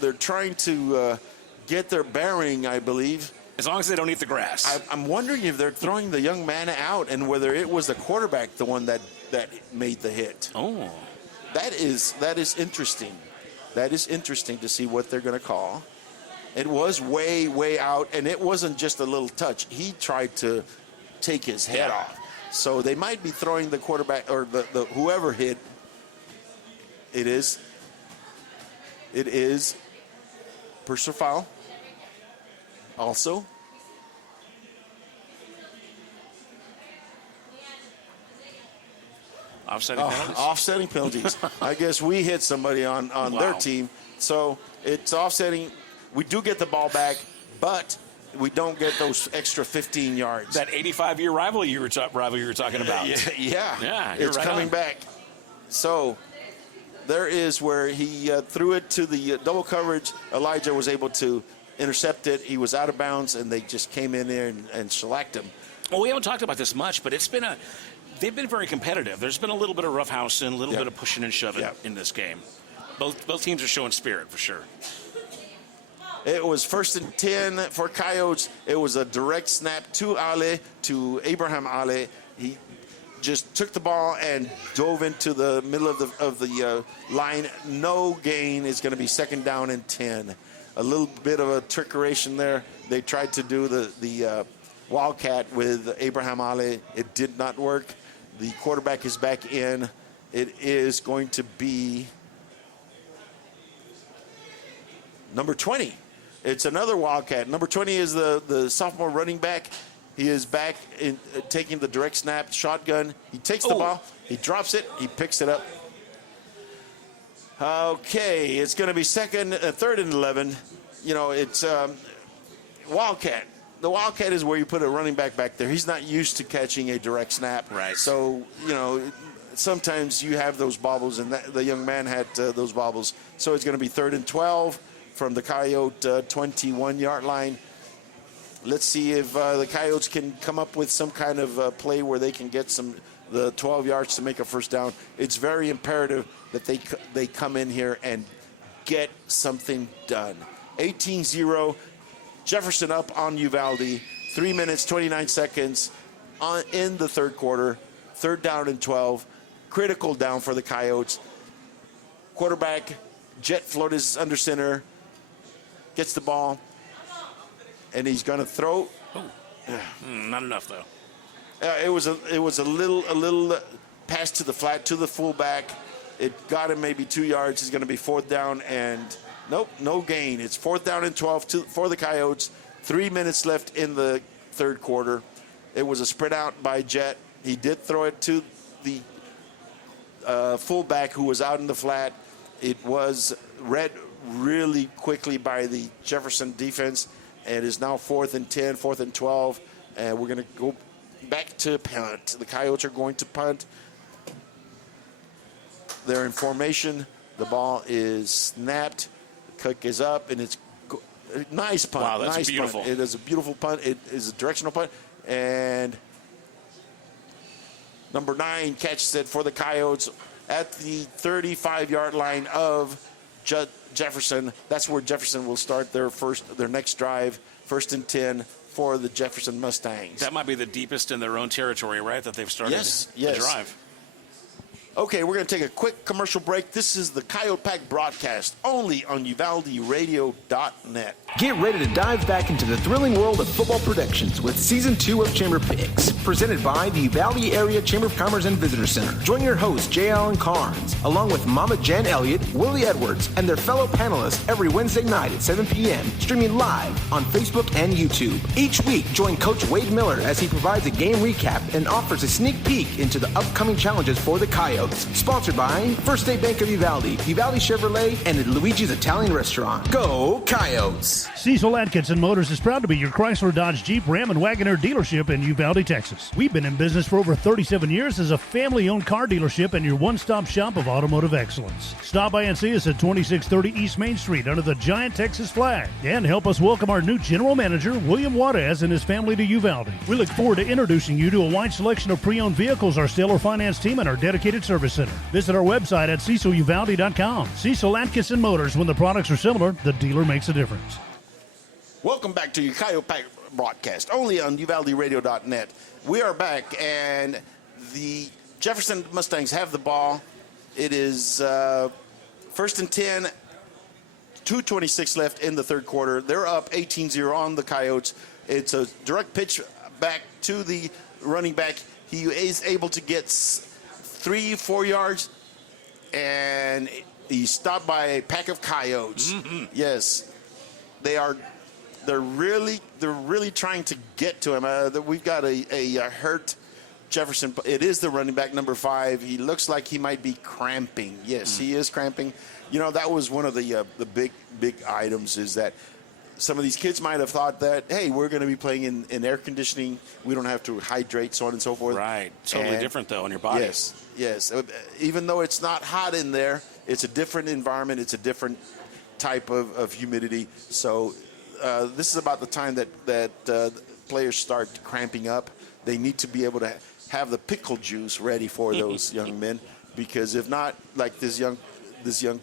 They're trying to get their bearing, I believe. As long as they don't eat the grass. I'm wondering if they're throwing the young man out and whether it was the quarterback, the one that made the hit. Oh, that is interesting. That is interesting to see what they're going to call. It was way out, and it wasn't just a little touch. He tried to take his head off. So they might be throwing the quarterback or the whoever hit. It is personal foul. Also. Offsetting penalties. I guess we hit somebody on their team. So it's offsetting. We do get the ball back, but we don't get those extra 15 yards. That 85-year rivalry you were talking about. Yeah. It's right coming on. back. So there is where he threw it to the double coverage. Elijah was able to intercept it. He was out of bounds, and they just came in there and shellacked him. Well, we haven't talked about this much, but they've been very competitive. There's been a little bit of roughhousing, a little bit of pushing and shoving in this game. Both teams are showing spirit for sure. It was 1st and 10 for Coyotes. It was a direct snap to Abraham Ale. He just took the ball and dove into the middle of the line. No gain. Is going to be 2nd down and 10. A little bit of a trickeration there. They tried to do the Wildcat with Abraham Ale. It did not work. The quarterback is back in. It is going to be number 20. It's another Wildcat. Number 20 is the sophomore running back. He is back in taking the direct snap, shotgun. He takes the ball. He drops it. He picks it up. Okay, it's going to be 3rd and 11. It's Wildcat. The Wildcat is where you put a running back there. He's not used to catching a direct snap. Right. So, sometimes you have those bobbles, and the young man had those bobbles. So it's going to be 3rd and 12 from the Coyote 21-yard line. Let's see if the Coyotes can come up with some kind of play where they can get the 12 yards to make a first down. It's very imperative that they come in here and get something done. 18-0, Jefferson up on Uvalde. 3 minutes, 29 seconds in the third quarter. 3rd down and 12. Critical down for the Coyotes. Quarterback, jet float is under center. Gets the ball. And he's going to throw. Not enough, though. It was a little pass to the flat, to the fullback. It got him maybe 2 yards. He's going to be 4th down and nope, no gain. It's 4th down and 12 for the Coyotes. 3 minutes left in the third quarter. It was a spread out by Jet. He did throw it to the fullback who was out in the flat. It was read really quickly by the Jefferson defense. And is now 4th and 10, 4th and 12. And we're going to go back to punt. The Coyotes are going to punt. They're in formation. The ball is snapped. The kick is up, and it's nice punt. Wow, that's nice beautiful. Punt. It is a beautiful punt. It is a directional punt. And number 9 catches it for the Coyotes at the 35-yard line of Jefferson. That's where Jefferson will start their next drive. 1st and 10 for the Jefferson Mustangs. That might be the deepest in their own territory, right? That they've started the drive. Okay, we're going to take a quick commercial break. This is the Coyote Pack broadcast, only on UvaldeRadio.net. Get ready to dive back into the thrilling world of football predictions with Season 2 of Chamber Picks, presented by the Uvalde Area Chamber of Commerce and Visitor Center. Join your host, J. Allen Carnes, along with Mama Jen Elliott, Willie Edwards, and their fellow panelists every Wednesday night at 7 p.m., streaming live on Facebook and YouTube. Each week, join Coach Wade Miller as he provides a game recap and offers a sneak peek into the upcoming challenges for the Coyotes. Sponsored by First State Bank of Uvalde, Uvalde Chevrolet, and Luigi's Italian Restaurant. Go Coyotes! Cecil Atkinson Motors is proud to be your Chrysler, Dodge, Jeep, Ram, and Wagoneer dealership in Uvalde, Texas. We've been in business for over 37 years as a family-owned car dealership and your one-stop shop of automotive excellence. Stop by and see us at 2630 East Main Street under the giant Texas flag. And help us welcome our new general manager, William Juarez, and his family to Uvalde. We look forward to introducing you to a wide selection of pre-owned vehicles, our stellar finance team, and our dedicated service center. Visit our website at CecilUvalde.com. Cecil Atkinson Motors. When the products are similar, the dealer makes a difference. Welcome back to your Coyote Pack broadcast, only on UvaldeRadio.net. We are back, and the Jefferson Mustangs have the ball. It is 1st and 10, 2:26 left in the third quarter. They're up 18-0 on the Coyotes. It's a direct pitch back to the running back. He is able to get 3-4 yards, and he's stopped by a pack of Coyotes. Mm-hmm. Yes, they're really trying to get to him. We've got a hurt Jefferson. It is the running back, number 5. He looks like he might be cramping. Yes, he is cramping. You know, that was one of the big items, is that some of these kids might have thought that, hey, we're going to be playing in air conditioning. We don't have to hydrate, so on and so forth. Right. Totally different, though, on your body. Yes. Even though it's not hot in there, it's a different environment. It's a different type of humidity. So this is about the time that players start cramping up. They need to be able to have the pickle juice ready for those young men, because if not, like this young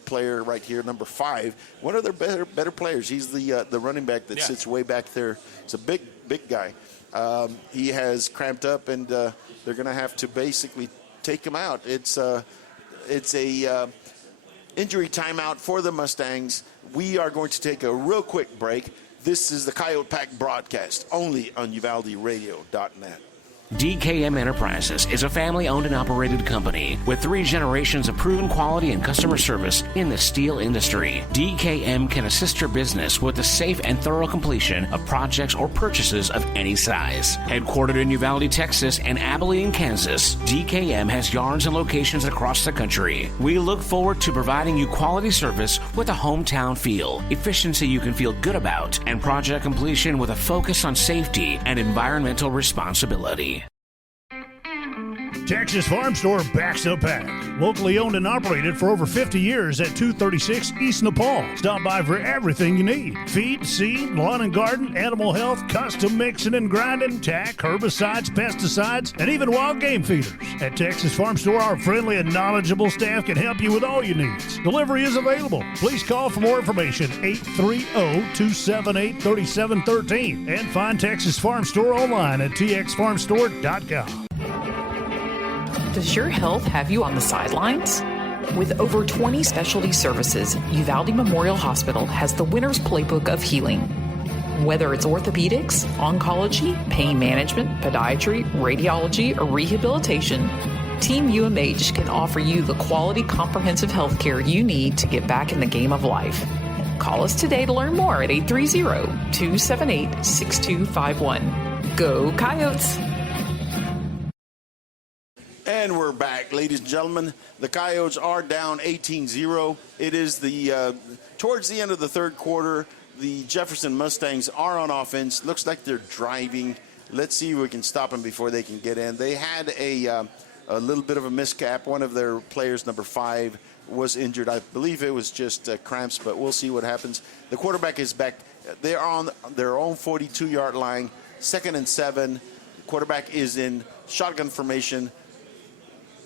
player right here, number 5, one of their better players. He's the running back that sits way back there. It's a big guy. He has cramped up, and they're going to have to basically take him out. It's a injury timeout for the Mustangs. We are going to take a real quick break. This is the Coyote Pack broadcast, only on UvaldeRadio.net. DKM Enterprises is a family-owned and operated company with 3 generations of proven quality and customer service in the steel industry. DKM can assist your business with the safe and thorough completion of projects or purchases of any size. Headquartered in Uvalde, Texas and Abilene, Kansas, DKM has yards and locations across the country. We look forward to providing you quality service with a hometown feel, efficiency you can feel good about, and project completion with a focus on safety and environmental responsibility. Texas Farm Store backs the pack. Locally owned and operated for over 50 years at 236 East Nepal. Stop by for everything you need. Feed, seed, lawn and garden, animal health, custom mixing and grinding, tack, herbicides, pesticides, and even wild game feeders. At Texas Farm Store, our friendly and knowledgeable staff can help you with all your needs. Delivery is available. Please call for more information, 830-278-3713, and find Texas Farm Store online at txfarmstore.com. Does your health have you on the sidelines? With over 20 specialty services, Uvalde Memorial Hospital has the winner's playbook of healing. Whether it's orthopedics, oncology, pain management, podiatry, radiology, or rehabilitation, Team UMH can offer you the quality comprehensive health care you need to get back in the game of life. Call us today to learn more at 830-278-6251. Go Coyotes! And we're back, ladies and gentlemen. The Coyotes are down 18-0. It is the towards the end of the third quarter. The Jefferson Mustangs are on offense. Looks like they're driving. Let's see if we can stop them before they can get in. They had a little bit of a miscap. One of their players, number 5, was injured. I believe it was just cramps, but we'll see what happens. The quarterback is back. They are on their own 42-yard line, 2nd and 7. The quarterback is in shotgun formation.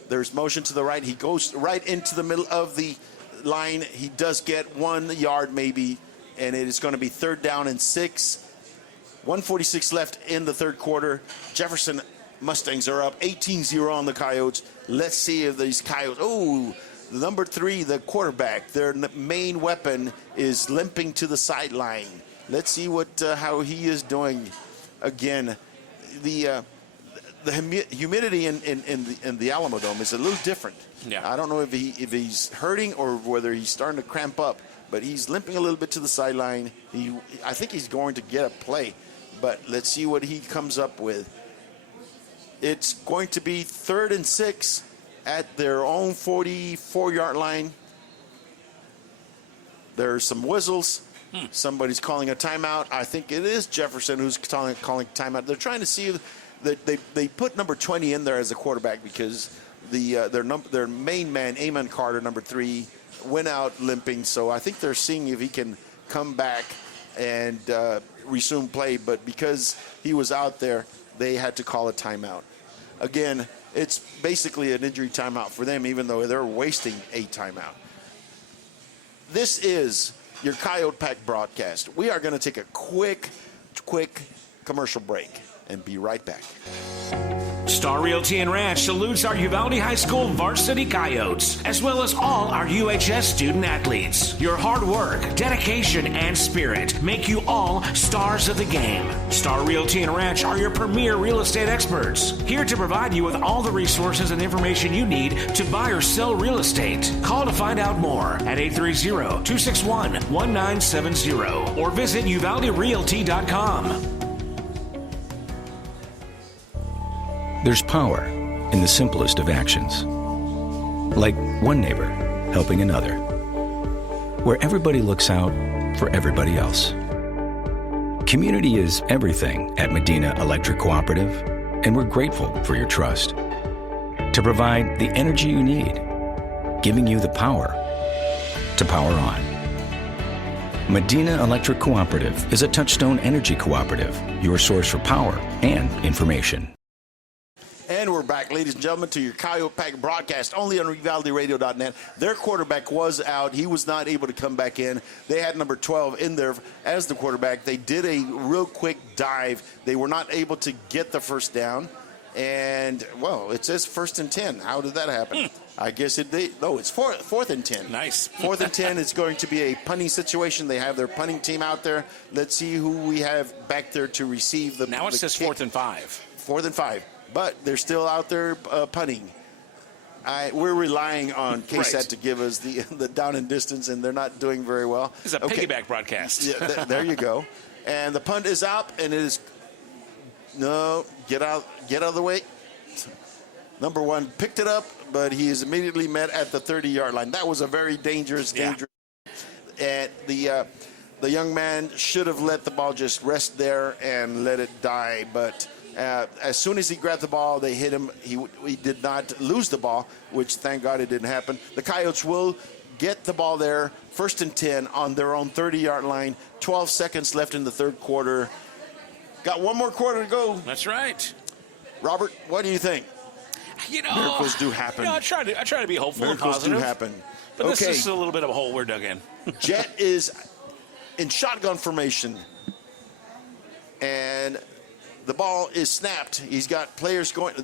There's motion to the right. He goes right into the middle of the line. He does get 1 yard maybe, and it is going to be 3rd down and 6. 1:46 left in the third quarter. Jefferson Mustangs are up 18-0 on the Coyotes. Let's see if these Coyotes... Oh, number 3, the quarterback, their main weapon, is limping to the sideline. Let's see how he is doing. Again, the humidity in the Alamodome is a little different. Yeah. I don't know if he's hurting or whether he's starting to cramp up, but he's limping a little bit to the sideline. I think he's going to get a play, but let's see what he comes up with. It's going to be 3rd and 6 at their own 44-yard line. There's some whistles. Somebody's calling a timeout. I think it is Jefferson who's calling timeout. They're trying to see if they put number 20 in there as a quarterback because their main man, Amon Carter, number 3, went out limping. So I think they're seeing if he can come back and resume play. But because he was out there, they had to call a timeout. Again, it's basically an injury timeout for them, even though they're wasting a timeout. This is your Coyote Pack broadcast. We are going to take a quick commercial break and be right back. Star Realty and Ranch salutes our Uvalde High School varsity Coyotes, as well as all our UHS student athletes. Your hard work, dedication, and spirit make you all stars of the game. Star Realty and Ranch are your premier real estate experts, here to provide you with all the resources and information you need to buy or sell real estate. Call to find out more at 830-261-1970 or visit uvalderealty.com. There's power in the simplest of actions. Like one neighbor helping another. Where everybody looks out for everybody else. Community is everything at Medina Electric Cooperative, and we're grateful for your trust. To provide the energy you need, giving you the power to power on. Medina Electric Cooperative is a Touchstone Energy Cooperative, your source for power and information. And we're back, ladies and gentlemen, to your Coyote Pack broadcast, only on RevaldeRadio.net. Their quarterback was out. He was not able to come back in. They had number 12 in there as the quarterback. They did a real quick dive. They were not able to get the first down. And, well, it says 1st and 10. How did that happen? I guess it's 4th and 10. Nice. 4th and 10 is going to be a punting situation. They have their punting team out there. Let's see who we have back there to receive the Now it says kick. 4th and 5. 4th and 5. But they're still out there punting. We're relying on KSAT to give us the down and distance, and they're not doing very well. It's a piggyback broadcast. Yeah, there you go. And the punt is out, and it is get out of the way. Number 1 picked it up, but he is immediately met at the 30-yard line. That was a very dangerous. And the young man should have let the ball just rest there and let it die, but As soon as he grabbed the ball, they hit him. He did not lose the ball, which thank God it didn't happen. The Coyotes will get the ball there, 1st and 10 on their own 30-yard line. 12 seconds left in the third quarter. Got one more quarter to go. That's right. Robert, what do you think? Miracles do happen. I try to be hopeful and Miracles positive. do happen. But this is a little bit of a hole we're dug in. Jet is in shotgun formation, and the ball is snapped. He's got players going.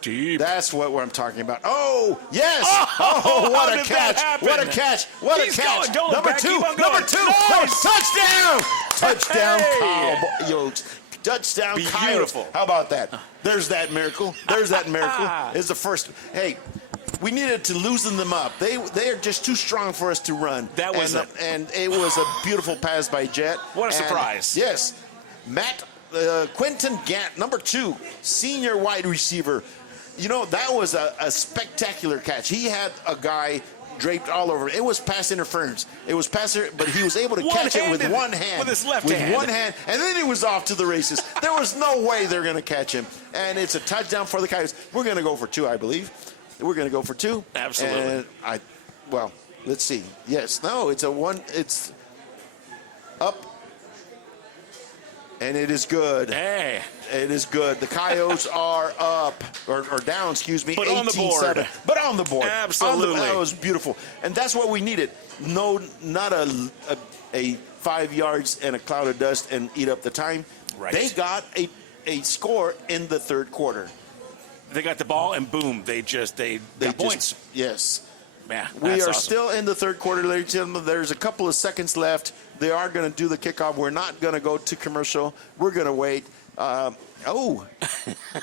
Deep. That's what I'm talking about. Oh, yes. Oh, what a catch. What a catch. What a catch. Number two. Nice. Touchdown. Touchdown, Coyotes. Touchdown, Beautiful. Coyotes. How about that? There's that miracle. It's the first. Hey, we needed to loosen them up. They are just too strong for us to run. And it was a beautiful pass by Jet. What a surprise. Yes. Quentin Gant, number 2, senior wide receiver. That was a spectacular catch. He had a guy draped all over. It was pass interference. But he was able to catch it with one hand. With his left hand. With one hand. And then he was off to the races. There was no way they're going to catch him. And it's a touchdown for the Coyotes. We're going to go for 2, I believe. We're going to go for 2. Absolutely. And let's see. Yes. No, it's a 1. It's up. And it is good. Hey. It is good. The Coyotes are up, or down, excuse me, but on the board. But on the board. Absolutely. That was beautiful. And that's what we needed. No, not a 5 yards and a cloud of dust and eat up the time. Right. They got a score in the third quarter. They got the ball, and boom, they got points. Yes. Man, we are awesome. still in the third quarter, ladies and gentlemen. There's a couple of seconds left. They are going to do the kickoff. We're not going to go to commercial. We're going to wait.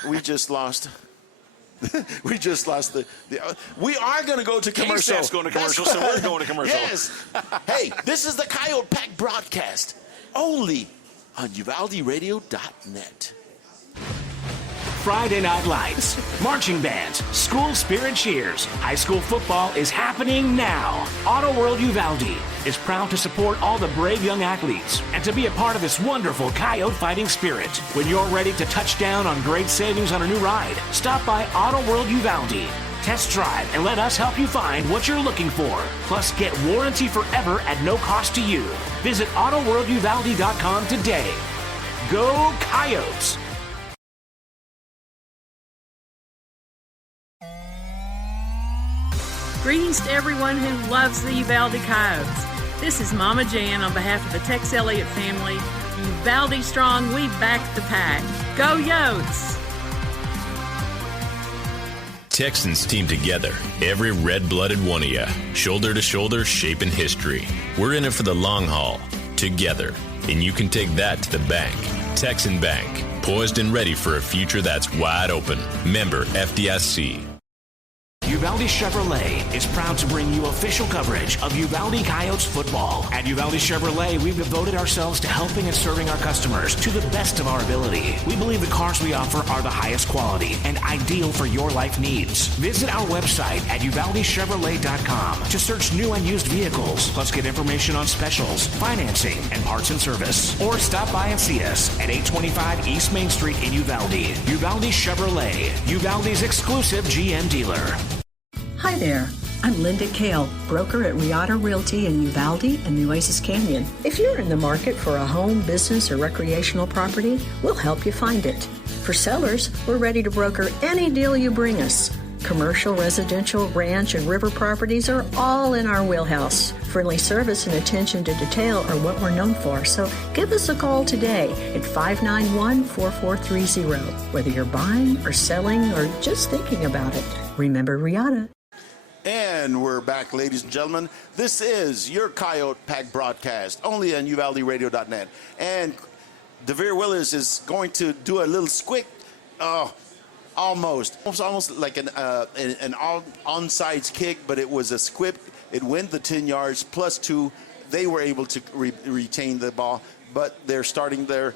We just lost. We just lost we are going to go to commercial. KSAT's going to commercial, so we're going to commercial. Yes. Hey, this is the Coyote Pack broadcast, only on UvaldeRadio.net. Friday Night Lights, marching bands, school spirit cheers. High school football is happening now. Auto World Uvalde is proud to support all the brave young athletes and to be a part of this wonderful Coyote fighting spirit. When you're ready to touch down on great savings on a new ride, stop by Auto World Uvalde. Test drive and let us help you find what you're looking for. Plus, get warranty forever at no cost to you. Visit AutoWorldUvalde.com today. Go Coyotes! Greetings to everyone who loves the Uvalde Coyotes. This is Mama Jan on behalf of the Tex Elliott family. Uvalde strong, we back the pack. Go Yotes! Texans team together, every red-blooded one of you, shoulder to shoulder, shaping history. We're in it for the long haul, together, and you can take that to the bank. Texan Bank, poised and ready for a future that's wide open. Member FDIC. Uvalde Chevrolet is proud to bring you official coverage of Uvalde Coyotes football. At Uvalde Chevrolet, we've devoted ourselves to helping and serving our customers to the best of our ability. We believe the cars we offer are the highest quality and ideal for your life needs. Visit our website at UvaldeChevrolet.com to search new and used vehicles, plus get information on specials, financing, and parts and service. Or stop by and see us at 825 East Main Street in Uvalde. Uvalde Chevrolet, Uvalde's exclusive GM dealer. Hi there. I'm Linda Kale, broker at Riata Realty in Uvalde and Nueces Canyon. If you're in the market for a home, business, or recreational property, we'll help you find it. For sellers, we're ready to broker any deal you bring us. Commercial, residential, ranch, and river properties are all in our wheelhouse. Friendly service and attention to detail are what we're known for, so give us a call today at 591-4430. Whether you're buying or selling or just thinking about it, remember Riata. And we're back, ladies and gentlemen. This is your Coyote Pack broadcast, only on UvaldeRadio.net. And DeVere Willis is going to do a little squick, almost like an onside kick, but it was a squib. It went the 10 yards plus 2. They were able to retain the ball, but they're starting their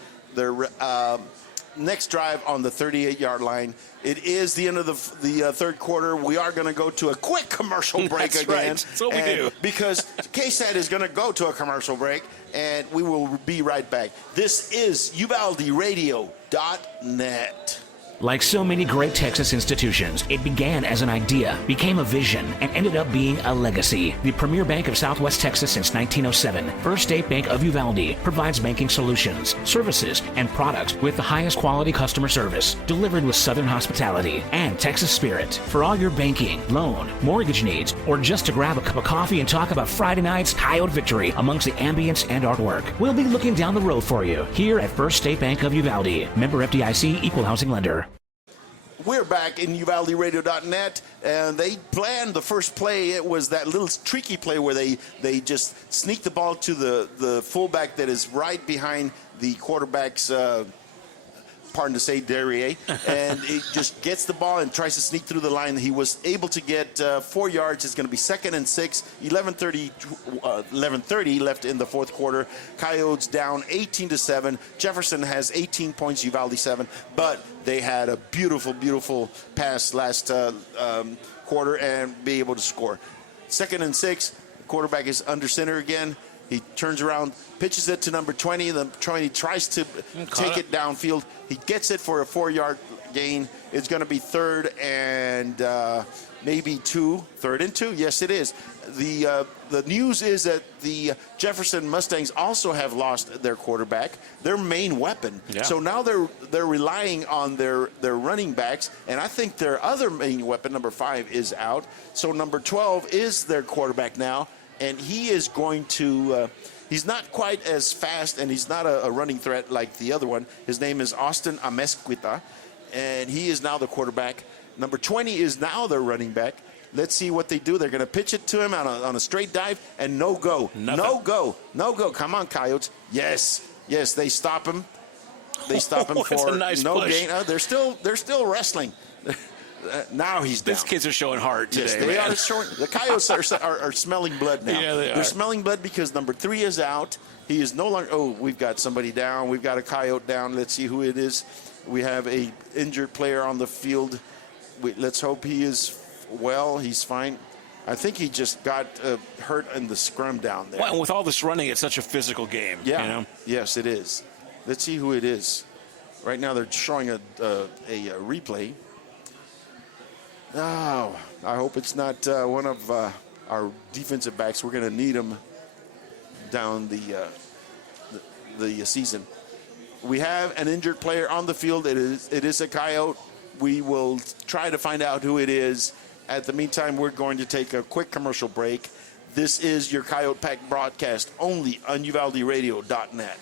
next drive on the 38-yard line. It is the end of the third quarter. We are going to go to a quick commercial break That's again. right. That's what we do. Because KSAT is going to go to a commercial break, and we will be right back. This is UvaldeRadio.net. Like so many great Texas institutions, it began as an idea, became a vision, and ended up being a legacy. The premier bank of Southwest Texas since 1907, First State Bank of Uvalde, provides banking solutions, services, and products with the highest quality customer service, delivered with Southern hospitality and Texas spirit. For all your banking, loan, mortgage needs, or just to grab a cup of coffee and talk about Friday night's Coyote victory amongst the ambience and artwork, we'll be looking down the road for you here at First State Bank of Uvalde. Member FDIC, Equal Housing Lender. We're back in UvaldeRadio.net, and they planned the first play. It was that little tricky play where they just sneak the ball to the fullback that is right behind the quarterback's, pardon to say, derriere, and he just gets the ball and tries to sneak through the line. He was able to get 4 yards. It's going to be 2nd and 6, 11:30 left in the fourth quarter. Coyotes down 18-7. Jefferson has 18 points, Uvalde 7, but they had a beautiful, beautiful pass last quarter and be able to score. 2nd and 6, quarterback is under center again. He turns around, pitches it to number 20. The 20 tries to take it downfield. He gets it for a 4-yard gain. It's going to be 3rd and maybe 2. 3rd and 2. Yes, it is. The news is that the Jefferson Mustangs also have lost their quarterback, their main weapon. Yeah. So now they're relying on their running backs, and I think their other main weapon, number 5, is out. So number 12 is their quarterback now. And he is going to, he's not quite as fast, and he's not a running threat like the other one. His name is Austin Amezquita, and he is now the quarterback. Number 20 is now their running back. Let's see what they do. They're going to pitch it to him on a straight dive, and no go. Nothing. No go. Come on, Coyotes. Yes, they stop him. They stop him That's for a nice no push. gain. They're still wrestling. Now he's down. These kids are showing heart today. Yes, they man. are showing. The Coyotes are smelling blood now. Yeah, they are. They're smelling blood because number 3 is out. He is no longer. Oh, we've got somebody down. We've got a Coyote down. Let's see who it is. We have a injured player on the field. Let's hope he is well. He's fine. I think he just got hurt in the scrum down there. Well, with all this running, it's such a physical game. Yeah. You know? Yes, it is. Let's see who it is. Right now they're showing a replay. Oh, I hope it's not one of our defensive backs. We're going to need him down the season. We have an injured player on the field. It is a Coyote. We will try to find out who it is. At the meantime, we're going to take a quick commercial break. This is your Coyote Pack broadcast only on UvaldeRadio.net.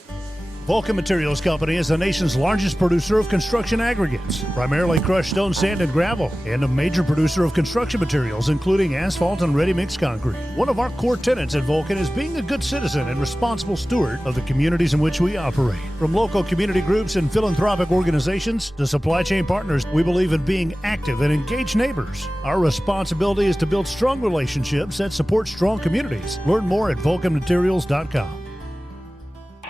Vulcan Materials Company is the nation's largest producer of construction aggregates, primarily crushed stone, sand, and gravel, and a major producer of construction materials, including asphalt and ready-mix concrete. One of our core tenets at Vulcan is being a good citizen and responsible steward of the communities in which we operate. From local community groups and philanthropic organizations to supply chain partners, we believe in being active and engaged neighbors. Our responsibility is to build strong relationships that support strong communities. Learn more at vulcanmaterials.com.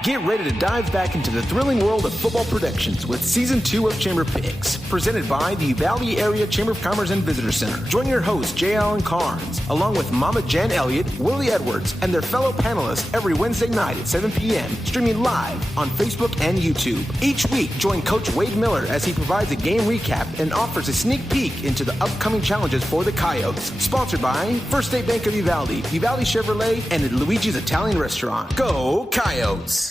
Get ready to dive back into the thrilling world of football predictions with Season 2 of Chamber Picks, presented by the Uvalde Area Chamber of Commerce and Visitor Center. Join your host, J. Allen Carnes, along with Mama Jen Elliott, Willie Edwards, and their fellow panelists every Wednesday night at 7 p.m., streaming live on Facebook and YouTube. Each week, join Coach Wade Miller as he provides a game recap and offers a sneak peek into the upcoming challenges for the Coyotes. Sponsored by First State Bank of Uvalde, Uvalde Chevrolet, and Luigi's Italian Restaurant. Go Coyotes!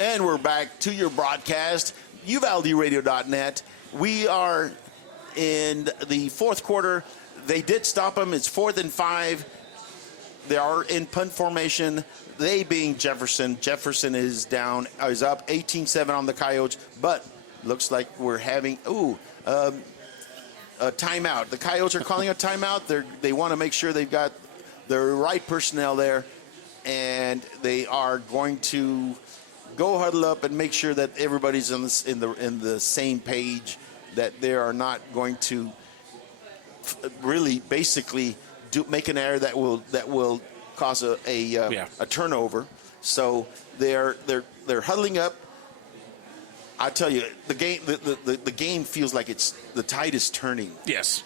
And we're back to your broadcast, UvaldeRadio.net. We are in the fourth quarter. They did stop them. It's 4th and 5. They are in punt formation. They being Jefferson. Jefferson is up 18-7 on the Coyotes, but looks like we're having a timeout. The Coyotes are calling a timeout. They want to make sure they've got the right personnel there, and they are going to go huddle up and make sure that everybody's in the same page, that they are not going to really basically make an error that will cause a turnover. So they're huddling up, I tell you, the game feels like the tide is turning. Yes.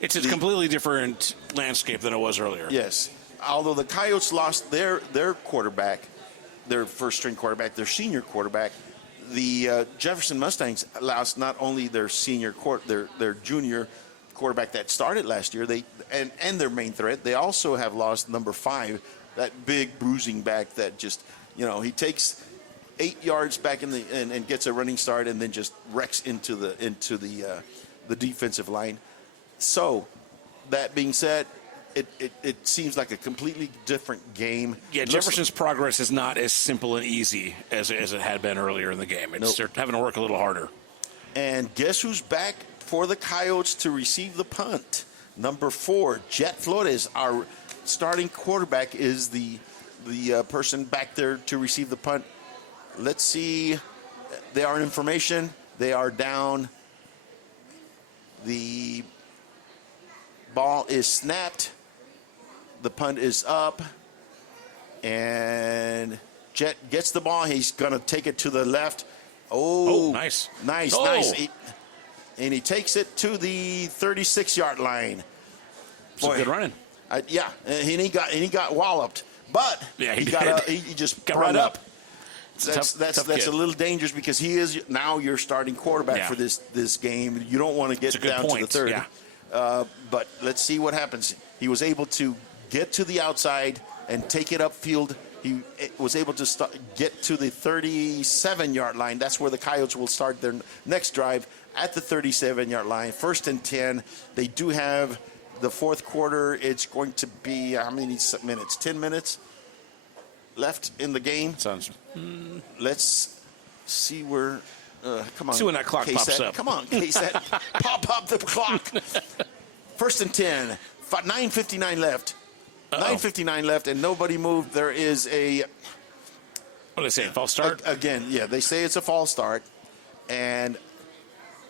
It's a completely different landscape than it was earlier. Yes. Although the Coyotes lost their quarterback, their first-string quarterback, their senior quarterback, the Jefferson Mustangs lost not only their their junior quarterback that started last year, and their main threat, they also have lost number 5, that big bruising back that just, he takes 8 yards back and gets a running start and then just wrecks into the defensive line. So, that being said, it seems like a completely different game. Yeah, Jefferson's progress is not as simple and easy as it had been earlier in the game. They're having to work a little harder. And guess who's back for the Coyotes to receive the punt? Number 4, Jet Flores, our starting quarterback, is the person back there to receive the punt. Let's see. They are information. They are down. The ball is snapped. The punt is up. And Jet gets the ball. He's going to take it to the left. Oh, nice. Nice. And he takes it to the 36-yard line. It's good running. And he got walloped. But he just got run run up. That's a little dangerous because he is now your starting quarterback for this game. You don't want to get down to the third. Yeah. But let's see what happens. He was able to get to the outside and take it upfield. He was able to get to the 37-yard line. That's where the Coyotes will start their next drive, at the 37-yard line. 1st and 10. They do have the fourth quarter. It's going to be how many minutes? 10 minutes left in the game. Let's see where. Come on. See when that clock pops up. Come on, K-Set. Pop up the clock. 1st and 10. 9:59 left. 9:59 left, and nobody moved. There is a. What do they say? False start? Again, yeah, they say it's a false start, and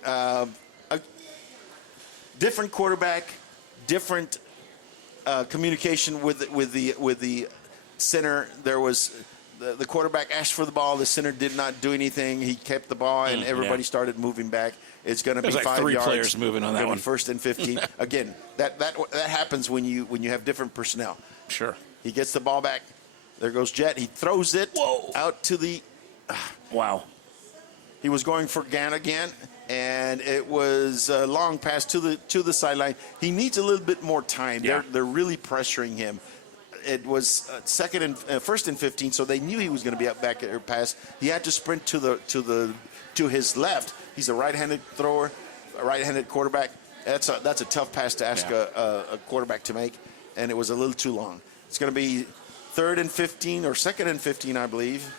a different quarterback, different communication with the center. There was the quarterback asked for the ball. The center did not do anything. He kept the ball, and everybody started moving back. It's going to be 5 yards. 3 players moving on that one. 1st and 15. Again, that happens when you have different personnel. Sure. He gets the ball back. There goes Jet. He throws it out to the. Wow. He was going for Gann again, and it was a long pass to the sideline. He needs a little bit more time. Yeah. They're really pressuring him. It was 1st and 15, so they knew he was going to be up back at their pass. He had to sprint to his left. He's a right-handed thrower, a right-handed quarterback. That's a tough pass to ask a quarterback to make, and it was a little too long. It's going to be 3rd and 15 or 2nd and 15, I believe.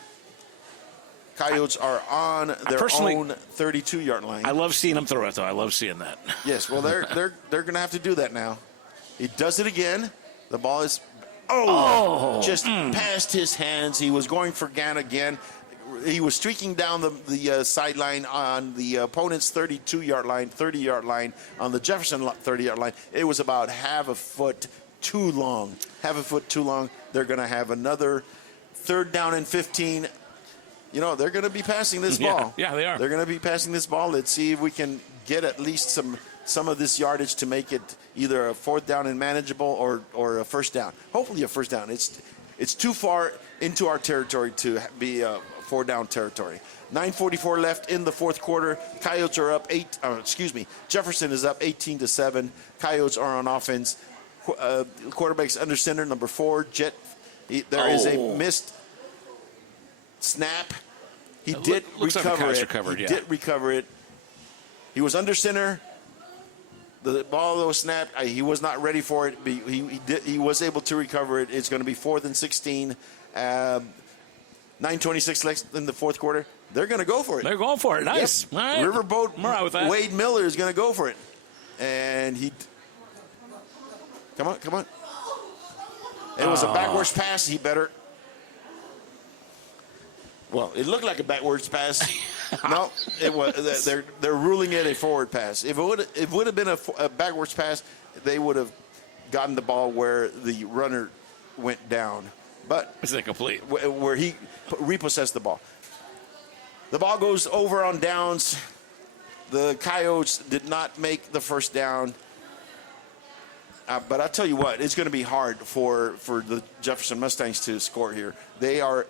Coyotes are on their own 32-yard line. I love seeing them throw it, though. I love seeing that. Yes, well, they're going to have to do that now. He does it again. The ball is just past his hands. He was going for Gann again. He was streaking down the sideline on the opponent's 32-yard line, 30-yard line, on the Jefferson 30-yard line. It was about half a foot too long. They're going to have another 3rd down and 15. They're going to be passing this ball. Yeah, they are. They're going to be passing this ball. Let's see if we can get at least some of this yardage to make it either a 4th down and manageable or a 1st down. Hopefully a 1st down. It's too far into our territory to be a 4-down territory. 9:44 left in the fourth quarter. Coyotes are up Jefferson is up 18-7. Coyotes are on offense. Quarterback's under center, number 4, Jet. There is a missed snap. He did recover it. He did recover it. He was under center. The ball was snapped. He was not ready for it. But he was able to recover it. It's going to be 4th and 16. 9:26 left in the fourth quarter. They're going to go for it. They're going for it. Nice. Yep. All right. Riverboat I'm all right with that. Wade Miller is going to go for it. And he... Come on. It was a backwards pass. He better... Well, it looked like a backwards pass. No, it was. They're ruling it a forward pass. If it would have been a backwards pass, they would have gotten the ball where the runner went down. But it's incomplete. Where he repossessed the ball. The ball goes over on downs. The Coyotes did not make the first down. But I'll tell you what, it's going to be hard for the Jefferson Mustangs to score here. They are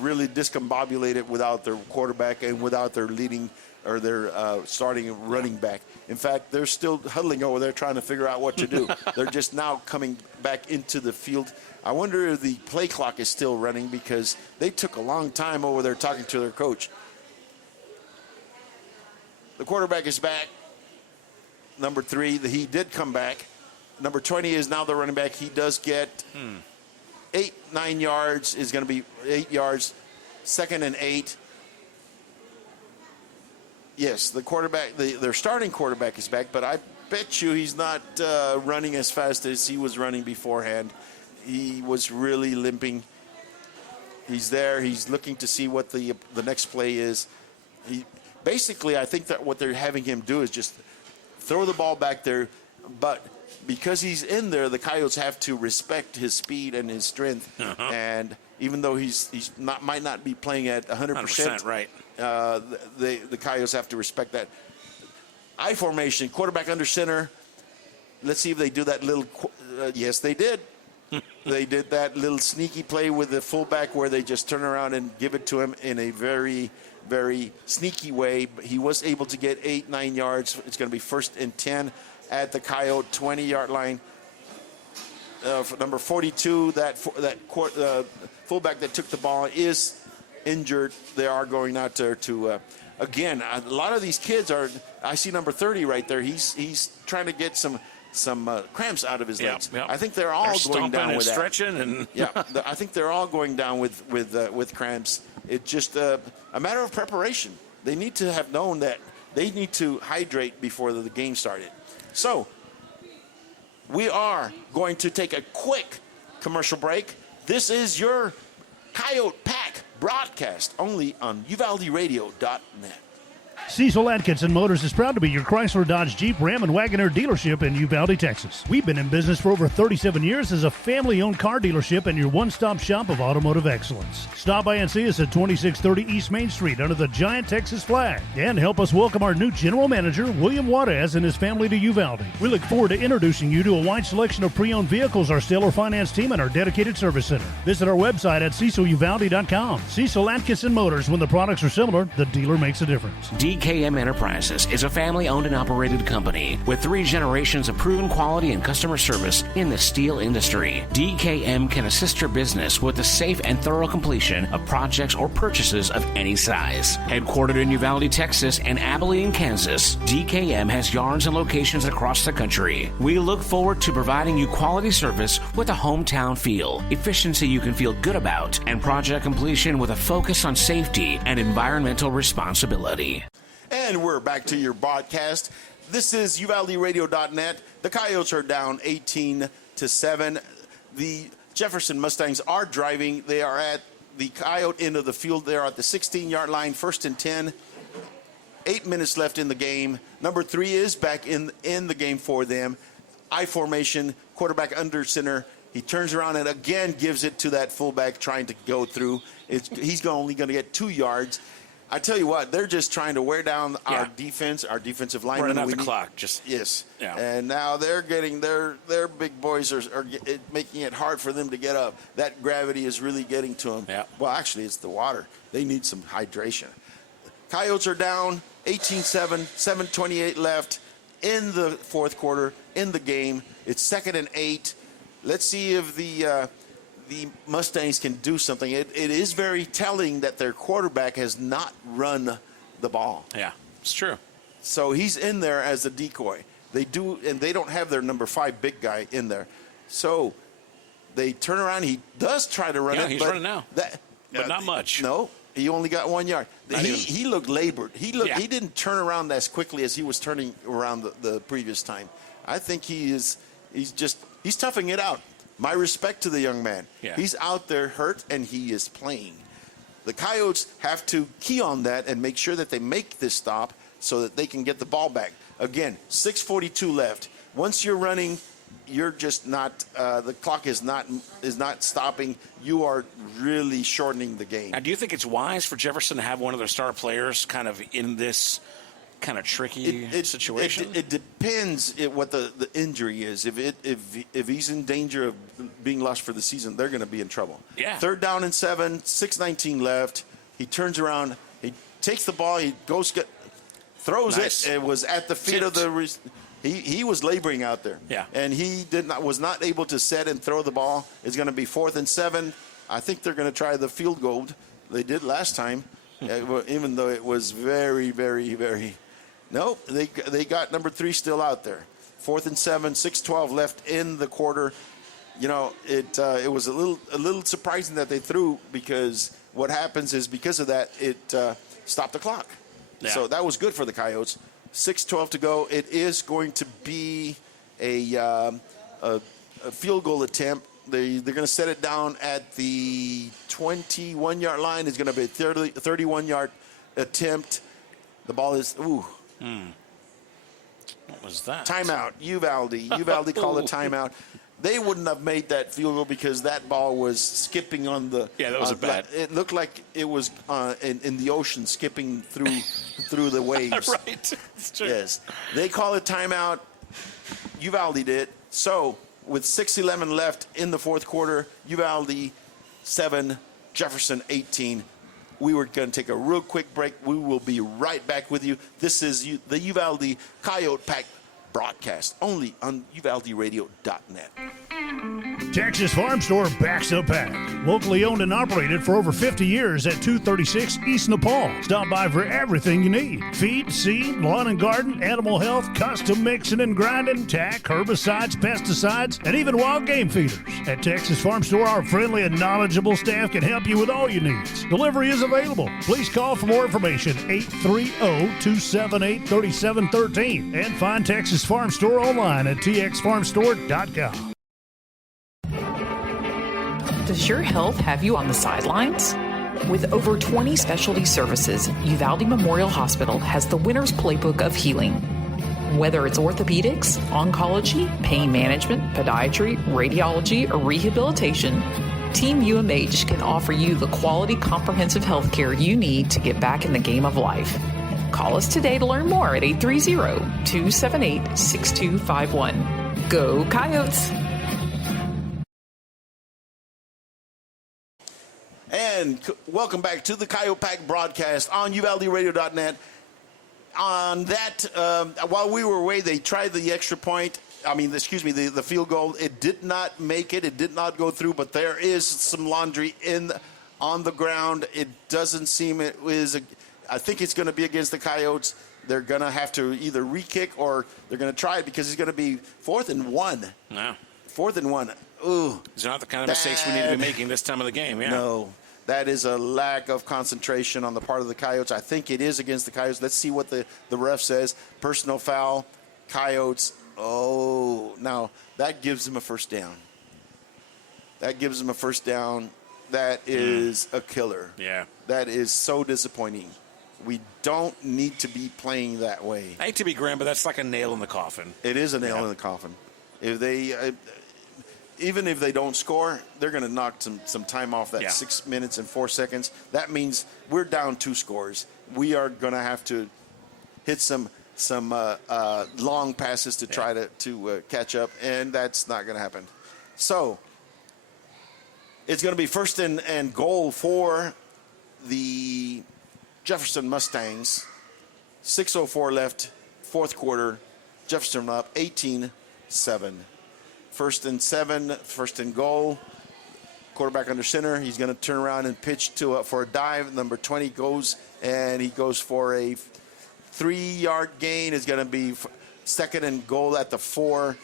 really discombobulated without their quarterback and without their leading or their starting running back. In fact, they're still huddling over there trying to figure out what to do. They're just now coming back into the field. I wonder if the play clock is still running because they took a long time over there talking to their coach. The quarterback is back. Number 3, he did come back. Number 20 is now the running back. He does get 9 yards, is going to be 8 yards. 2nd and 8. Yes, the quarterback, their starting quarterback is back, but I bet you he's not running as fast as he was running beforehand. He was really limping. He's there. He's looking to see what the next play is. Basically, I think that what they're having him do is just throw the ball back there, but because he's in there, the Coyotes have to respect his speed and his strength. And even though might not be playing at 100%, right? The Coyotes have to respect that. I formation, quarterback under center. Let's see if they do that little. Yes, they did. They did that little sneaky play with the fullback where they just turn around and give it to him in a very, very sneaky way. He was able to get 8-9 yards. It's going to be 1st and 10 at the Coyote 20-yard line. For number 42, that fullback that took the ball is injured. They are going out there to again. A lot of these kids are. I see number 30 right there. He's trying to get some cramps out of his legs. Yep. I think they're all going down and with that. Stretching and Yeah, I think they're all going down with cramps. It's just a matter of preparation. They need to have known that they need to hydrate before the game started. So we are going to take a quick commercial break. This is your Coyote Pack broadcast only on UvaldeRadio.net. Cecil Atkinson Motors is proud to be your Chrysler, Dodge, Jeep, Ram, and Wagoneer dealership in Uvalde, Texas. We've been in business for over 37 years as a family-owned car dealership and your one-stop shop of automotive excellence. Stop by and see us at 2630 East Main Street under the giant Texas flag. And help us welcome our new general manager, William Juarez, and his family to Uvalde. We look forward to introducing you to a wide selection of pre-owned vehicles, our stellar finance team, and our dedicated service center. Visit our website at CecilUvalde.com. Cecil Atkinson Motors, when the products are similar, the dealer makes a difference. DKM Enterprises is a family-owned and operated company with 3 generations of proven quality and customer service in the steel industry. DKM can assist your business with the safe and thorough completion of projects or purchases of any size. Headquartered in Uvalde, Texas and Abilene, Kansas, DKM has yards and locations across the country. We look forward to providing you quality service with a hometown feel, efficiency you can feel good about, and project completion with a focus on safety and environmental responsibility. And we're back to your broadcast. This is UvaldeRadio.net. The Coyotes are down 18-7. The Jefferson Mustangs are driving. They are at the Coyote end of the field. They're at the 16-yard line, 1st and 10. 8 minutes left in the game. Number 3 is back in the game for them. I formation, quarterback under center. He turns around and again gives it to that fullback trying to go through. He's only going to get 2 yards. I tell you what, they're just trying to wear down our defense, our defensive linemen. Running out the clock, yes. Yeah. And now they're getting their big boys are making it hard for them to get up. That gravity is really getting to them. Yeah. Well, actually, it's the water. They need some hydration. Coyotes are down 18-7, 7:28 left in the fourth quarter in the game. It's 2nd and 8. Let's see if the Mustangs can do something. It is very telling that their quarterback has not run the ball. Yeah, it's true. So he's in there as a decoy. They don't have their number 5 big guy in there. So they turn around. He does try to run it. He's running now, but not much. No, he only got 1 yard. He looked labored. He didn't turn around as quickly as he was turning around the previous time. I think he's toughing it out. My respect to the young man. Yeah. He's out there hurt, and he is playing. The Coyotes have to key on that and make sure that they make this stop so that they can get the ball back. Again, 6:42 left. Once you're running you're just not. The clock is not stopping. You are really shortening the game. Now, do you think it's wise for Jefferson to have one of their star players kind of in this kind of tricky situation? It depends what the injury is. If he's in danger of being lost for the season, they're going to be in trouble. Yeah. 3rd down and 7, 6:19 left. He turns around. He takes the ball. He throws Nice. it. It was at the feet of the. He was laboring out there. Yeah. And he was not able to set and throw the ball. It's going to be 4th and 7. I think they're going to try the field goal. They did last time, even though it was very, very, very. No, they got number 3 still out there. 4th and 7, 6:12 left in the quarter. You know, it was a little surprising that they threw, because what happens is because of that it stopped the clock. Yeah. So that was good for the Coyotes. 6:12 to go. It is going to be a field goal attempt. They're going to set it down at the 21-yard line. It's going to be a 31-yard attempt. The ball is What was that? Timeout. Uvalde called a timeout. They wouldn't have made that field goal because that ball was skipping on the. Yeah, that was a bad. It looked like it was in the ocean, skipping through the waves. Right. It's true. Yes, they call it timeout. Uvalde did. So with 6:11 left in the 4th quarter, Uvalde 7, Jefferson 18. We were going to take a real quick break. We will be right back with you. This is the Uvalde Coyote Pack broadcast, only on UvaldeRadio.net. Texas Farm Store backs up pack. Locally owned and operated for over 50 years at 236 East Nepal. Stop by for everything you need. Feed, seed, lawn and garden, animal health, custom mixing and grinding, tack, herbicides, pesticides, and even wild game feeders. At Texas Farm Store, our friendly and knowledgeable staff can help you with all your needs. Delivery is available. Please call for more information, 830-278-3713. And find Texas Farm Store online at txfarmstore.com. Does your health have you on the sidelines? With over 20 specialty services, Uvalde Memorial Hospital has the winner's playbook of healing. Whether it's orthopedics, oncology, pain management, podiatry, radiology, or rehabilitation, Team UMH can offer you the quality, comprehensive health care you need to get back in the game of life. Call us today to learn more at 830-278-6251. Go Coyotes! And welcome back to the Coyote Pack broadcast on UvaldeRadio.net. On that, while we were away, they tried the extra point. The field goal. It did not make it. It did not go through, but there is some laundry on the ground. It doesn't seem it is. I think it's going to be against the Coyotes. They're going to have to either re-kick or they're going to try it because it's going to be 4th and 1. No. 4th and 1. Ooh. These are not the kind of mistakes we need to be making this time of the game. Yeah. No. That is a lack of concentration on the part of the Coyotes. I think it is against the Coyotes. Let's see what the ref says. Personal foul, Coyotes. Oh, now that gives them a first down. That is a killer. Yeah. That is so disappointing. We don't need to be playing that way. I hate to be grim, but that's like a nail in the coffin. It is a nail in the coffin. If they... even if they don't score, they're going to knock some time off that 6 minutes and 4 seconds. That means we're down 2 scores. We are going to have to hit some long passes to try to catch up, and that's not going to happen. So it's going to be 1st and goal for the Jefferson Mustangs. 6:04 left, 4th quarter. Jefferson up 18-7. 1st and 7, 1st and goal. Quarterback under center. He's going to turn around and pitch for a dive. Number 20 goes, and he goes for a 3-yard gain. It's going to be 2nd and goal at the 4.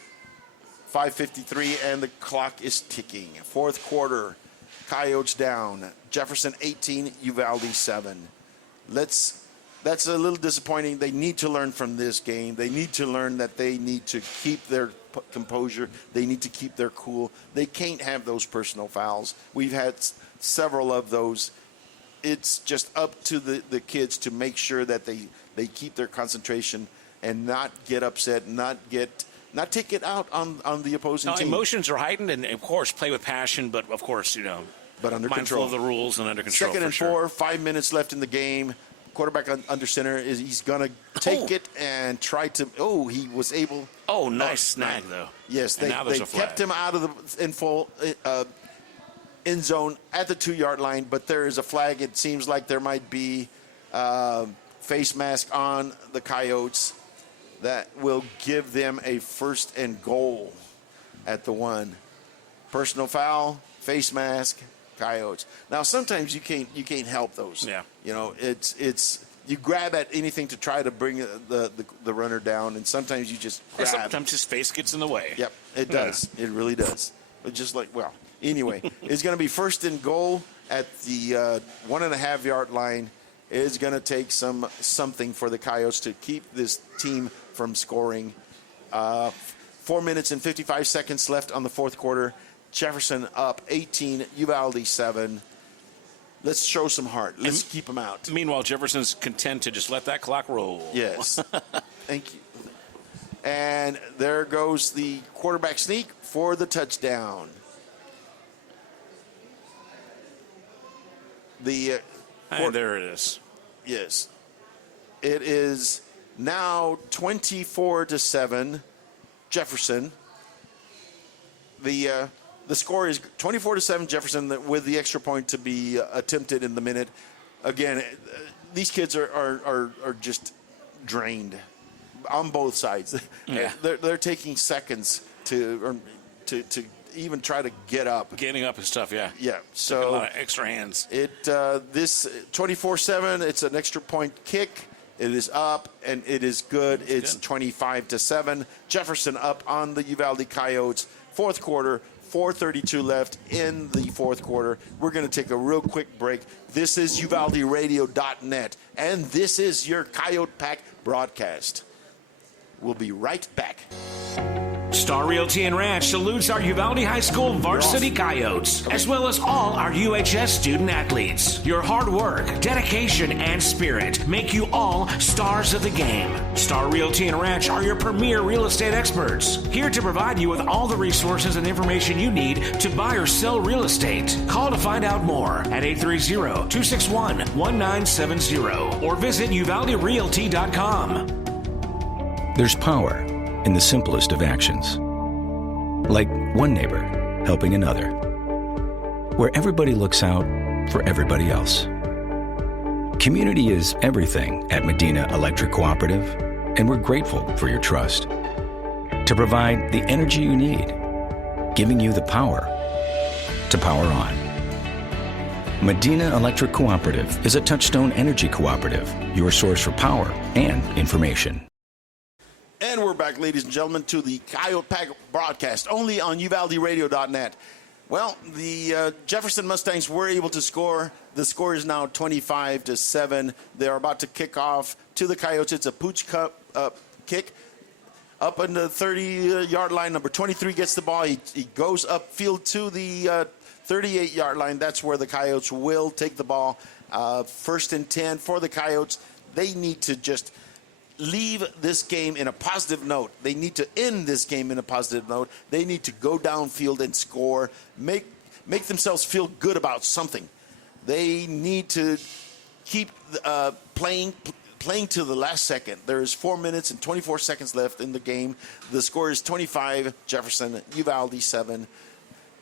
5:53, and the clock is ticking. 4th quarter. Coyotes down. Jefferson 18, Uvalde 7. That's a little disappointing. They need to learn from this game. They need to learn that they need to keep their composure. They need to keep their cool. They can't have those personal fouls. We've had several of those. It's just up to the kids to make sure that they keep their concentration and not get upset, not get not take it out on the opposing team. Emotions are heightened, and of course, play with passion, but of course, but under mindful control of the rules and under control. Second and for 4, 5 minutes left in the game. Quarterback under center he's going to take it and try to. Oh, he was able. Oh, nice snag though. Yes, And they now there's a flag. kept him out of the end zone at the 2-yard line, but there is a flag. It seems like there might be face mask on the Coyotes that will give them a 1st and goal at the 1. Personal foul, face mask, Coyotes. Now sometimes you can't help those. Yeah. It's you grab at anything to try to bring the runner down, and sometimes you just grab. Sometimes his face gets in the way. Yep, it does. It really does. But just anyway, it's going to be 1st and goal at the 1.5-yard line. It's going to take something for the Coyotes to keep this team from scoring. 4 minutes and 55 seconds left on the 4th quarter. Jefferson up 18, Uvalde 7. Let's show some heart. Let's keep them out. Meanwhile, Jefferson's content to just let that clock roll. Yes. Thank you. And there goes the quarterback sneak for the touchdown. And there it is. Yes. It is now 24-7, Jefferson. The score is 24-7 Jefferson with the extra point to be attempted in the minute. Again, these kids are just drained on both sides. Yeah. They're taking seconds to even try to get up. Getting up is tough, yeah. Yeah. So a lot of extra hands. This 24-7, it's an extra point kick. It is up, and it is good. It's 25-7. Jefferson up on the Uvalde Coyotes. 4th quarter, 4:32 left in the 4th quarter. We're going to take a real quick break. This is UvaldeRadio.net, and this is your Coyote Pack broadcast. We'll be right back. Star Realty and Ranch salutes our Uvalde High School varsity Coyotes, as well as all our UHS student athletes. Your hard work, dedication, and spirit make you all stars of the game. Star Realty and Ranch are your premier real estate experts, here to provide you with all the resources and information you need to buy or sell real estate. Call to find out more at 830-261-1970 or visit UvaldeRealty.com. There's power in the simplest of actions. Like one neighbor helping another, where everybody looks out for everybody else. Community is everything at Medina Electric Cooperative, and we're grateful for your trust. To provide the energy you need, giving you the power to power on. Medina Electric Cooperative is a Touchstone Energy Cooperative, your source for power and information. And we're back, ladies and gentlemen, to the Coyote Pack broadcast, only on UvaldeRadio.net. Well, the Jefferson Mustangs were able to score. The score is now 25-7. They're about to kick off to the Coyotes. It's a pooch kick up in the 30-yard line. Number 23 gets the ball. He goes upfield to the 38-yard line. That's where the Coyotes will take the ball. 1st and 10 for the Coyotes. They need to just leave this game in a positive note. They need to end this game in a positive note. They need to go downfield and score, make themselves feel good about something. They need to keep playing to the last second. There is 4 minutes and 24 seconds left in the game. The score is 25 Jefferson, Uvalde 7.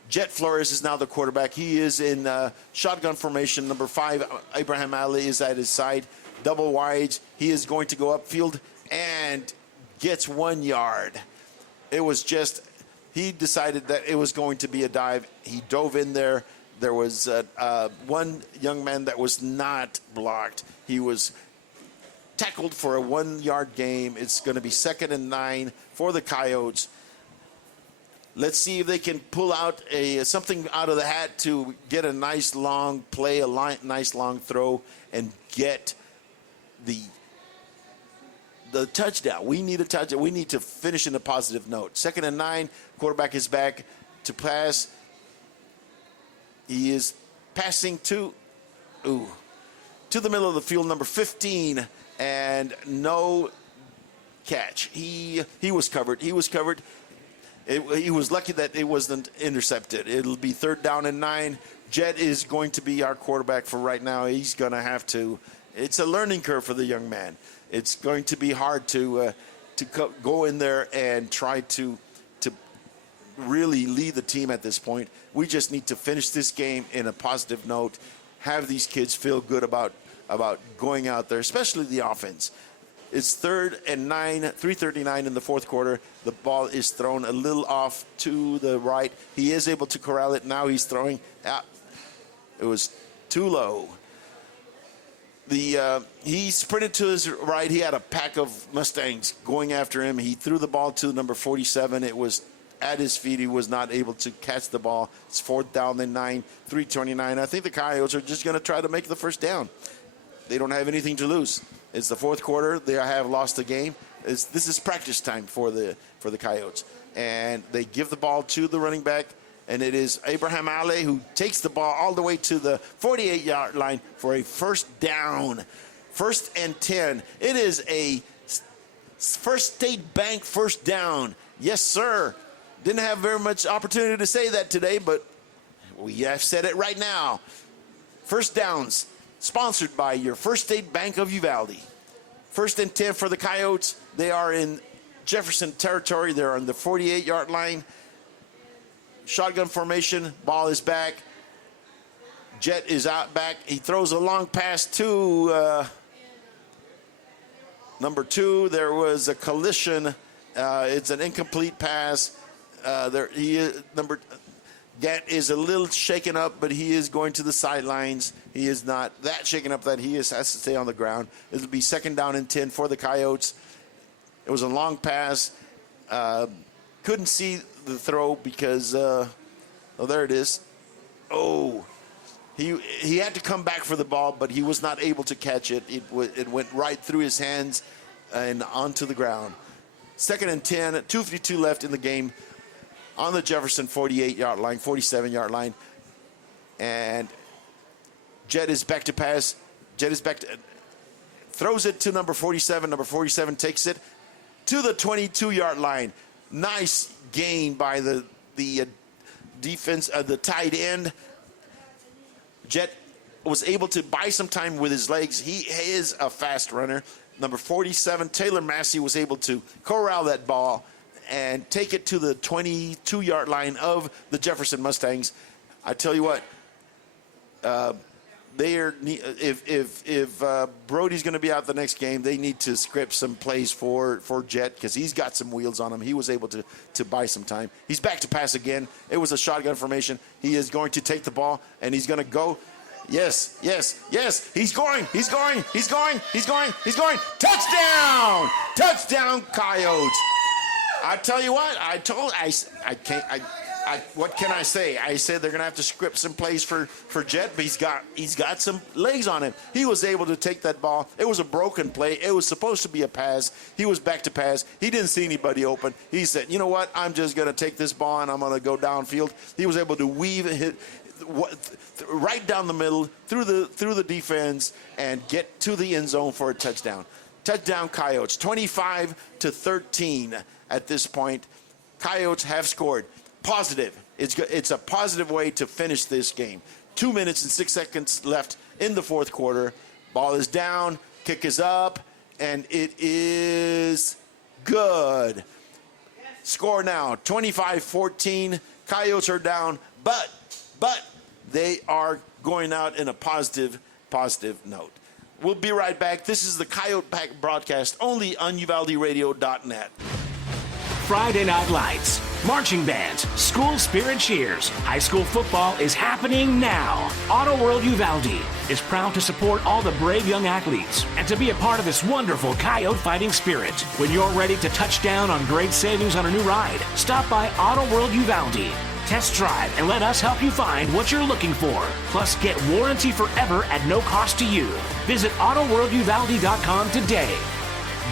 Jet Flores is now the quarterback. He is in shotgun formation. Number 5, Abraham Ali, is at his side. Double wides. He is going to go upfield and gets 1 yard. It was just, he decided that it was going to be a dive. He dove in there. There was one young man that was not blocked. He was tackled for a 1 yard game. It's going to be 2nd and 9 for the Coyotes. Let's see if they can pull out something out of the hat to get a nice long play, nice long throw, and get the touchdown. We need a touchdown. We need to finish in a positive note. 2nd and 9. Quarterback is back to pass. He is passing to the middle of the field, number 15, and no catch. He was covered. He was lucky that it wasn't intercepted. It'll be 3rd down and 9. Jet is going to be our quarterback for right now. He's going to have to. It's a learning curve for the young man. It's going to be hard to go in there and try to really lead the team at this point. We just need to finish this game in a positive note, have these kids feel good about going out there, especially the offense. It's 3rd and 9, 3:39 in the fourth quarter. The ball is thrown a little off to the right. He is able to corral it. Now he's throwing out. It was too low. He sprinted to his right. He had a pack of Mustangs going after him. He threw the ball to number 47. It was at his feet. He was not able to catch the ball. It's 4th down and 9, 3:29. I think the Coyotes are just going to try to make the first down. They don't have anything to lose. It's the fourth quarter. They have lost the game. This is practice time for the Coyotes. And they give the ball to the running back, and it is Abraham Ale who takes the ball all the way to the 48-yard line for a first down. 1st and 10. It is a First State Bank first down. Yes, sir. Didn't have very much opportunity to say that today, but we have said it right now. First downs, sponsored by your First State Bank of Uvalde. 1st and 10 for the Coyotes. They are in Jefferson territory. They're on the 48-yard line. Shotgun formation. Ball is back. Jet is out back. He throws a long pass to number 2. There was a collision. It's an incomplete pass. Gat is a little shaken up, but he is going to the sidelines. He is not that shaken up that he has to stay on the ground. It'll be 2nd down and 10 for the Coyotes. It was a long pass. Couldn't see the throw because, there it is. Oh, he had to come back for the ball, but he was not able to catch it. It went right through his hands and onto the ground. 2nd and 10, 2:52 left in the game on the Jefferson 48-yard line, 47-yard line. And Jet is back to pass. Jet is back to throws it to number 47. Number 47 takes it to the 22-yard line. Nice gain by the defense, the tight end. Jet was able to buy some time with his legs. He is a fast runner. Number 47, Taylor Massey, was able to corral that ball and take it to the 22-yard line of the Jefferson Mustangs. I tell you what, if Brody's going to be out the next game, they need to script some plays for Jet because he's got some wheels on him. He was able to buy some time. He's back to pass again. It was a shotgun formation. He is going to take the ball, and he's going to go. Yes. He's going. Touchdown, Coyotes. I tell you what, what can I say? I said they're going to have to script some plays for Jet, but he's got some legs on him. He was able to take that ball. It was a broken play. It was supposed to be a pass. He was back to pass. He didn't see anybody open. He said, you know what? I'm just going to take this ball and I'm going to go downfield. He was able to weave and hit right down the middle through the defense and get to the end zone for a touchdown. Touchdown, Coyotes. 25-13 at this point. Coyotes have scored. Positive. It's a positive way to finish this game. 2 minutes and 6 seconds left in the fourth quarter. Ball is down. Kick is up. And it is good. Score now. 25-14. Coyotes are down. But they are going out in a positive note. We'll be right back. This is the Coyote Pack broadcast only on UvaldeRadio.net. Friday Night Lights, marching bands, school spirit cheers. High school football is happening now. Auto World Uvalde is proud to support all the brave young athletes and to be a part of this wonderful Coyote fighting spirit. When you're ready to touch down on great savings on a new ride, stop by Auto World Uvalde. Test drive and let us help you find what you're looking for. Plus, get warranty forever at no cost to you. Visit AutoWorldUvalde.com today.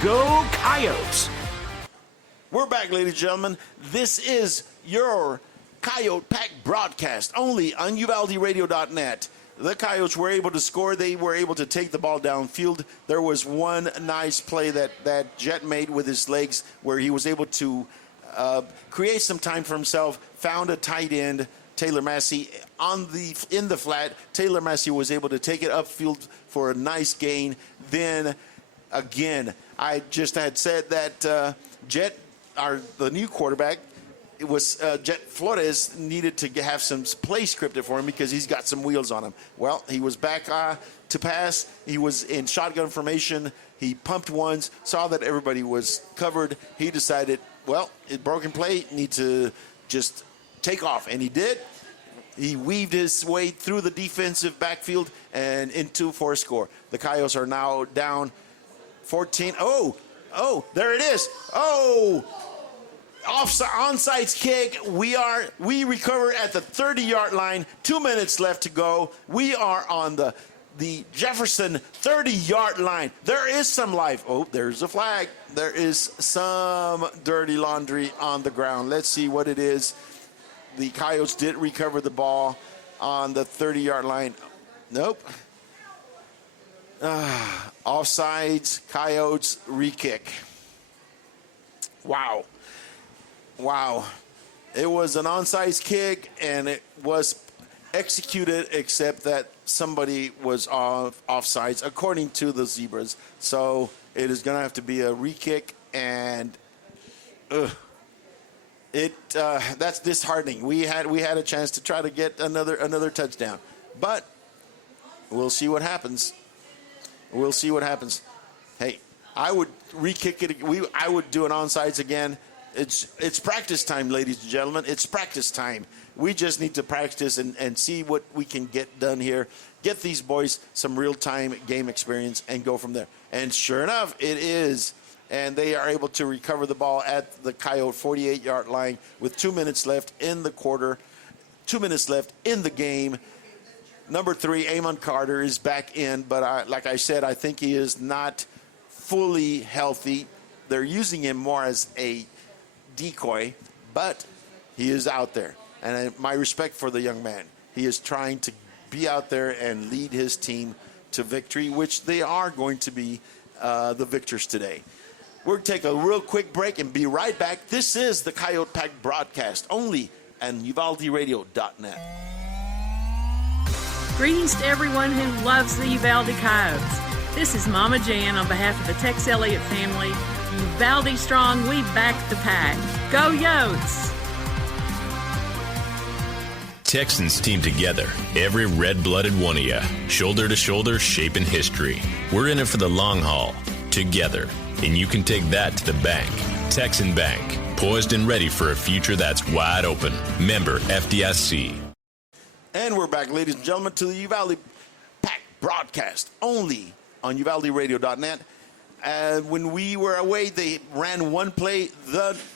Go Coyotes! We're back, ladies and gentlemen. This is your Coyote Pack broadcast only on UvaldeRadio.net. the Coyotes were able to score. They were able to take the ball downfield. There was one nice play that Jet made with his legs where he was able to create some time for himself, found a tight end, Taylor Massey, in the flat. Taylor Massey was able to take it upfield for a nice gain. Then, again, I just had said that Jet, the new quarterback, it was Jet Flores needed to have some play scripted for him because he's got some wheels on him. Well, he was back to pass. He was in shotgun formation. He pumped once, saw that everybody was covered. He decided, well, it broken play, need to just take off, and he did. He weaved his way through the defensive backfield and into for a score. The Coyotes are now down 14. Oh, there it is. Oh, onside kick. We recover at the 30-yard line. 2 minutes left to go. We are on the Jefferson 30-yard line. There is some life. Oh, there's a flag. There is some dirty laundry on the ground. Let's see what it is. The Coyotes did recover the ball on the 30-yard line. Nope. Offsides, Coyotes, re-kick. Wow. It was an onside kick, and it was executed, except that somebody was offsides, according to the Zebras. So it is going to have to be a re-kick, and that's disheartening. We had a chance to try to get another touchdown, but we'll see what happens. Hey, I would re-kick it. I would do an onside again. It's practice time, ladies and gentlemen. It's practice time. We just need to practice and see what we can get done here. Get these boys some real-time game experience and go from there. And sure enough, it is. And they are able to recover the ball at the Coyote 48-yard line with 2 minutes left in the quarter. 2 minutes left in the game. Number 3, Amon Carter, is back in. But like I said, I think he is not fully healthy. They're using him more as a decoy, but he is out there. And my respect for the young man. He is trying to be out there and lead his team to victory, which they are going to be the victors today. We're going to take a real quick break and be right back. This is the Coyote Pack broadcast, only at UvaldeRadio.net. Greetings to everyone who loves the Uvalde Coyotes. This is Mama Jan on behalf of the Tex Elliott family. Uvalde strong, we back the pack. Go Yotes! Texans team together, every red-blooded one of you, shoulder to shoulder, shaping history. We're in it for the long haul, together, and you can take that to the bank. Texan Bank, poised and ready for a future that's wide open. Member FDIC. And we're back, ladies and gentlemen, to the Uvalde Pack broadcast, only on UvaldeRadio.net. When we were away, they ran one play.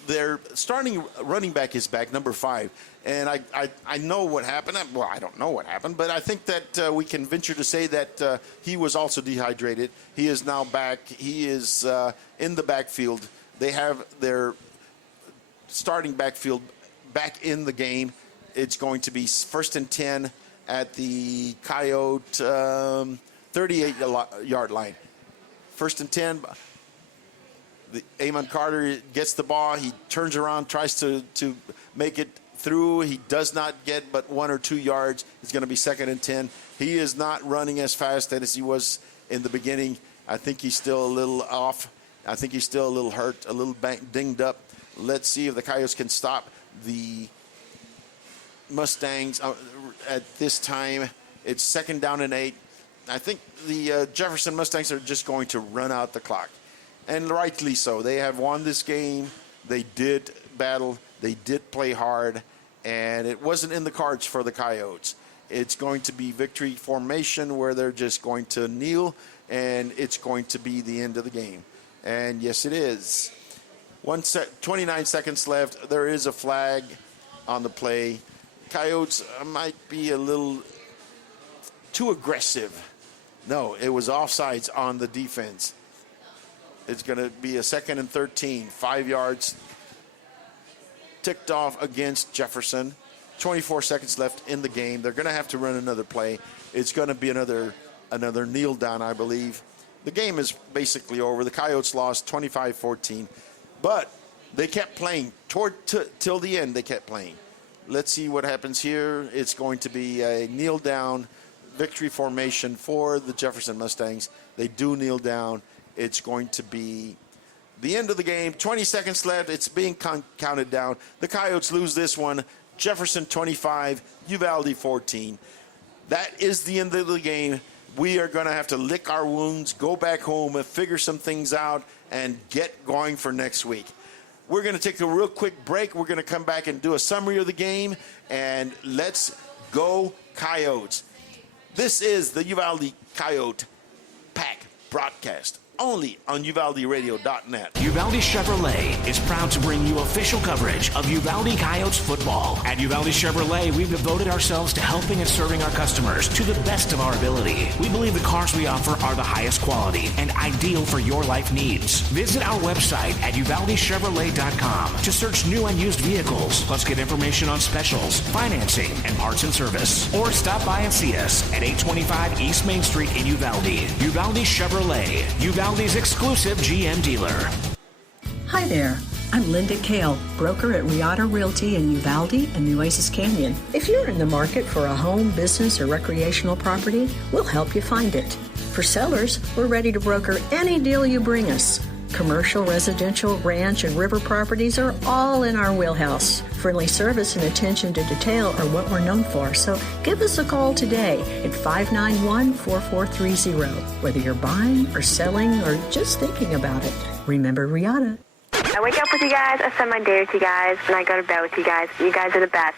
Their starting running back is back, number 5. And I know what happened. Well, I don't know what happened, but I think that we can venture to say that he was also dehydrated. He is now back. He is in the backfield. They have their starting backfield back in the game. It's going to be 1st and 10 at the Coyote 38-yard line. 1st and 10. Amon Carter gets the ball. He turns around, tries to make it through. He does not get but 1 or 2 yards. It's going to be 2nd and 10. He is not running as fast as he was in the beginning. I think he's still a little off. I think he's still a little hurt, a little dinged up. Let's see if the Coyotes can stop the Mustangs at this time. It's 2nd down and 8. I think the Jefferson Mustangs are just going to run out the clock. And rightly so. They have won this game. They did battle. They did play hard. And it wasn't in the cards for the Coyotes. It's going to be victory formation where they're just going to kneel, and it's going to be the end of the game. And yes, it is. 29 seconds left. There is a flag on the play. Coyotes might be a little too aggressive. No, it was offsides on the defense. It's going to be a 2nd and 13, 5 yards ticked off against Jefferson. 24 seconds left in the game. They're going to have to run another play. It's going to be another kneel down, I believe. The game is basically over. The Coyotes lost 25-14, but they kept playing till the end. They kept playing. Let's see what happens here. It's going to be a kneel down victory formation for the Jefferson Mustangs. They do kneel down. It's going to be the end of the game. 20 seconds left. It's being counted down. The Coyotes lose this one. Jefferson 25, Uvalde 14. That is the end of the game. We are going to have to lick our wounds, go back home and figure some things out and get going for next week. We're going to take a real quick break. We're going to come back and do a summary of the game, and let's go Coyotes. This is the Uvalde Coyote Pack broadcast, only on UvaldeRadio.net. Uvalde Chevrolet is proud to bring you official coverage of Uvalde Coyotes football. At Uvalde Chevrolet, we've devoted ourselves to helping and serving our customers to the best of our ability. We believe the cars we offer are the highest quality and ideal for your life needs. Visit our website at UvaldeChevrolet.com to search new and used vehicles, plus get information on specials, financing, and parts and service. Or stop by and see us at 825 East Main Street in Uvalde. Uvalde Chevrolet, Uvalde's exclusive GM dealer. Hi there. I'm Linda Kale, broker at Riata Realty in Uvalde and Nueces Canyon. If you're in the market for a home, business, or recreational property, we'll help you find it. For sellers, we're ready to broker any deal you bring us. Commercial, residential, ranch, and river properties are all in our wheelhouse. Friendly service and attention to detail are what we're known for, so give us a call today at 591-4430. Whether you're buying or selling or just thinking about it, remember Riata. I wake up with you guys, I spend my day with you guys, and I go to bed with you guys. You guys are the best.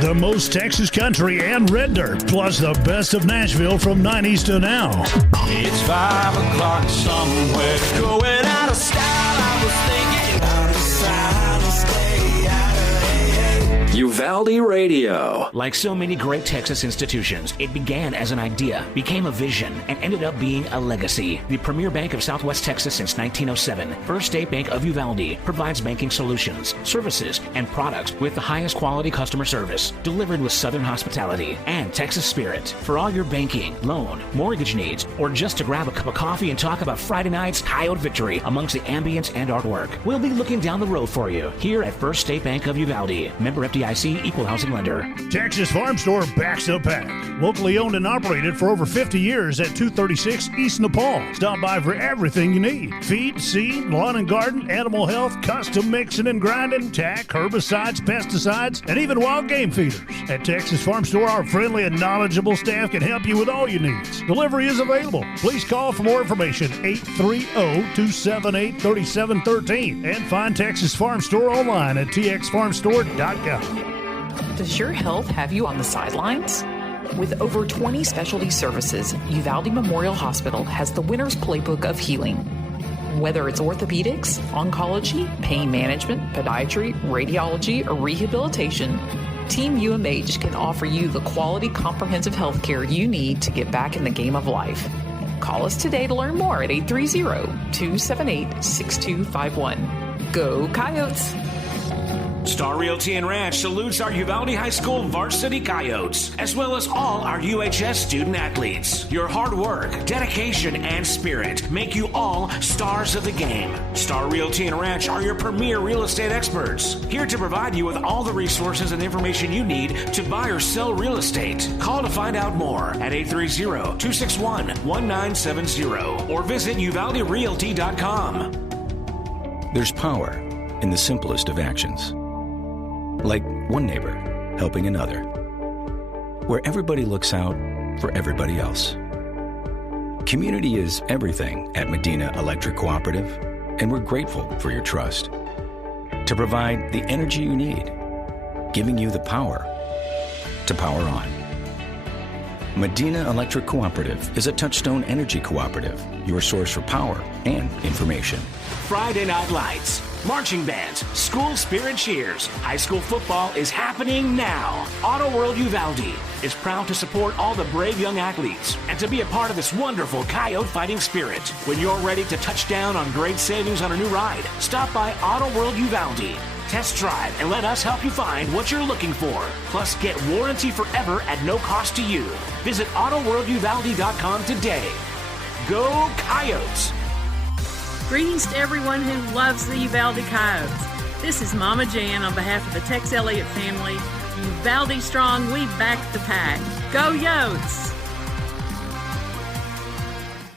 The most Texas country and red dirt, plus the best of Nashville from 90s to now. It's 5 o'clock somewhere, going out of style. I was thinking I'm deciding to stay out of Uvalde Radio. Like so many great Texas institutions, it began as an idea, became a vision, and ended up being a legacy. The premier bank of Southwest Texas since 1907, First State Bank of Uvalde, provides banking solutions, services, and products with the highest quality customer service, delivered with Southern hospitality and Texas spirit. For all your banking, loan, mortgage needs, or just to grab a cup of coffee and talk about Friday night's Coyote victory amongst the ambience and artwork, we'll be looking down the road for you here at First State Bank of Uvalde. Member FDIC, equal housing lender. Texas Farm Store backs the pack. Locally owned and operated for over 50 years at 236 East Nepal. Stop by for everything you need. Feed, seed, lawn and garden, animal health, custom mixing and grinding, tack, herbicides, pesticides, and even wild game feeders. At Texas Farm Store, our friendly and knowledgeable staff can help you with all your needs. Delivery is available. Please call for more information, 830-278-3713, and find Texas Farm Store online at txfarmstore.com. Does your health have you on the sidelines? With over 20 specialty services, Uvalde Memorial Hospital has the winner's playbook of healing. Whether it's orthopedics, oncology, pain management, podiatry, radiology, or rehabilitation, Team UMH can offer you the quality comprehensive health care you need to get back in the game of life. Call us today to learn more at 830-278-6251. Go Coyotes! Star Realty and Ranch salutes our Uvalde High School varsity Coyotes, as well as all our UHS student athletes. Your hard work, dedication, and spirit make you all stars of the game. Star Realty and Ranch are your premier real estate experts, here to provide you with all the resources and information you need to buy or sell real estate. Call to find out more at 830-261-1970 or visit UvaldeRealty.com. There's power in the simplest of actions. Like one neighbor helping another, where everybody looks out for everybody else. Community is everything at Medina Electric Cooperative, and we're grateful for your trust. To provide the energy you need, giving you the power to power on. Medina Electric Cooperative is a Touchstone Energy Cooperative, your source for power and information. Friday Night Lights, marching bands, school spirit cheers. High school football is happening now. Auto World Uvalde is proud to support all the brave young athletes and to be a part of this wonderful Coyote fighting spirit. When you're ready to touch down on great savings on a new ride, stop by Auto World Uvalde. Test drive and let us help you find what you're looking for. Plus, get warranty forever at no cost to you. Visit AutoWorldUvalde.com today. Go Coyotes! Greetings to everyone who loves the Uvalde Coyotes. This is Mama Jan on behalf of the Tex Elliott family. Uvalde strong, we back the pack. Go Yotes!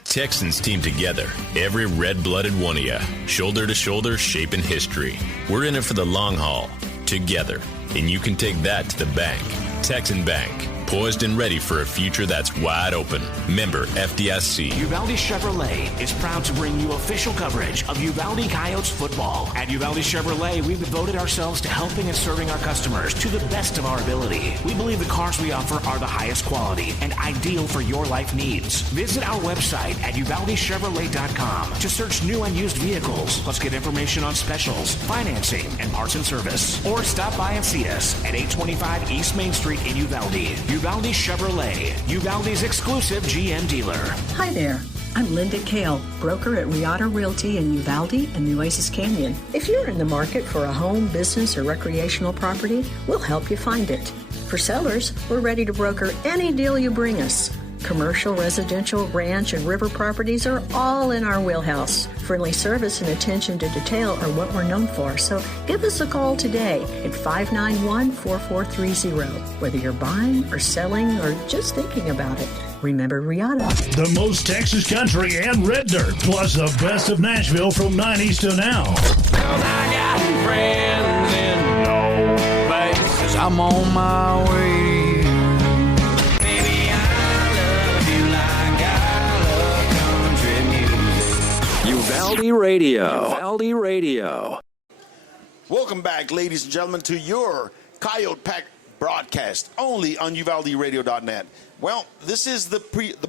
Texans team together, every red-blooded one of you, shoulder to shoulder, shaping history. We're in it for the long haul, together, and you can take that to the bank. Texan Bank, poised and ready for a future that's wide open. Member FDIC. Uvalde Chevrolet is proud to bring you official coverage of Uvalde Coyotes football. At Uvalde Chevrolet, we've devoted ourselves to helping and serving our customers to the best of our ability. We believe the cars we offer are the highest quality and ideal for your life needs. Visit our website at UvaldeChevrolet.com to search new and used vehicles, plus get information on specials, financing, and parts and service. Or stop by and see us at 825 East Main Street in Uvalde. Uvalde Chevrolet, Uvalde's exclusive GM dealer. Hi there. I'm Linda Kale, broker at Riata Realty in Uvalde and the Oasis Canyon. If you're in the market for a home, business, or recreational property, we'll help you find it. For sellers, we're ready to broker any deal you bring us. Commercial, residential, ranch, and river properties are all in our wheelhouse. Friendly service and attention to detail are what we're known for, so give us a call today at 591-4430. Whether you're buying or selling or just thinking about it, remember Riata. The most Texas country and red dirt, plus the best of Nashville from 90s to now. 'Cause I got friends in no places. I'm on my way. Uvalde Radio. Uvalde Radio. Welcome back, ladies and gentlemen, to your Coyote Pack broadcast, only on UvaldeRadio.net. Well, this is the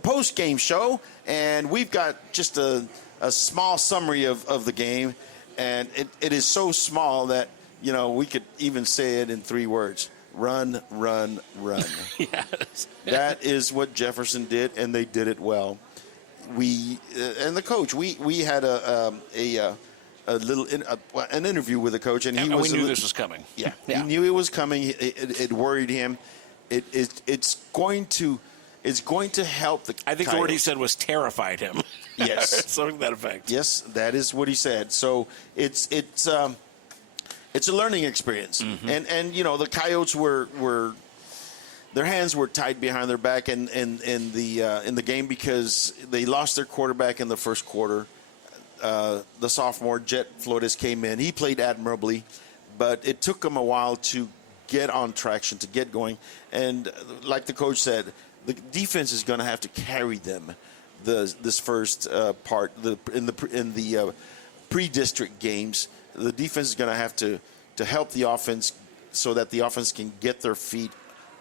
post-game show, and we've got just a small summary of the game, and it is so small that, you know, we could even say it in 3 words. Run, run, run. Yes. That is what Jefferson did, and they did it well. We and the coach, we had an interview with the coach, and we knew this was coming. Yeah, he knew it was coming. It worried him. It's going to help the. I think the word he said was terrified him. Yes, something to that effect. Yes, that is what he said. So it's a learning experience, and you know the Coyotes were. Their hands were tied behind their back in the game because they lost their quarterback in the first quarter. The sophomore Jet Flores came in. He played admirably, but it took him a while to get on traction, to get going. And like the coach said, the defense is going to have to carry them this first part. In the pre-district games, the defense is going to have to help the offense so that the offense can get their feet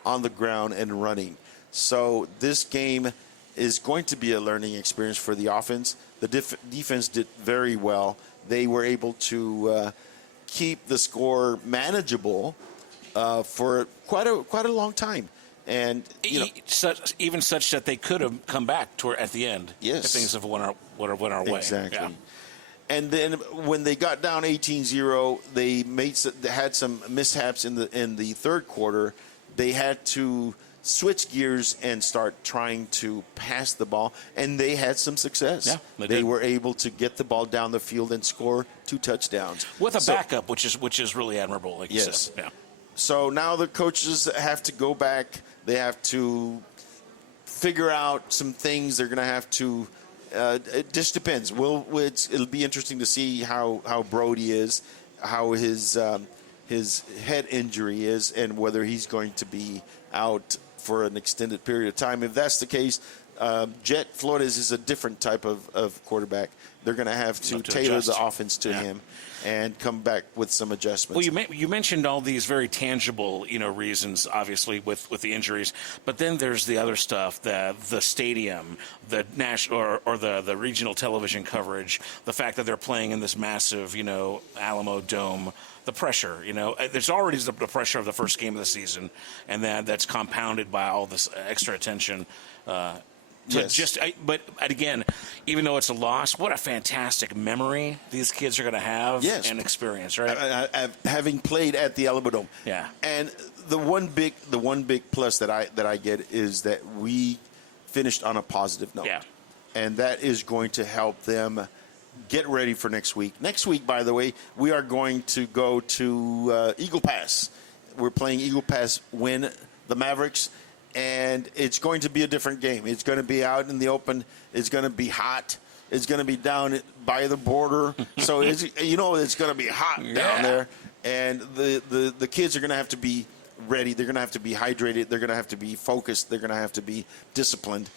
on the ground and running. So this game is going to be a learning experience for the offense. The defense did very well. They were able to keep the score manageable for quite a long time, and you know, even such that they could have come back at the end. Yes, if things have went our way. Exactly. Yeah. And then when they got down 18-0, they had some mishaps in the third quarter. They had to switch gears and start trying to pass the ball, and they had some success. Yeah, they were able to get the ball down the field and score 2 touchdowns with a backup, which is really admirable. Like yes. You said. Yeah. So now the coaches have to go back. They have to figure out some things. They're going to have to. It just depends. It'll be interesting to see how Brody is, how his head injury is, and whether he's going to be out for an extended period of time. If that's the case, Jet Flores is a different type of quarterback. They're going to have to tailor the offense to him and come back with some adjustments. Well, you mentioned all these very tangible, reasons, obviously, with the injuries. But then there's the other stuff, the stadium, the national or the regional television coverage, the fact that they're playing in this massive, Alamo Dome. The pressure, there's already the pressure of the first game of the season, and that's compounded by all this extra attention. So but again, even though it's a loss, what a fantastic memory these kids are going to have and experience, right? Having played at the Alamodome. Yeah. And the one big plus that I get is that we finished on a positive note. Yeah. And that is going to help them get ready for next week. Next week, by the way, we are going to go to Eagle Pass. We're playing Eagle Pass, win the Mavericks, and it's going to be a different game. It's going to be out in the open. It's going to be hot. It's going to be down by the border. So it's going to be hot down there. And the kids are going to have to be ready. They're going to have to be hydrated. They're going to have to be focused. They're going to have to be disciplined.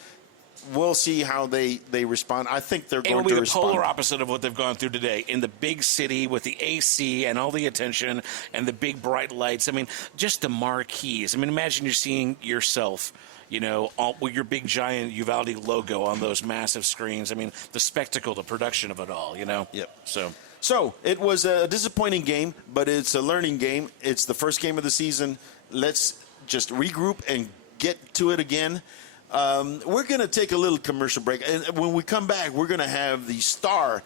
We'll see how they respond. I think they're going to respond. It will be the polar opposite of what they've gone through today in the big city with the AC and all the attention and the big bright lights. I mean, just the marquees. I mean, imagine you're seeing yourself, with your big giant Uvalde logo on those massive screens. I mean, the spectacle, the production of it all, Yep. So it was a disappointing game, but it's a learning game. It's the first game of the season. Let's just regroup and get to it again. We're going to take a little commercial break, and when we come back, we're going to have the Star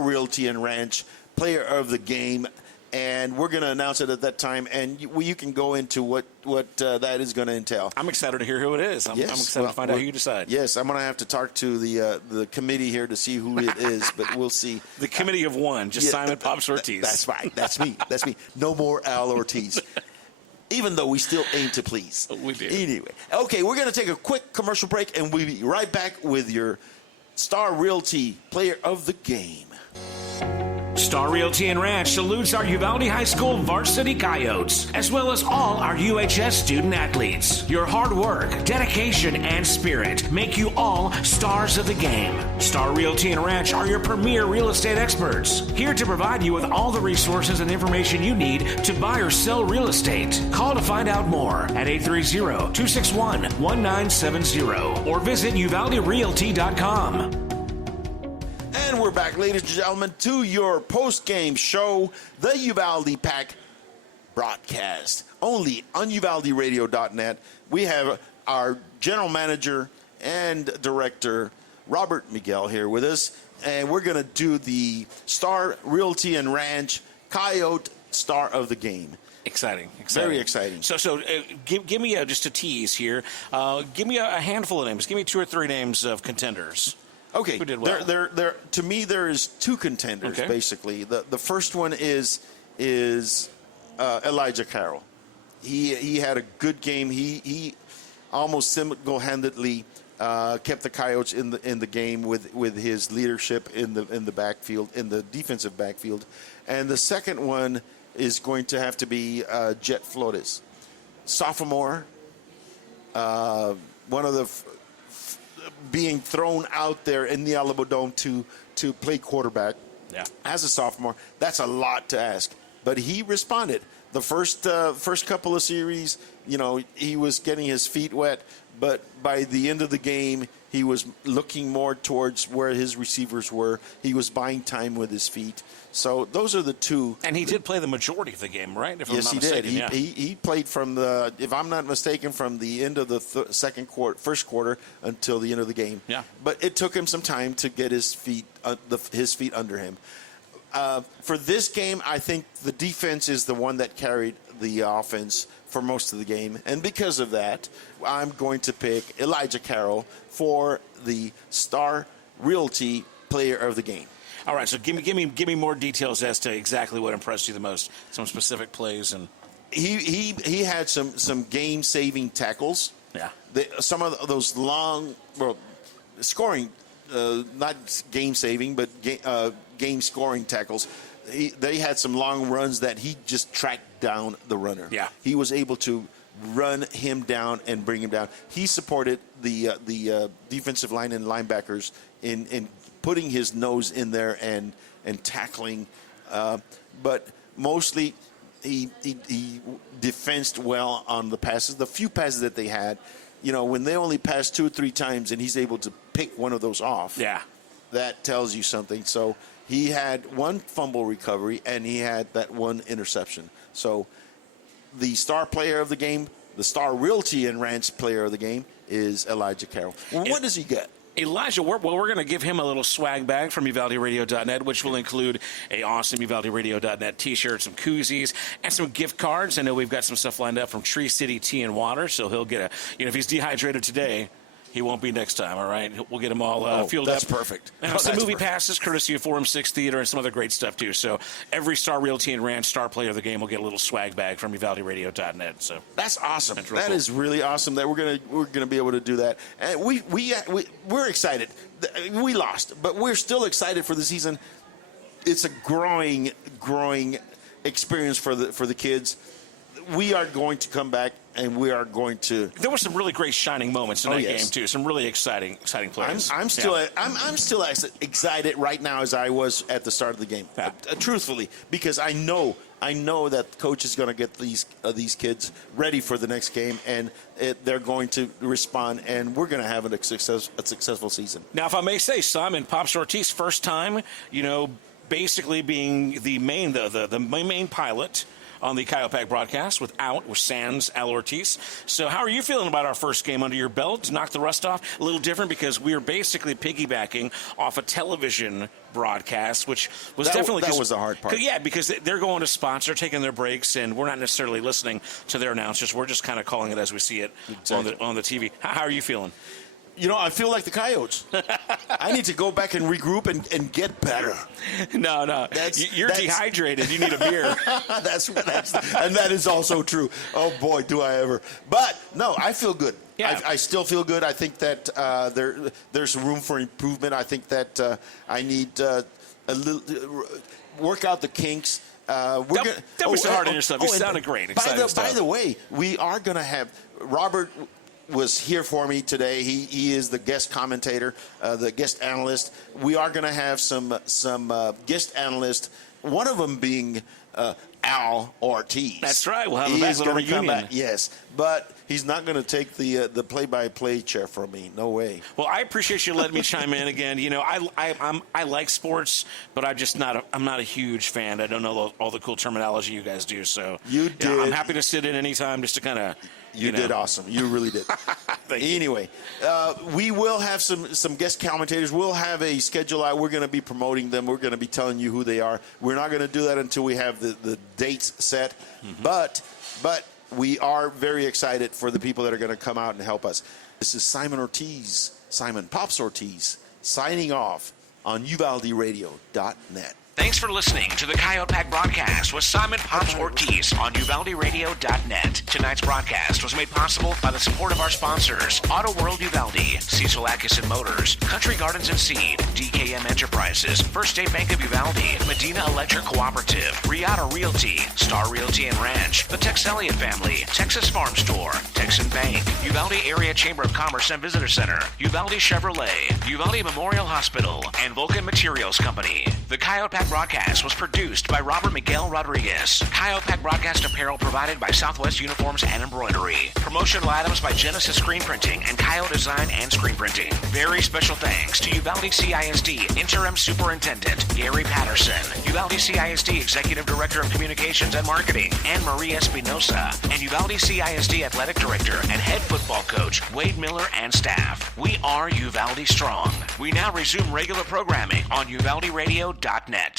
Realty and Ranch Player of the Game, and we're going to announce it at that time, and you can go into what that is going to entail. I'm excited to hear who it is. I'm excited to find out who you decide. Yes, I'm going to have to talk to the committee here to see who it is, but we'll see. The committee of one, just Simon Pops Ortiz. That's right. That's me. No more Al Ortiz. Even though we still aim to please. We do. Anyway. Okay, we're going to take a quick commercial break, and we'll be right back with your Star Realty Player of the Game. Star Realty and Ranch salutes our Uvalde High School varsity Coyotes, as well as all our UHS student athletes. Your hard work, dedication, and spirit make you all stars of the game. Star Realty and Ranch are your premier real estate experts, here to provide you with all the resources and information you need to buy or sell real estate. Call to find out more at 830-261-1970 or visit uvalderealty.com. And we're back, ladies and gentlemen, to your post-game show, the Uvalde Pack broadcast, only on UvaldeRadio.net. We have our general manager and director, Robert Miguel, here with us, and we're going to do the Star Realty and Ranch Coyote Star of the Game. Exciting. Very exciting. So give me just a tease here. Give me a handful of names. Give me 2 or 3 names of contenders. Okay, who did well? To me, there is 2 contenders, basically. The first one is Elijah Carroll. He had a good game. He almost single-handedly kept the Coyotes in the game with his leadership in the backfield, in the defensive backfield. And the second one is going to have to be Jet Flores, sophomore, one of the being thrown out there in the Alamodome to play quarterback as a sophomore. That's a lot to ask, but he responded. The first couple of series, he was getting his feet wet, but by the end of the game, he was looking more towards where his receivers were. He was buying time with his feet. So those are the 2. And he did play the majority of the game, right? Yes, he did. He played from if I'm not mistaken, from the end of the first quarter until the end of the game. Yeah. But it took him some time to get his feet under him. For this game, I think the defense is the one that carried the offense for most of the game, and because of that, I'm going to pick Elijah Carroll for the Star Realty Player of the Game. All right, so give me more details as to exactly what impressed you the most. Some specific plays and he had some game-saving tackles. Yeah, some of those long, scoring, not game-saving, but game-scoring tackles. They had some long runs that he just tracked down the runner. Yeah, he was able to run him down and bring him down. He supported the defensive line and linebackers in putting his nose in there and tackling, but mostly he defensed well on the passes. The few passes that they had, when they only passed 2 or 3 times and he's able to pick one of those off, that tells you something. So he had 1 fumble recovery and he had that 1 interception. So the Star Player of the Game, the Star Realty and Ranch Player of the Game, is Elijah Carroll. Well, what does he get? Elijah, we're going to give him a little swag bag from UvaldeRadio.net, which will include a awesome UvaldeRadio.net T-shirt, some koozies, and some gift cards. I know we've got some stuff lined up from Tree City Tea and Water, so he'll get if he's dehydrated today, he won't be next time, all right? We'll get him all fueled that's up. That's perfect. And some movie passes, courtesy of Forum 6 Theater, and some other great stuff, too. So every Star Realty and Ranch star player of the game will get a little swag bag from UvaldeRadio.net. So that's awesome. That cool. is really awesome that we're gonna be able to do that. And we're excited. We lost, but we're still excited for the season. It's a growing experience for the kids. We are going to come back, and we are going to. There were some really great shining moments in that game too. Some really exciting plays. I'm still as excited right now as I was at the start of the game. Truthfully, because I know that coach is going to get these kids ready for the next game, and they're going to respond, and we're going to have a successful season. Now, if I may say, Simon Pops Ortiz, first time, basically being the main pilot on the Coyote Pack broadcast with Sans Al Ortiz. So how are you feeling about our first game under your belt? Knock the rust off? A little different because we are basically piggybacking off a television broadcast, which was that was the hard part. Yeah, because they're going to spots, they're taking their breaks, and we're not necessarily listening to their announcers. We're just kind of calling it as we see it on the TV. How are you feeling? I feel like the Coyotes. I need to go back and regroup and get better. No. You're dehydrated. You need a beer. And that is also true. Oh, boy, do I ever. But, no, I feel good. Yeah. I still feel good. I think that there's room for improvement. I think that I need a little work out the kinks. That was so hard on yourself. You sounded great. By the way, we are going to have Robert was here for me today. He is the guest commentator, the guest analyst. We are going to have some guest analysts, one of them being Al Ortiz. That's right. We'll have a nice little reunion. Yes, but he's not going to take the play-by-play chair from me. No way. Well, I appreciate you letting me chime in again. I like sports, but I'm not a huge fan. I don't know all the cool terminology you guys do. So you did. I'm happy to sit in anytime just to kind of. You did awesome. You really did. Anyway, we will have some guest commentators. We'll have a schedule out. We're going to be promoting them. We're going to be telling you who they are. We're not going to do that until we have the dates set. Mm-hmm. But we are very excited for the people that are going to come out and help us. This is Simon Pops Ortiz, signing off on UvaldeRadio.net. Thanks for listening to the Coyote Pack broadcast with Simon Pops Ortiz on UvaldeRadio.net. Tonight's broadcast was made possible by the support of our sponsors, Auto World Uvalde, Cecil Atkinson Motors, Country Gardens and Seed, DKM Enterprises, First State Bank of Uvalde, Medina Electric Cooperative, Riata Realty, Star Realty and Ranch, the Tex Elliott Family, Texas Farm Store, Texan Bank, Uvalde Area Chamber of Commerce and Visitor Center, Uvalde Chevrolet, Uvalde Memorial Hospital, and Vulcan Materials Company. The Coyote Pack broadcast was produced by Robert Miguel Rodriguez. Coyote Pack broadcast apparel provided by Southwest Uniforms and Embroidery. Promotional items by Genesis Screen Printing and Coyote Design and Screen Printing. Very special thanks to Uvalde CISD Interim Superintendent Gary Patterson, Uvalde CISD Executive Director of Communications and Marketing Anne Marie Espinosa, and Uvalde CISD Athletic Director and Head Football Coach Wade Miller and staff. We are Uvalde Strong. We now resume regular programming on UvaldeRadio.net.